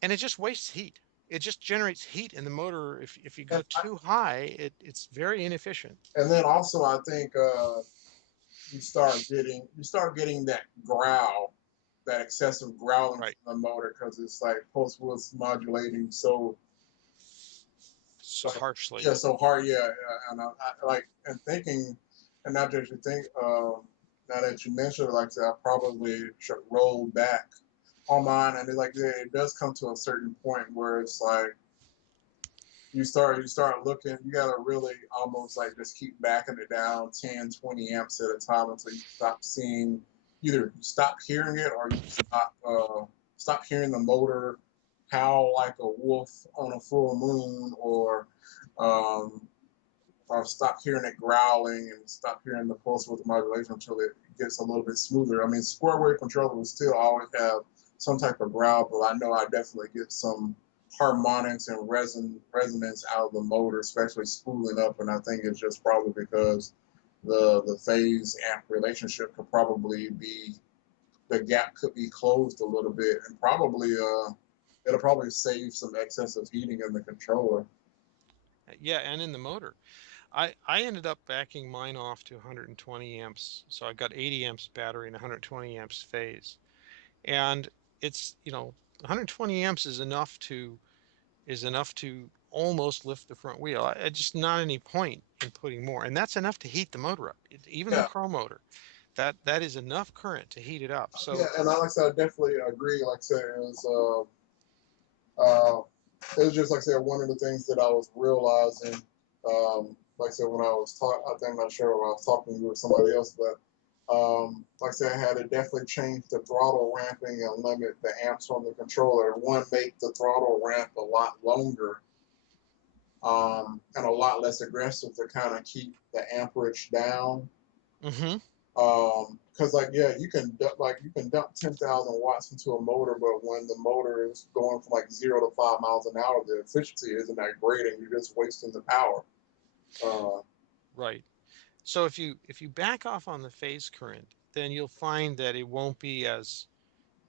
and it just wastes heat. It just generates heat in the motor. If you go And, too high, it's very inefficient. and then also, I think you start getting that growl, that excessive growling Right. from the motor because it's like pulse width modulating so So harshly. yeah, so hard, yeah, and I like and thinking, and not just you think, now that you mentioned it, like I said, I probably should roll back on mine, and it does come to a certain point where it's like you start looking, you gotta really almost like just keep backing it down 10, 20 amps at a time until you stop seeing, either you stop hearing it or you stop hearing the motor howl like a wolf on a full moon, um, or stop hearing it growling and stop hearing the pulse width modulation until it gets a little bit smoother. I mean, square wave controller will still always have some type of growl, but I know I definitely get some harmonics and resonance out of the motor, especially spooling up. And I think it's just probably because the phase amp relationship could probably be the gap could be closed a little bit, and probably it'll probably save some excessive heating in the controller. Yeah, and in the motor. I ended up backing mine off to 120 amps. So I got 80 amps battery and 120 amps phase. And it's, 120 amps is enough to almost lift the front wheel. I just not any point in putting more. And that's enough to heat the motor up. Even the Yeah, Crow motor. That is enough current to heat it up. yeah, So and like I said, I definitely agree. Like I said, uh, it was just like I said, one of the things that I was realizing. Like I said, when I was talking, I think I'm not sure when I was talking to you or somebody else, but like I said, I had to definitely change the throttle ramping and limit the amps on the controller. One, make the throttle ramp a lot longer and a lot less aggressive to kind of keep the amperage down. hmm Because like yeah, you can dump 10,000 watts into a motor, but when the motor is going from like 0 to 5 miles an hour, the efficiency isn't that great, and you're just wasting the power. Uh, right. So if you back off on the phase current, then you'll find that it won't be as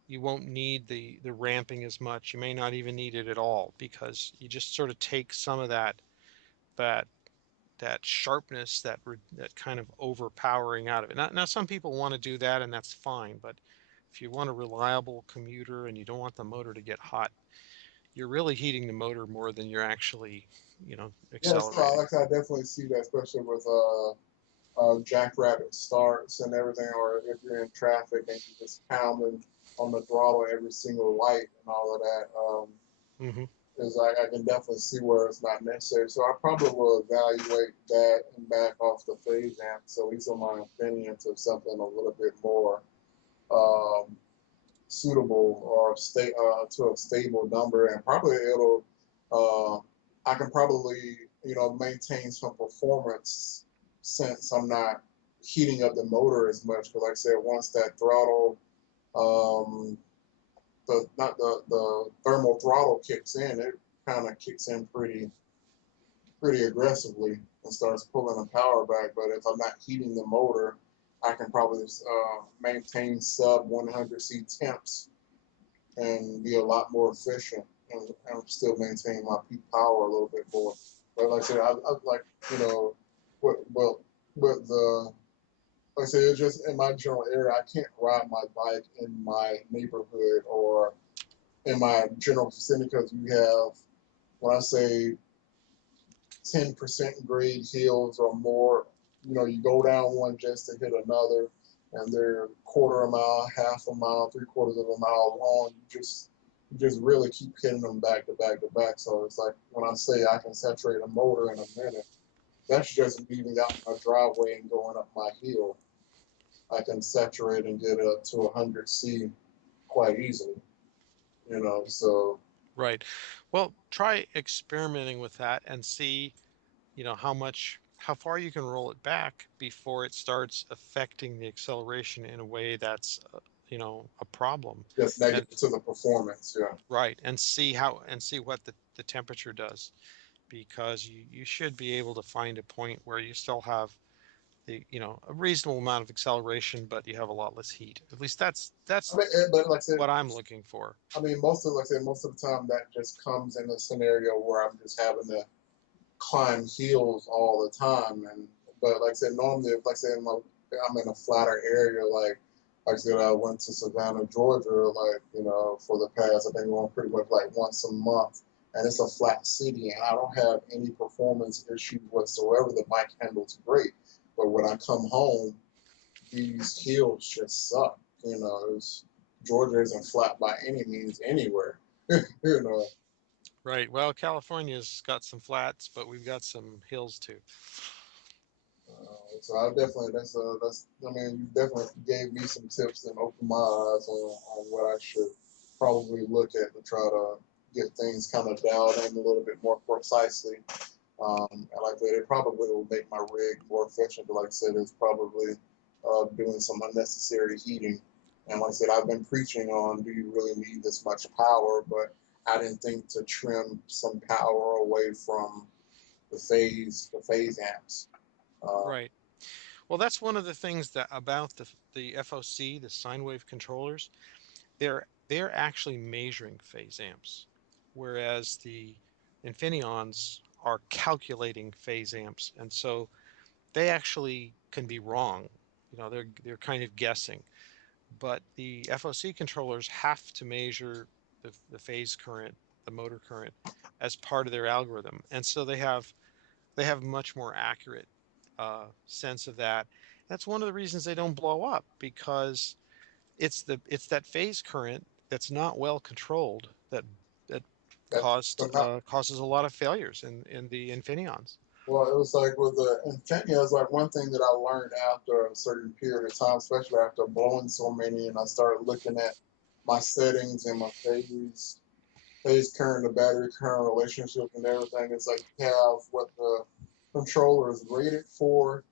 you won't need the ramping as much. You may not even need it at all because you just sort of take some of that that sharpness, that kind of overpowering out of it. Now some people want to do that, and that's fine. But if you want a reliable commuter and you don't want the motor to get hot, you're really heating the motor more than you're actually, yeah, so accelerating. I definitely see that, especially with jackrabbit starts and everything, or if you're in traffic and you're just pounding on the throttle every single light and all of that. hmm Is I can definitely see where it's not necessary. So I probably will evaluate that and back off the phase amp. So these are my opinions of something a little bit more um, suitable or to a stable number, and probably it'll uh, I can probably maintain some performance since I'm not heating up the motor as much. Because like I said, once that throttle um, the not the thermal throttle kicks in, it kind of kicks in pretty aggressively and starts pulling the power back. But if I'm not heating the motor, I can probably maintain sub 100 C temps and be a lot more efficient and still maintain my peak power a little bit more. But like I said, I like what well with the like I said, it's just in my general area. I can't ride my bike in my neighborhood or in my general vicinity because you have, when I say 10% grade hills or more, you go down one just to hit another, and they're quarter a mile, half a mile, three-quarters of a mile long. You just really keep hitting them back to back to back. So it's like when I say I can saturate a motor in a minute, that's just leaving out my driveway and going up my hill. I can saturate and get up to 100 C quite easily. So Right. Well, try experimenting with that and see, how far you can roll it back before it starts affecting the acceleration in a way that's, a problem. just And negative to the performance. Yeah. right, and see what the temperature does, because you should be able to find a point where you still have a reasonable amount of acceleration, but you have a lot less heat. At least I that's mean, but like I said, what I'm looking for. I mean, like I said, most of the time that just comes in a scenario where I'm just having to climb hills all the time. And but like I said, normally, if like I said, I'm in a flatter area, like I said, I went to Savannah, Georgia, like for the past, I've been going pretty much like once a month, and it's a flat city, and I don't have any performance issues whatsoever. The bike handles great, but when I come home, these hills just suck. Georgia isn't flat by any means anywhere. you know, Right. Well, California's got some flats, but we've got some hills too. so I definitely that's I mean you definitely gave me some tips and opened my eyes on what I should probably look at to try to get things kind of dialed in a little bit more precisely. And like that, it probably will make my rig more efficient. But like I said, it's probably doing some unnecessary heating. And like I said, I've been preaching on, do you really need this much power? But I didn't think to trim some power away from the phase amps. Uh, Right. Well, that's one of the things that about the FOC, the sine wave controllers. They're actually measuring phase amps, whereas the Infineons are calculating phase amps, and so they actually can be wrong. They're kind of guessing, but the FOC controllers have to measure the phase current, the motor current, as part of their algorithm, and so they have much more accurate sense of that. That's one of the reasons they don't blow up, because it's that phase current that's not well controlled that That, but not, causes a lot of failures in the Infineons. well, it was like with the Infinity, it's like one thing that I learned after a certain period of time, especially after blowing so many, and I started looking at my settings and my phase current, the battery current relationship, and everything. It's like you have what the controller is rated for,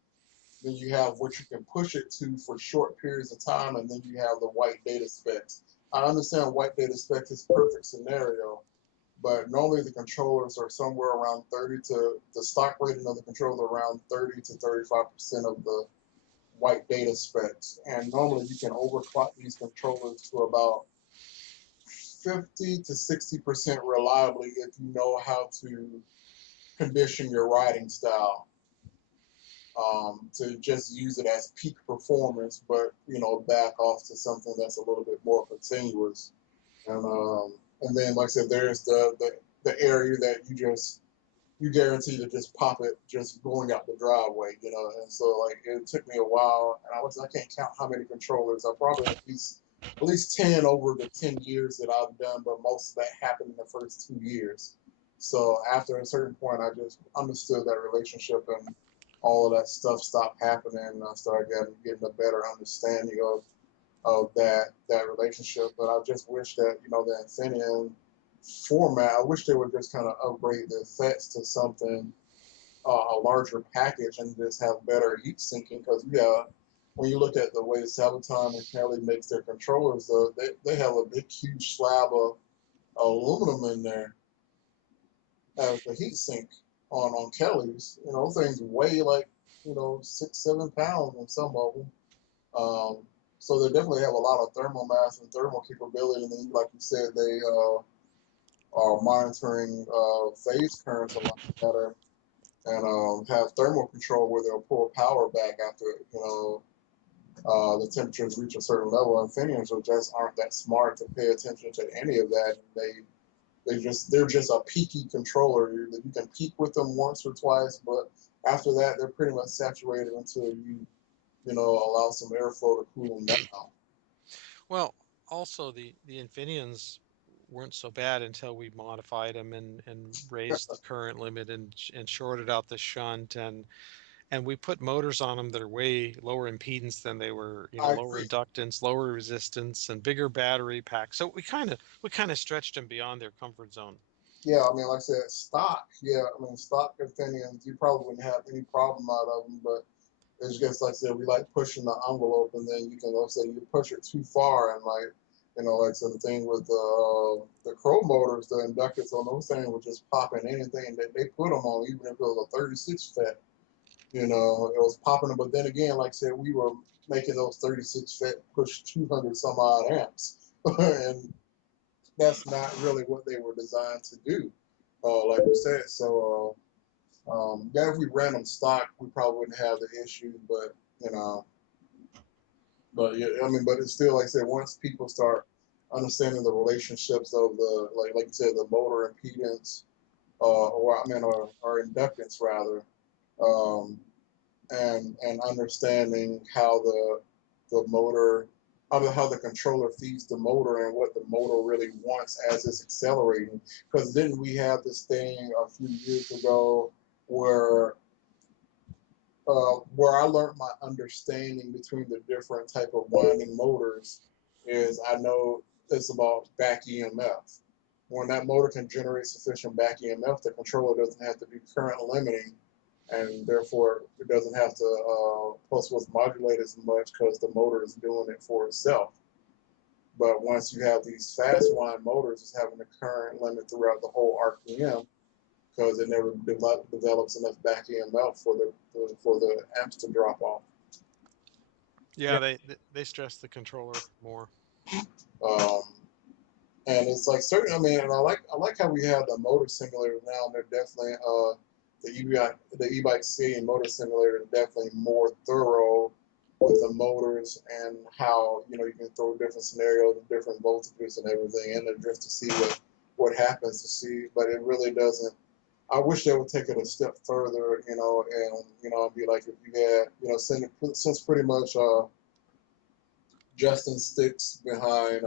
then you have what you can push it to for short periods of time, and then you have the white data specs. I understand white data specs is perfect scenario, but normally the controllers are somewhere around 30 to the stock rating of the controller around 30 to 35% of the white data specs. And normally you can overclock these controllers to about 50 to 60% reliably if you know how to condition your riding style, to just use it as peak performance, but back off to something that's a little bit more continuous. And then, like I said, there's the area that you guarantee to just pop it just going out the driveway. And so like it took me a while, and I can't count how many controllers. I probably at least 10 over the 10 years that I've done, but most of that happened in the first 2 years. So after a certain point, I just understood that relationship, and all of that stuff stopped happening, and I started getting a better understanding of that relationship. But I just wish that the Infineon format. I wish they would just kind of upgrade the effects to something, a larger package, and just have better heat sinking. Because when you look at the way Sabaton and Kelly makes their controllers, they have a big huge slab of aluminum in there as the heat sink on Kelly's. Things weigh like 6-7 pounds in some of them. Um, so they definitely have a lot of thermal mass and thermal capability. And then, like you said, they are monitoring phase currents a lot better, and have thermal control where they'll pull power back after the temperatures reach a certain level. And Infineons just aren't that smart to pay attention to any of that. They're just a peaky controller. You can peak with them once or twice, but after that they're pretty much saturated until you allow some airflow to cool them down. Well, also the Infineons weren't so bad until we modified them and raised the current limit and shorted out the shunt, and we put motors on them that are way lower impedance than they were, I lower agree. inductance, lower resistance, and bigger battery pack. So we kind of stretched them beyond their comfort zone. Yeah, I mean, like I said, stock. Yeah, I mean, stock Athenians, you probably wouldn't have any problem out of them, but it's just like I said, we like pushing the envelope, and then you can, let's say, you push it too far, and like I said, the thing with the Crow motors, the inductance on those things were just popping anything that they put them on, even if it was a 36 FET, it was popping them. But then again, like I said, we were making those 36 FET push 200 some odd amps, and that's not really what they were designed to do, like we said. So, yeah, if we ran them stock, we probably wouldn't have the issue. You know, but yeah, I mean, but it's still like I said, once people start understanding the relationships of the like you said, the motor impedance, or inductance rather, um, and understanding how the motor, how the controller feeds the motor and what the motor really wants as it's accelerating. Because then we had this thing a few years ago where where I learned my understanding between the different type of winding motors is I know it's about back EMF. When that motor can generate sufficient back EMF, the controller doesn't have to do current limiting, and therefore it doesn't have to pulse width modulate as much because the motor is doing it for itself. But once you have these fast wind motors, it's having a current limit throughout the whole RPM because it never develops enough back EMF for the amps to drop off. Yeah, they stress the controller more. Um, and it's like certain. I mean, and I like how we have the motor simulator now. And they're definitely the e-bike C and motor simulator is definitely more thorough with the motors and how you can throw different scenarios and different voltages and everything in there just to see what happens to see. But it really doesn't. I wish they would take it a step further, and be like if you had, since pretty much Justin sticks behind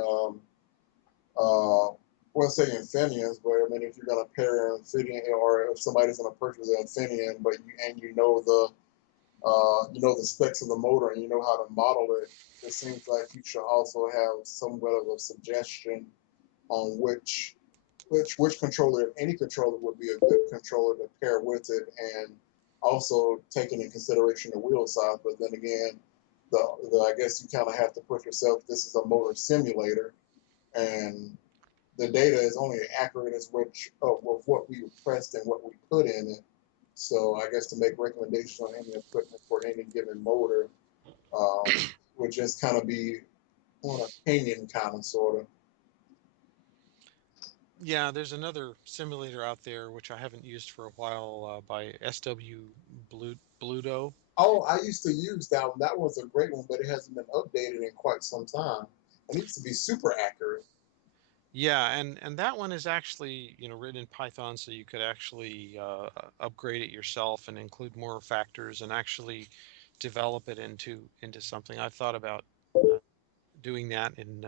well, say Infineons, but I mean, if you're going to pair an Infineon, or if somebody's going to purchase an Infineon, but you know the specs of the motor and you know how to model it, it seems like you should also have somewhat of a suggestion on which controller, if any controller, would be a good controller to pair with it, and also taking into consideration the wheel size. But then again, the I guess you kind of have to put yourself. This is a motor simulator, and the data is only accurate as which of what we pressed and what we put in it. So I guess to make recommendations on any equipment for any given motor would just kind of be on opinion, kind of sort of. Yeah, there's another simulator out there which I haven't used for a while by SW Bluto. Oh, I used to use that one. That was a great one, but it hasn't been updated in quite some time. It needs to be super accurate. Yeah, and that one is actually written in Python, so you could actually upgrade it yourself and include more factors and actually develop it into something. I've thought about uh, doing that, and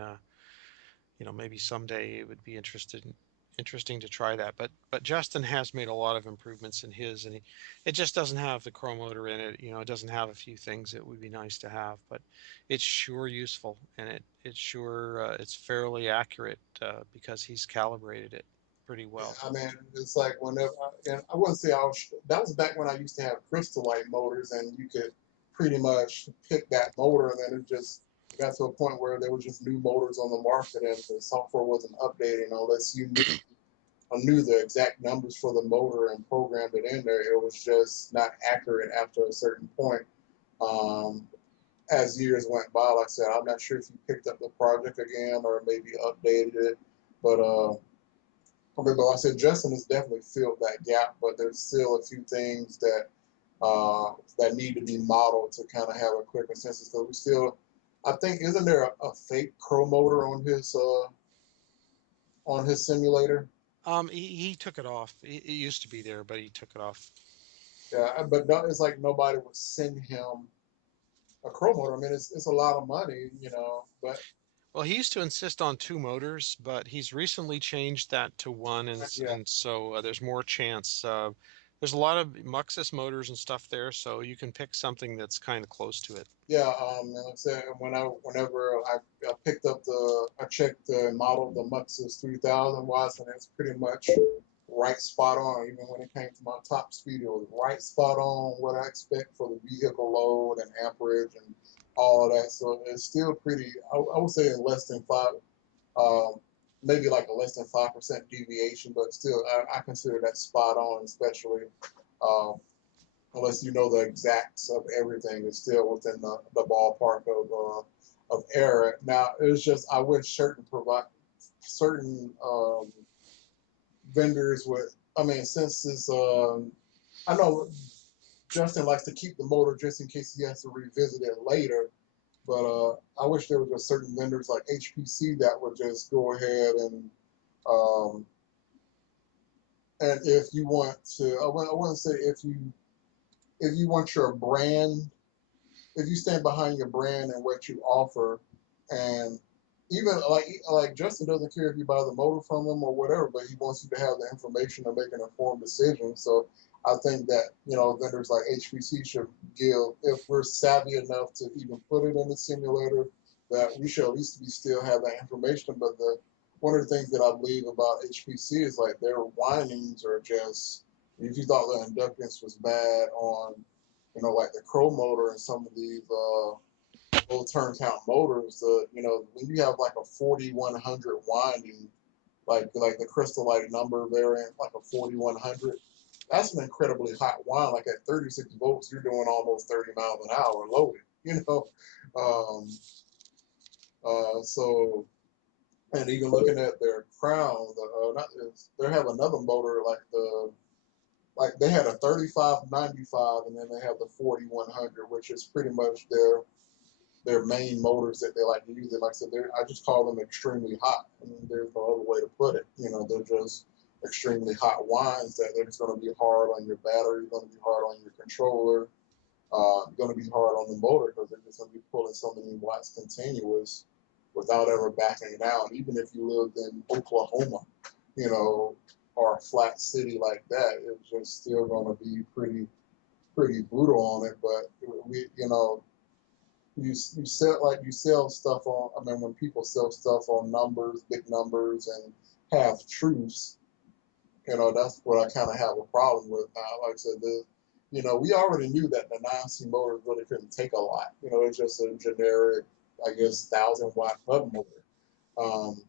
maybe someday it would be interesting to try that. But Justin has made a lot of improvements in his, and it just doesn't have the Chrome motor in it. It doesn't have a few things that would be nice to have, but it's sure useful, and it's sure it's fairly accurate because he's calibrated it pretty Yeah, well. I mean, it's like whenever, and I wouldn't say that was back when I used to have crystal light motors, and you could pretty much pick that motor, and then it got to a point where there were just new motors on the market, and the software wasn't updating unless you knew the exact numbers for the motor and programmed it in there. It was just not accurate after a certain point. Um, as years went by, like I said, I'm not sure if you picked up the project again or maybe updated it, but okay, but like I said, Justin has definitely filled that gap, but there's still a few things that need to be modeled to kind of have a clear consensus. So we still, I think, isn't there a fake crow motor on his simulator? He took it off. It used to be there, but he took it off. Yeah, but no, it's like nobody would send him a crow motor. I mean, it's a lot of money, but Well, he used to insist on two motors, but he's recently changed that to one, yeah, and so there's more chance. There's a lot of Muxus motors and stuff there, so you can pick something that's kind of close to it. yeah. And like I said, whenever I picked up I checked the model of the Muxus 3000 watts, and it's pretty much right spot on. Even when it came to my top speed, it was right spot on what I expect for the vehicle load and amperage and all of that. So it's still pretty. I would say in less than five, um, maybe like a less than 5% deviation, but still, I consider that spot on, especially. Um, Unless you know the exacts of everything, it's still within the ballpark of error. Now, it's just I wish certain vendors would. I mean, since this, I know Justin likes to keep the motor just in case he has to revisit it later. But I wish there was just certain vendors like HPC that would just go ahead um, and if you want to, I want to say if you want your brand, if you stand behind your brand and what you offer, and even like Justin doesn't care if you buy the motor from him or whatever, but he wants you to have the information to make an informed decision. So I think that vendors like HPC should give, if we're savvy enough to even put it in the simulator, that we should at least be still have that information. But the one of the things that I believe about HPC is like their windings are just. If you thought the inductance was bad on like the Crow motor and some of these low turn count motors, when you have like a 4100 winding, like the Crystal Light number variant, like a 4100, that's an incredibly hot wind. Like at 36 volts, you're doing almost 30 miles an hour loaded. you know. Um, so and even looking at their crown, not, they have another motor like they had a 3595 and then they have the 4100, which is pretty much their main motors that they like to use. Like I said, I just call them extremely hot. I mean, there's no other way to put it. They're just extremely hot wines that they're just going to be hard on your battery, going to be hard on your controller, going to be hard on the motor because they're just going to be pulling so many watts continuous without ever backing down. Even if you lived in Oklahoma, you know, or a flat city like that, it's just still going to be pretty brutal on it. But you sell stuff on. I mean, when people sell stuff on numbers, big numbers, and half truths, that's what I kind of have a problem with now. Like I said, we already knew that the 9C motors really couldn't take a lot. It's just a generic, I guess, 1,000-watt hub motor. Um,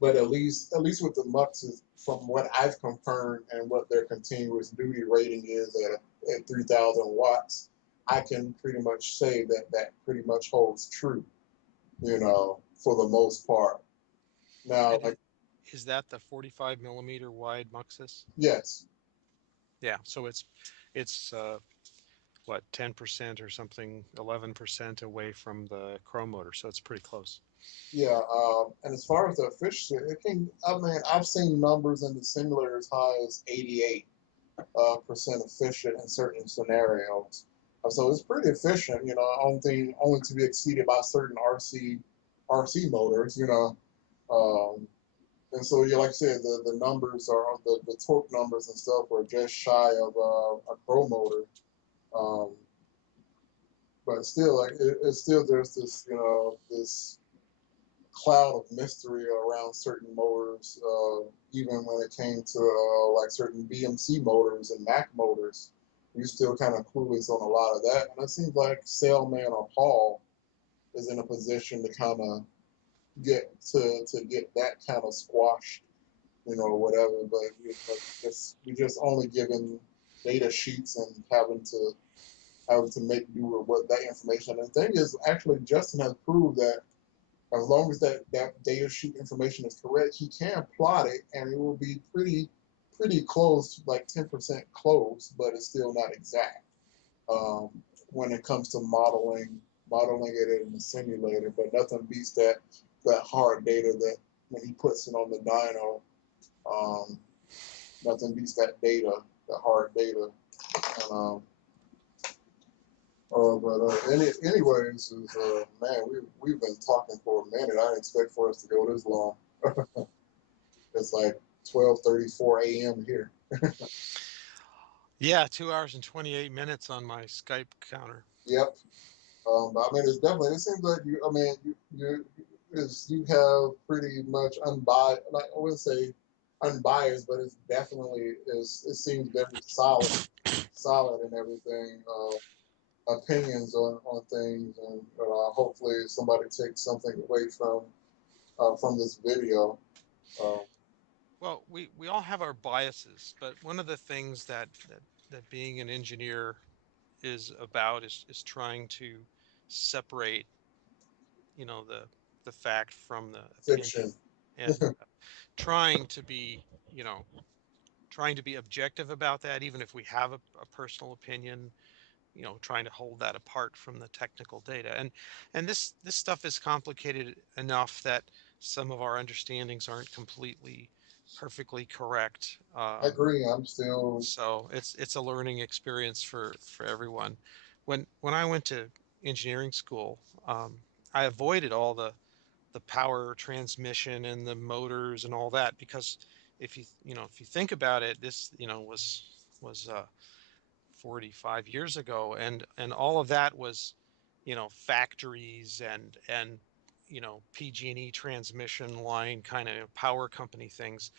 but at least with the Muxes, from what I've confirmed and what their continuous duty rating is at 3,000 watts, I can pretty much say that that pretty much holds true, for the most part. Now, And like, is that the 45 millimeter wide Muxus? yes, Yeah. So it's what, 10% or something, 11% away from the Chrome motor. So it's pretty close. yeah, and as far as the efficiency, I mean, I've seen numbers in the simulator as high as 88 percent efficient in certain scenarios. So it's pretty efficient, only to be exceeded by certain RC motors, Um, and so, yeah, like I said, the numbers are the torque numbers and stuff are just shy of a pro motor. Um, but still, like it's still there's this cloud of mystery around certain motors, even when it came to like certain BMC motors and Mac motors. We still kind of clueless on a lot of that, and it seems like Sailman or Paul is in a position to kind of get that kind of squashed, or whatever. But we just only given data sheets and having to make do with what that information. And the thing is, actually, Justin has proved that as long as that data sheet information is correct, he can plot it, and it will be pretty close, like 10% close, but it's still not exact when it comes to modeling it in the simulator. But nothing beats that hard data that when he puts it on the dyno, um, nothing beats that data, that hard data. And, anyways, man, we've been talking for a minute. I didn't expect for us to go this long. It's like 12:34 a.m. here. Yeah, 2 hours and 28 minutes on my Skype counter. Yep. But I mean, it's definitely. It seems like you. I mean, you have pretty much unbiased. Like I wouldn't say unbiased, but it's definitely is. It seems very solid and everything. Opinions on things, and hopefully somebody takes something away from this video. Um, Well, we all have our biases, but one of the things that being an engineer is about is trying to separate, the fact from the Fiction. opinion, and trying to be, you know, trying to be objective about that, even if we have a personal opinion, trying to hold that apart from the technical data. And this stuff is complicated enough that some of our understandings aren't completely perfectly correct. I agree. I'm still. So it's a learning experience for everyone. When I went to engineering school, I avoided all the power transmission and the motors and all that, because if you think about it, this was 45 years ago, and all of that was factories and PG&E transmission line kind of power company things.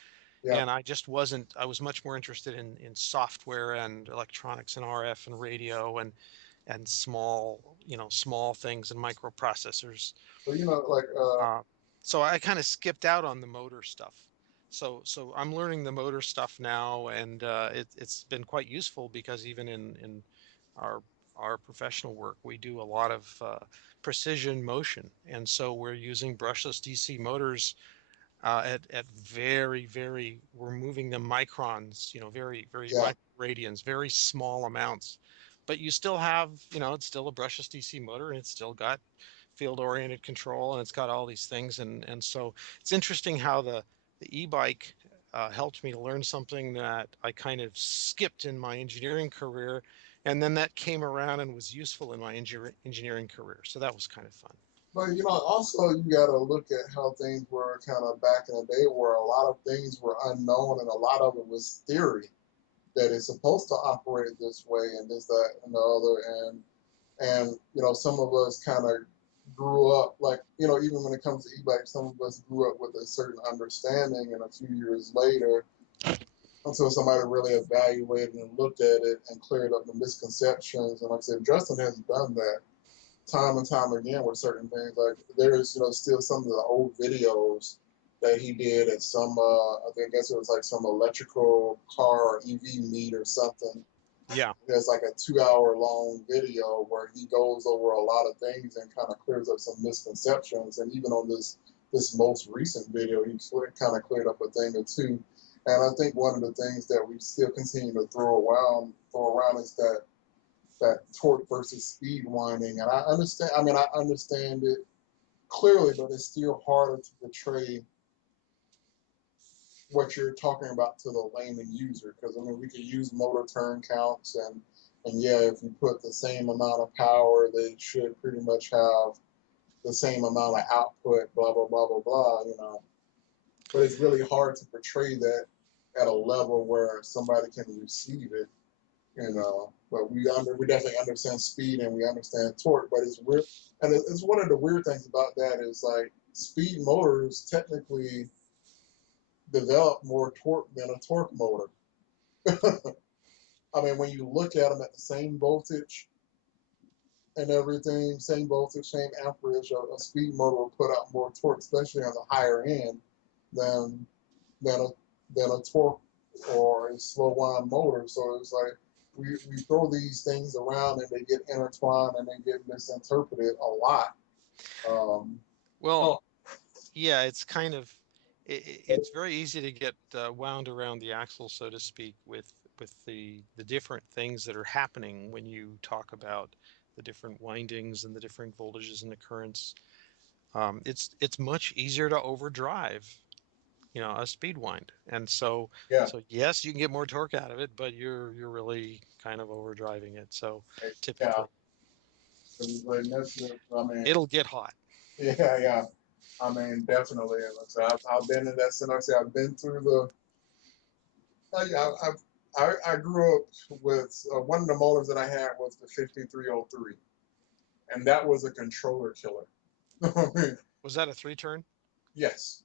Yeah. And I was much more interested in software and electronics and RF and radio and small things and microprocessors. But like uh, so I kind of skipped out on the motor stuff. So I'm learning the motor stuff now, and it's been quite useful, because even in our our professional work, we do a lot of precision motion, and so we're using brushless DC motors at very, we're moving them microns, very Yeah. microradians, very small amounts. But you still have, it's still a brushless DC motor, and it's still got field-oriented control, and it's got all these things. And so it's interesting how the e-bike helped me to learn something that I kind of skipped in my engineering career, and then that came around and was useful in my engineering career. So that was kind of fun. But also you got to look at how things were kind of back in the day, where a lot of things were unknown, and a lot of it was theory that it's supposed to operate this way and this, that, and the other. And some of us kind of grew up like even when it comes to e-bikes, some of us grew up with a certain understanding, and a few years later, until somebody really evaluated and looked at it and cleared up the misconceptions. And like I said, Justin has done that time and time again with certain things. Like there's still some of the old videos that he did at some I think I guess it was like some electrical car or EV meet or something. Yeah. There's like a 2 hour long video where he goes over a lot of things and kind of clears up some misconceptions. And even on this most recent video, he kind of cleared up a thing or two. And I think one of the things that we still continue to throw around is that torque versus speed winding. And I understand. I mean, I understand it clearly, but it's still harder to portray what you're talking about to the layman user. Because I mean, we could use motor turn counts, and yeah, if you put the same amount of power, they should pretty much have the same amount of output. Blah blah blah blah blah. But it's really hard to portray that at a level where somebody can receive it. But we definitely understand speed and we understand torque, but it's weird, and it's one of the weird things about that is like speed motors technically develop more torque than a torque motor. I mean, when you look at them at the same voltage and everything, same voltage, same amperage, a speed motor will put out more torque, especially on the higher end, than than a than a torque or a slow wind motor. So it's like we throw these things around and they get intertwined and they get misinterpreted a lot. Um, Well, oh yeah, it's kind of it's very easy to get wound around the axle, so to speak, with the different things that are happening when you talk about the different windings and the different voltages and the currents. It's much easier to overdrive, a speed wind, and so yeah, so yes, you can get more torque out of it, but you're really kind of overdriving it. So yeah. typically, Like I mean, it'll get hot. yeah, yeah. I mean, definitely. And like I've been in that scenario. I've been through the. I grew up with one of the motors that I had was the 5303, and that was a controller killer. I mean, Was that a three turn? yes.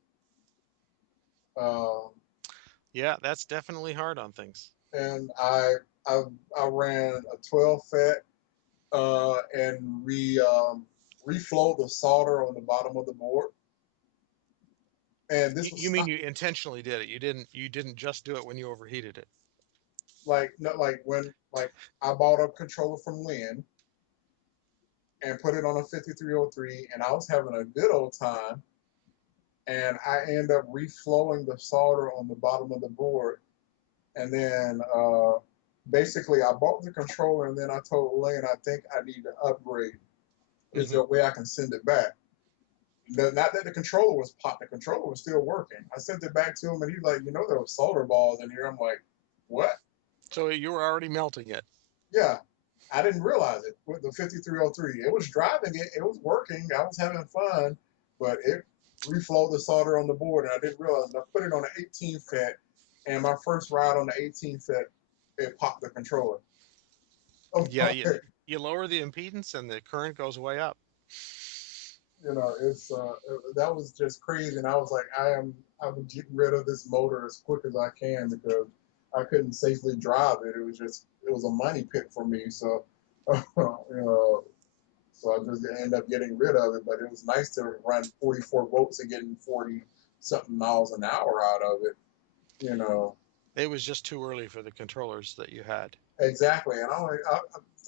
Um, Yeah, that's definitely hard on things. and I I ran a 12 FET and reflowed the solder on the bottom of the board. And this You was mean you intentionally did it? You didn't just do it when you overheated it. like not like when like I bought a controller from Lynn and put it on a 5303, and I was having a good old time, and I end up reflowing the solder on the bottom of the board, and then basically I bought the controller, and then I told Lynn I think I need to upgrade. Is Hmm. there a way I can send it back? Not that the controller was popped, the controller was still working. I sent it back to him, and he's like, there were solder balls in here. I'm like, what? So you were already melting it. Yeah, I didn't realize it with the 5303. It was driving it, it was working, I was having fun, but it reflowed the solder on the board, and I didn't realize it. I put it on the 18 FET, and my first ride on the 18 FET, it popped the controller. I'm Yeah, like, you lower the impedance and the current goes way up. it's that was just crazy, and I was like, I'm getting rid of this motor as quick as I can because I couldn't safely drive it. It was a money pit for me. So, so I just ended up getting rid of it. But it was nice to run 44 volts and getting 40 something miles an hour out of it. You know, It was just too early for the controllers that you had. exactly. And I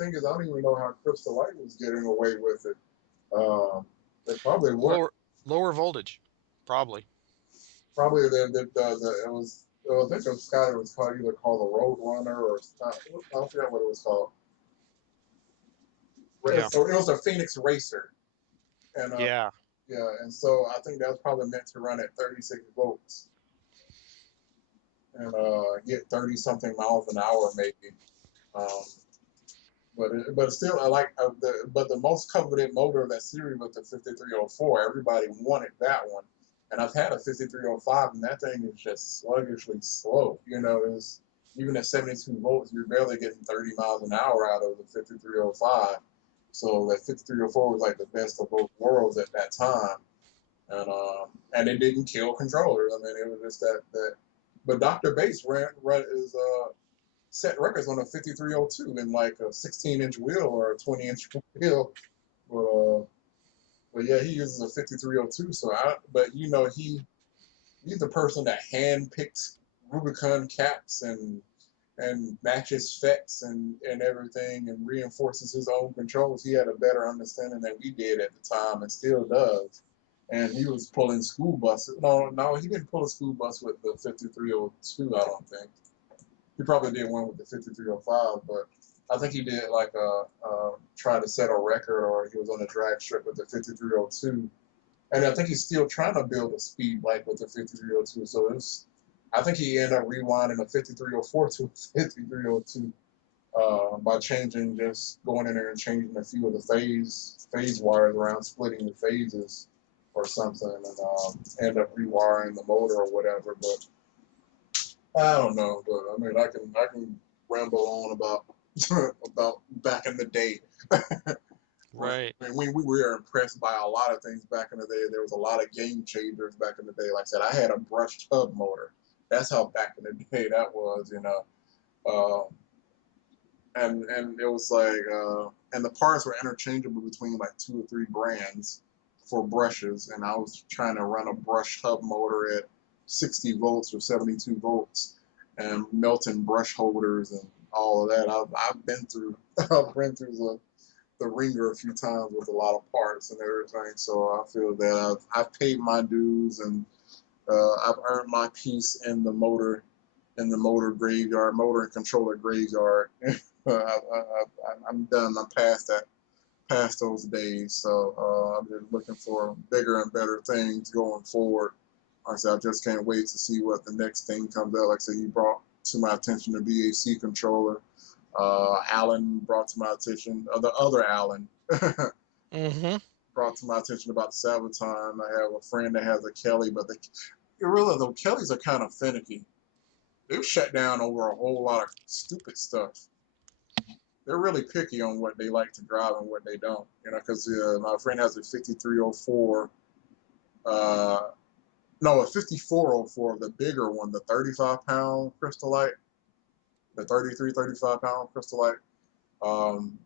thing is, I don't even know how Crystal Light was getting away with it. Um, they probably weren't. Lower voltage, probably. Probably it was. I think it was Scott. It was called either called the Road Runner or I forget what it was called. Yeah, So it was a Phoenix Racer, and yeah, yeah, and so I think that was probably meant to run at 36 volts and get 30 something miles an hour maybe. Um, but still, I like the most coveted motor of that series was the 5304. Everybody wanted that one, and I've had a 5305, and that thing is just sluggishly slow. You know, is even at 72 volts, you're barely getting 30 miles an hour out of the 5305. So that 5304 was like the best of both worlds at that time, and it didn't kill controllers. I mean, it was just that. But Dr. Bates ran is set records on a 5302 in like a 16-inch wheel or a 20-inch wheel. But, but yeah, he uses a 5302. But you know, he's the person that handpicks Rubicon caps and matches FETs and everything and reinforces his own controls. He had a better understanding than we did at the time and still does. And he was pulling school buses. No, he didn't pull a school bus with the 5302, I don't think. He probably did one with the 5305, but I think he did like try to set a record or he was on a drag strip with the 5302. And I think he's still trying to build a speed bike with the 5302. So I think he ended up rewinding a 5304 to a 5302 by just going in there and changing a few of the phase wires around, splitting the phases or something, and end up rewiring the motor or whatever. But I don't know, but I mean, I can ramble on about about back in the day. right. We were impressed by a lot of things back in the day. There was a lot of game changers back in the day. Like I said, I had a brushed hub motor. That's how back in the day that was, you know. Um, and it was like, and the parts were interchangeable between like two or three brands for brushes. And I was trying to run a brushed hub motor at 60 volts or 72 volts, and melting brush holders and all of that. I've been through I've been through the ringer a few times with a lot of parts and everything. So I feel that I've paid my dues and I've earned my piece in the motor graveyard, motor and controller graveyard. I'm done. I'm past that, past those days. So I'm just looking for bigger and better things going forward. Like I said, I just can't wait to see what the next thing comes out. Like I said, you brought to my attention the BAC controller. Alan brought to my attention, the other Alan Mm-hmm. brought to my attention about the Sabaton. I have a friend that has a Kelly, but you realize though Kellys are kind of finicky. They've shut down over a whole lot of stupid stuff. They're really picky on what they like to drive and what they don't. You know, because my friend has a 5304, uh, no, a 5404, the bigger one, the 35-pound Crystal Light, the 35 pound Crystal Light. Um,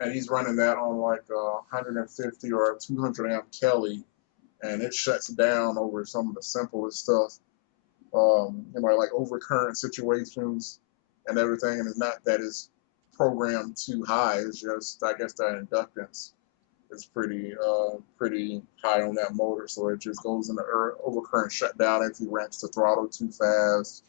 and he's running that on like a 150 or a 200 amp Kelly, and it shuts down over some of the simplest stuff. You know, like overcurrent situations and everything. And it's not that it's programmed too high. It's just, I guess, that inductance is pretty high on that motor, so it just goes into overcurrent shutdown if you ramps the throttle too fast,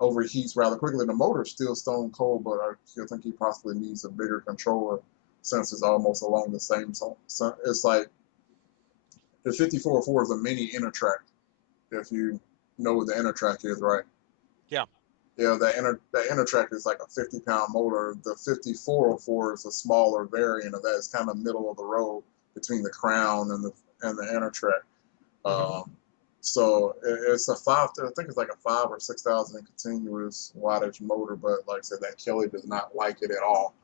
overheats rather quickly. The motor's still stone cold, but I still think he possibly needs a bigger controller since it's almost along the same. So it's like the 5404 is a mini Intertrack, if you know what the Intertrack is, right? Yeah. Yeah, the Intertrack is like a 50-pound motor. The 5404 is a smaller variant of that. It's kind of middle of the road between the Crown and the Intertrack. Mm-hmm. So it's a I think it's like a 5 or 6,000 continuous wattage motor. But like I said, that Kelly does not like it at all.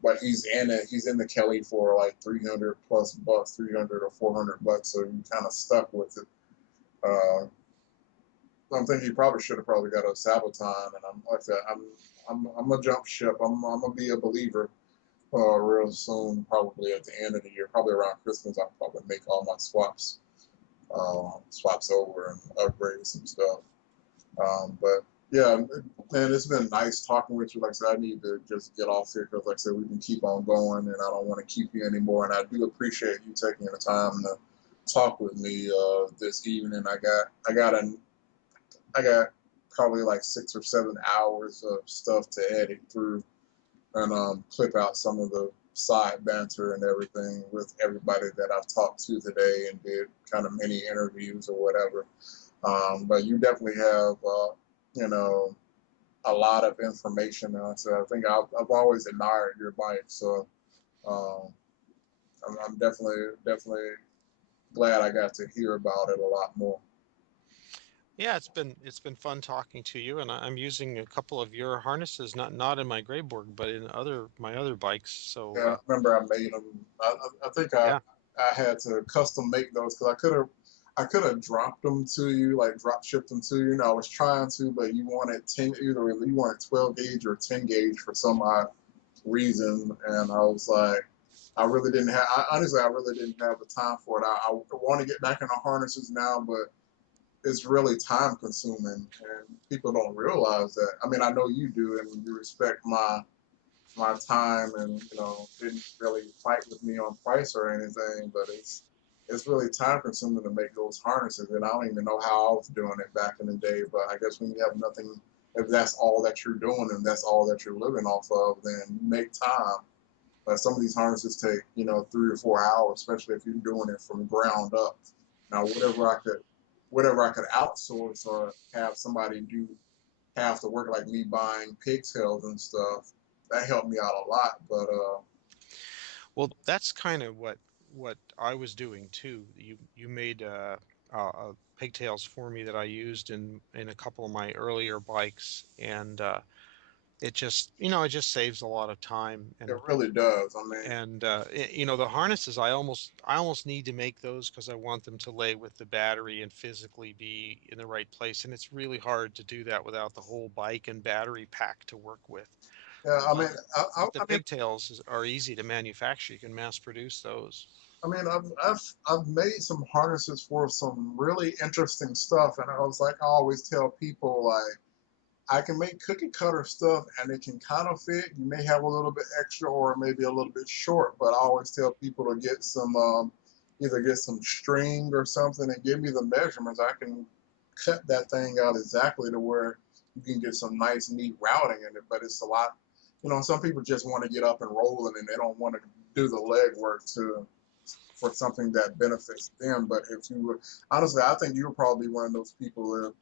But he's in it. He's in the Kelly for like 300 plus bucks, 300 or 400 bucks. So you kind of stuck with it. Uh, I'm thinking he probably should have probably got a Sabaton, and I'm like that. I'm a jump ship. I'm gonna be a believer real soon. Probably at the end of the year, probably around Christmas. I'll probably make all my swaps over and upgrade some stuff. But Yeah, man, it's been nice talking with you. Like I said, I need to just get off here because, like I said, we can keep on going, and I don't want to keep you anymore. And I do appreciate you taking the time to talk with me this evening. I got probably like 6 or 7 hours of stuff to edit through and clip out some of the side banter and everything with everybody that I've talked to today and did kind of mini interviews or whatever. But you definitely have, you know, a lot of information. So I think I've always admired your bike. So um, I'm definitely glad I got to hear about it a lot more. Yeah, it's been fun talking to you, and I'm using a couple of your harnesses, not in my Greyborg, but in other my other bikes. So Yeah, I remember I made them. I think yeah, I had to custom make those because I could have dropped them to you, like drop shipped them to you. And I was trying to, but you wanted 10, either you wanted 12 gauge or 10 gauge for some odd reason, and I was like, I really didn't have. Honestly, I really didn't have the time for it. I want to get back into harnesses now, but it's really time consuming, and people don't realize that. I mean, I know you do, and you respect my time and didn't really fight with me on price or anything, but it's really time consuming to make those harnesses, and I don't even know how I was doing it back in the day. But I guess when you have nothing, if that's all that you're doing and that's all that you're living off of, then you make time. But some of these harnesses take 3 or 4 hours, especially if you're doing it from ground up. Now whatever I could outsource or have somebody do half the work, like me buying pigtails and stuff, that helped me out a lot. But well, that's kind of what I was doing too. You made pigtails for me that I used in a couple of my earlier bikes, and it just it just saves a lot of time. it really does. I mean, And the harnesses, I almost need to make those because I want them to lay with the battery and physically be in the right place, and it's really hard to do that without the whole bike and battery pack to work with. yeah, I mean, uh, I, but the I mean, pigtails are easy to manufacture. You can mass produce those. I mean, I've made some harnesses for some really interesting stuff, and I was like, I always tell people like I can make cookie cutter stuff and it can kind of fit. You may have a little bit extra or maybe a little bit short, but I always tell people to get some either get some string or something and give me the measurements. I can cut that thing out exactly to where you can get some nice, neat routing in it. But it's a lot, some people just want to get up and rolling and they don't want to do the legwork to for something that benefits them. But if you were honestly, I think you would probably be one of those people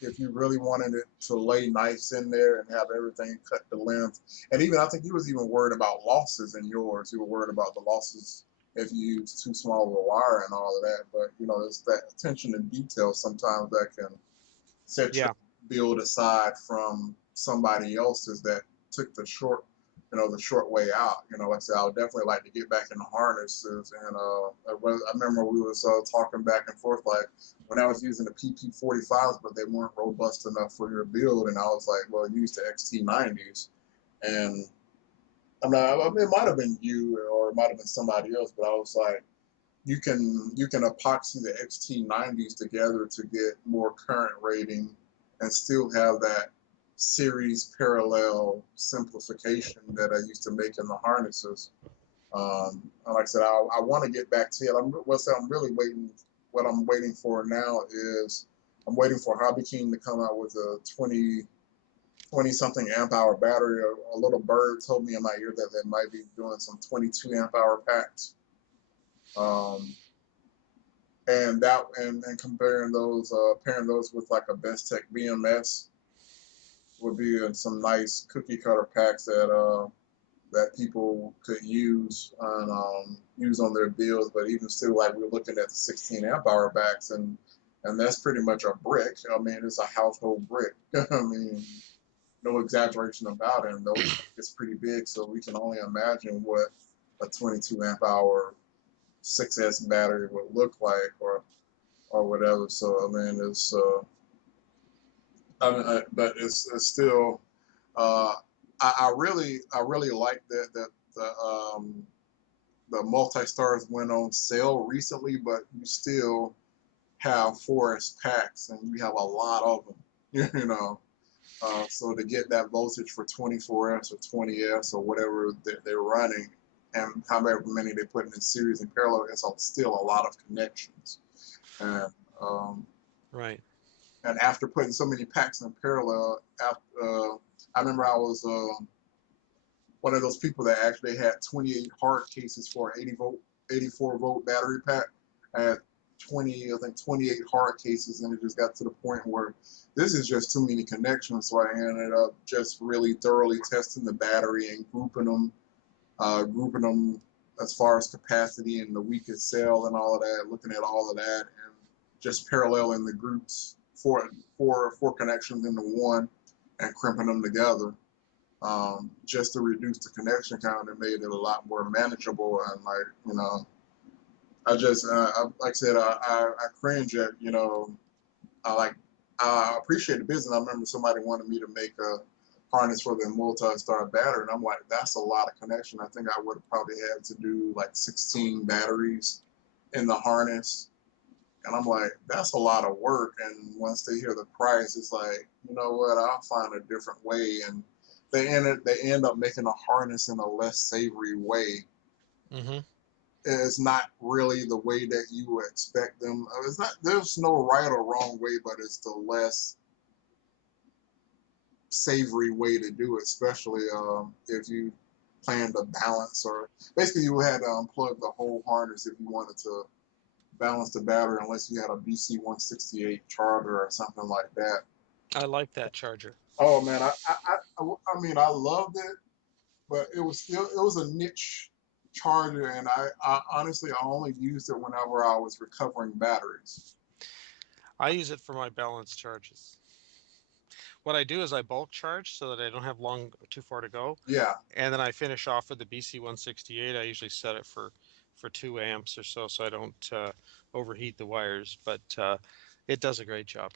if you really wanted it to lay nice in there and have everything cut to length. And even I think you was even worried about losses in yours. You were worried about the losses if you use too small of a wire and all of that. But it's that attention to detail sometimes that can set your Yeah, build aside from somebody else's that took the short way out. Like I said, I would definitely like to get back in the harnesses. And I remember we was talking back and forth like when I was using the PP45s, but they weren't robust enough for your build. And I was like, well, use the XT90s. And I mean, it might have been you or it might have been somebody else, but I was like, you can epoxy the XT90s together to get more current rating and still have that series parallel simplification that I used to make in the harnesses. Like I said, I want to get back to it. I'm really waiting. What I'm waiting for now is I'm waiting for Hobby King to come out with a 20 something amp hour battery. A little bird told me in my ear that they might be doing some 22 amp hour packs. Um, and comparing those pairing those with like a Best Tech BMS would be some nice cookie cutter packs that people could use on their builds. But even still, like we're looking at the 16 amp hour packs, and that's pretty much a brick. I mean, it's a household brick. I mean, no exaggeration about it. And those it's pretty big, so we can only imagine what a 22 amp hour 6S battery would look like, or whatever. So I mean, but it's still. Uh, I really like that the multi stars went on sale recently, but you still have forest packs and you have a lot of them. You know, So to get that voltage for 24S or 20S or whatever they're running, and however many they put in series and parallel, it's still a lot of connections. And um, Right. and after putting so many packs in parallel, I remember I was one of those people that actually had 28 hard cases for an 84 volt battery pack. I had 20, I think 28 hard cases, and it just got to the point where this is just too many connections. So I ended up just really thoroughly testing the battery and grouping them as far as capacity and the weakest cell and all of that, looking at all of that, and just paralleling the groups four connections into one and crimping them together, just to reduce the connection count and made it a lot more manageable. And like, I just like I said, I cringe at, I like I appreciate the business. I remember somebody wanted me to make a harness for the multi-star battery, and I'm like, that's a lot of connection. I think I would have probably had to do like 16 batteries in the harness, and I'm like, that's a lot of work. And once they hear the price, it's like, you know what? I'll find a different way. And they end up making a harness in a less savory way. Hmm. It's not really the way that you would expect them. It's not. There's no right or wrong way, but it's the less savory way to do it, especially if you plan to balance, or basically you had to unplug the whole harness if you wanted to balance the battery, unless you had a BC168 charger or something like that. I like that charger. Oh man, I mean I loved it, but it was a niche charger, and I honestly I only used it whenever I was recovering batteries. I use it for my balance charges. What I do is I bulk charge so that I don't have long too far to go, Yeah, and then I finish off with the BC168. I usually set it for 2 amps or so, so I don't overheat the wires. But it does a great job.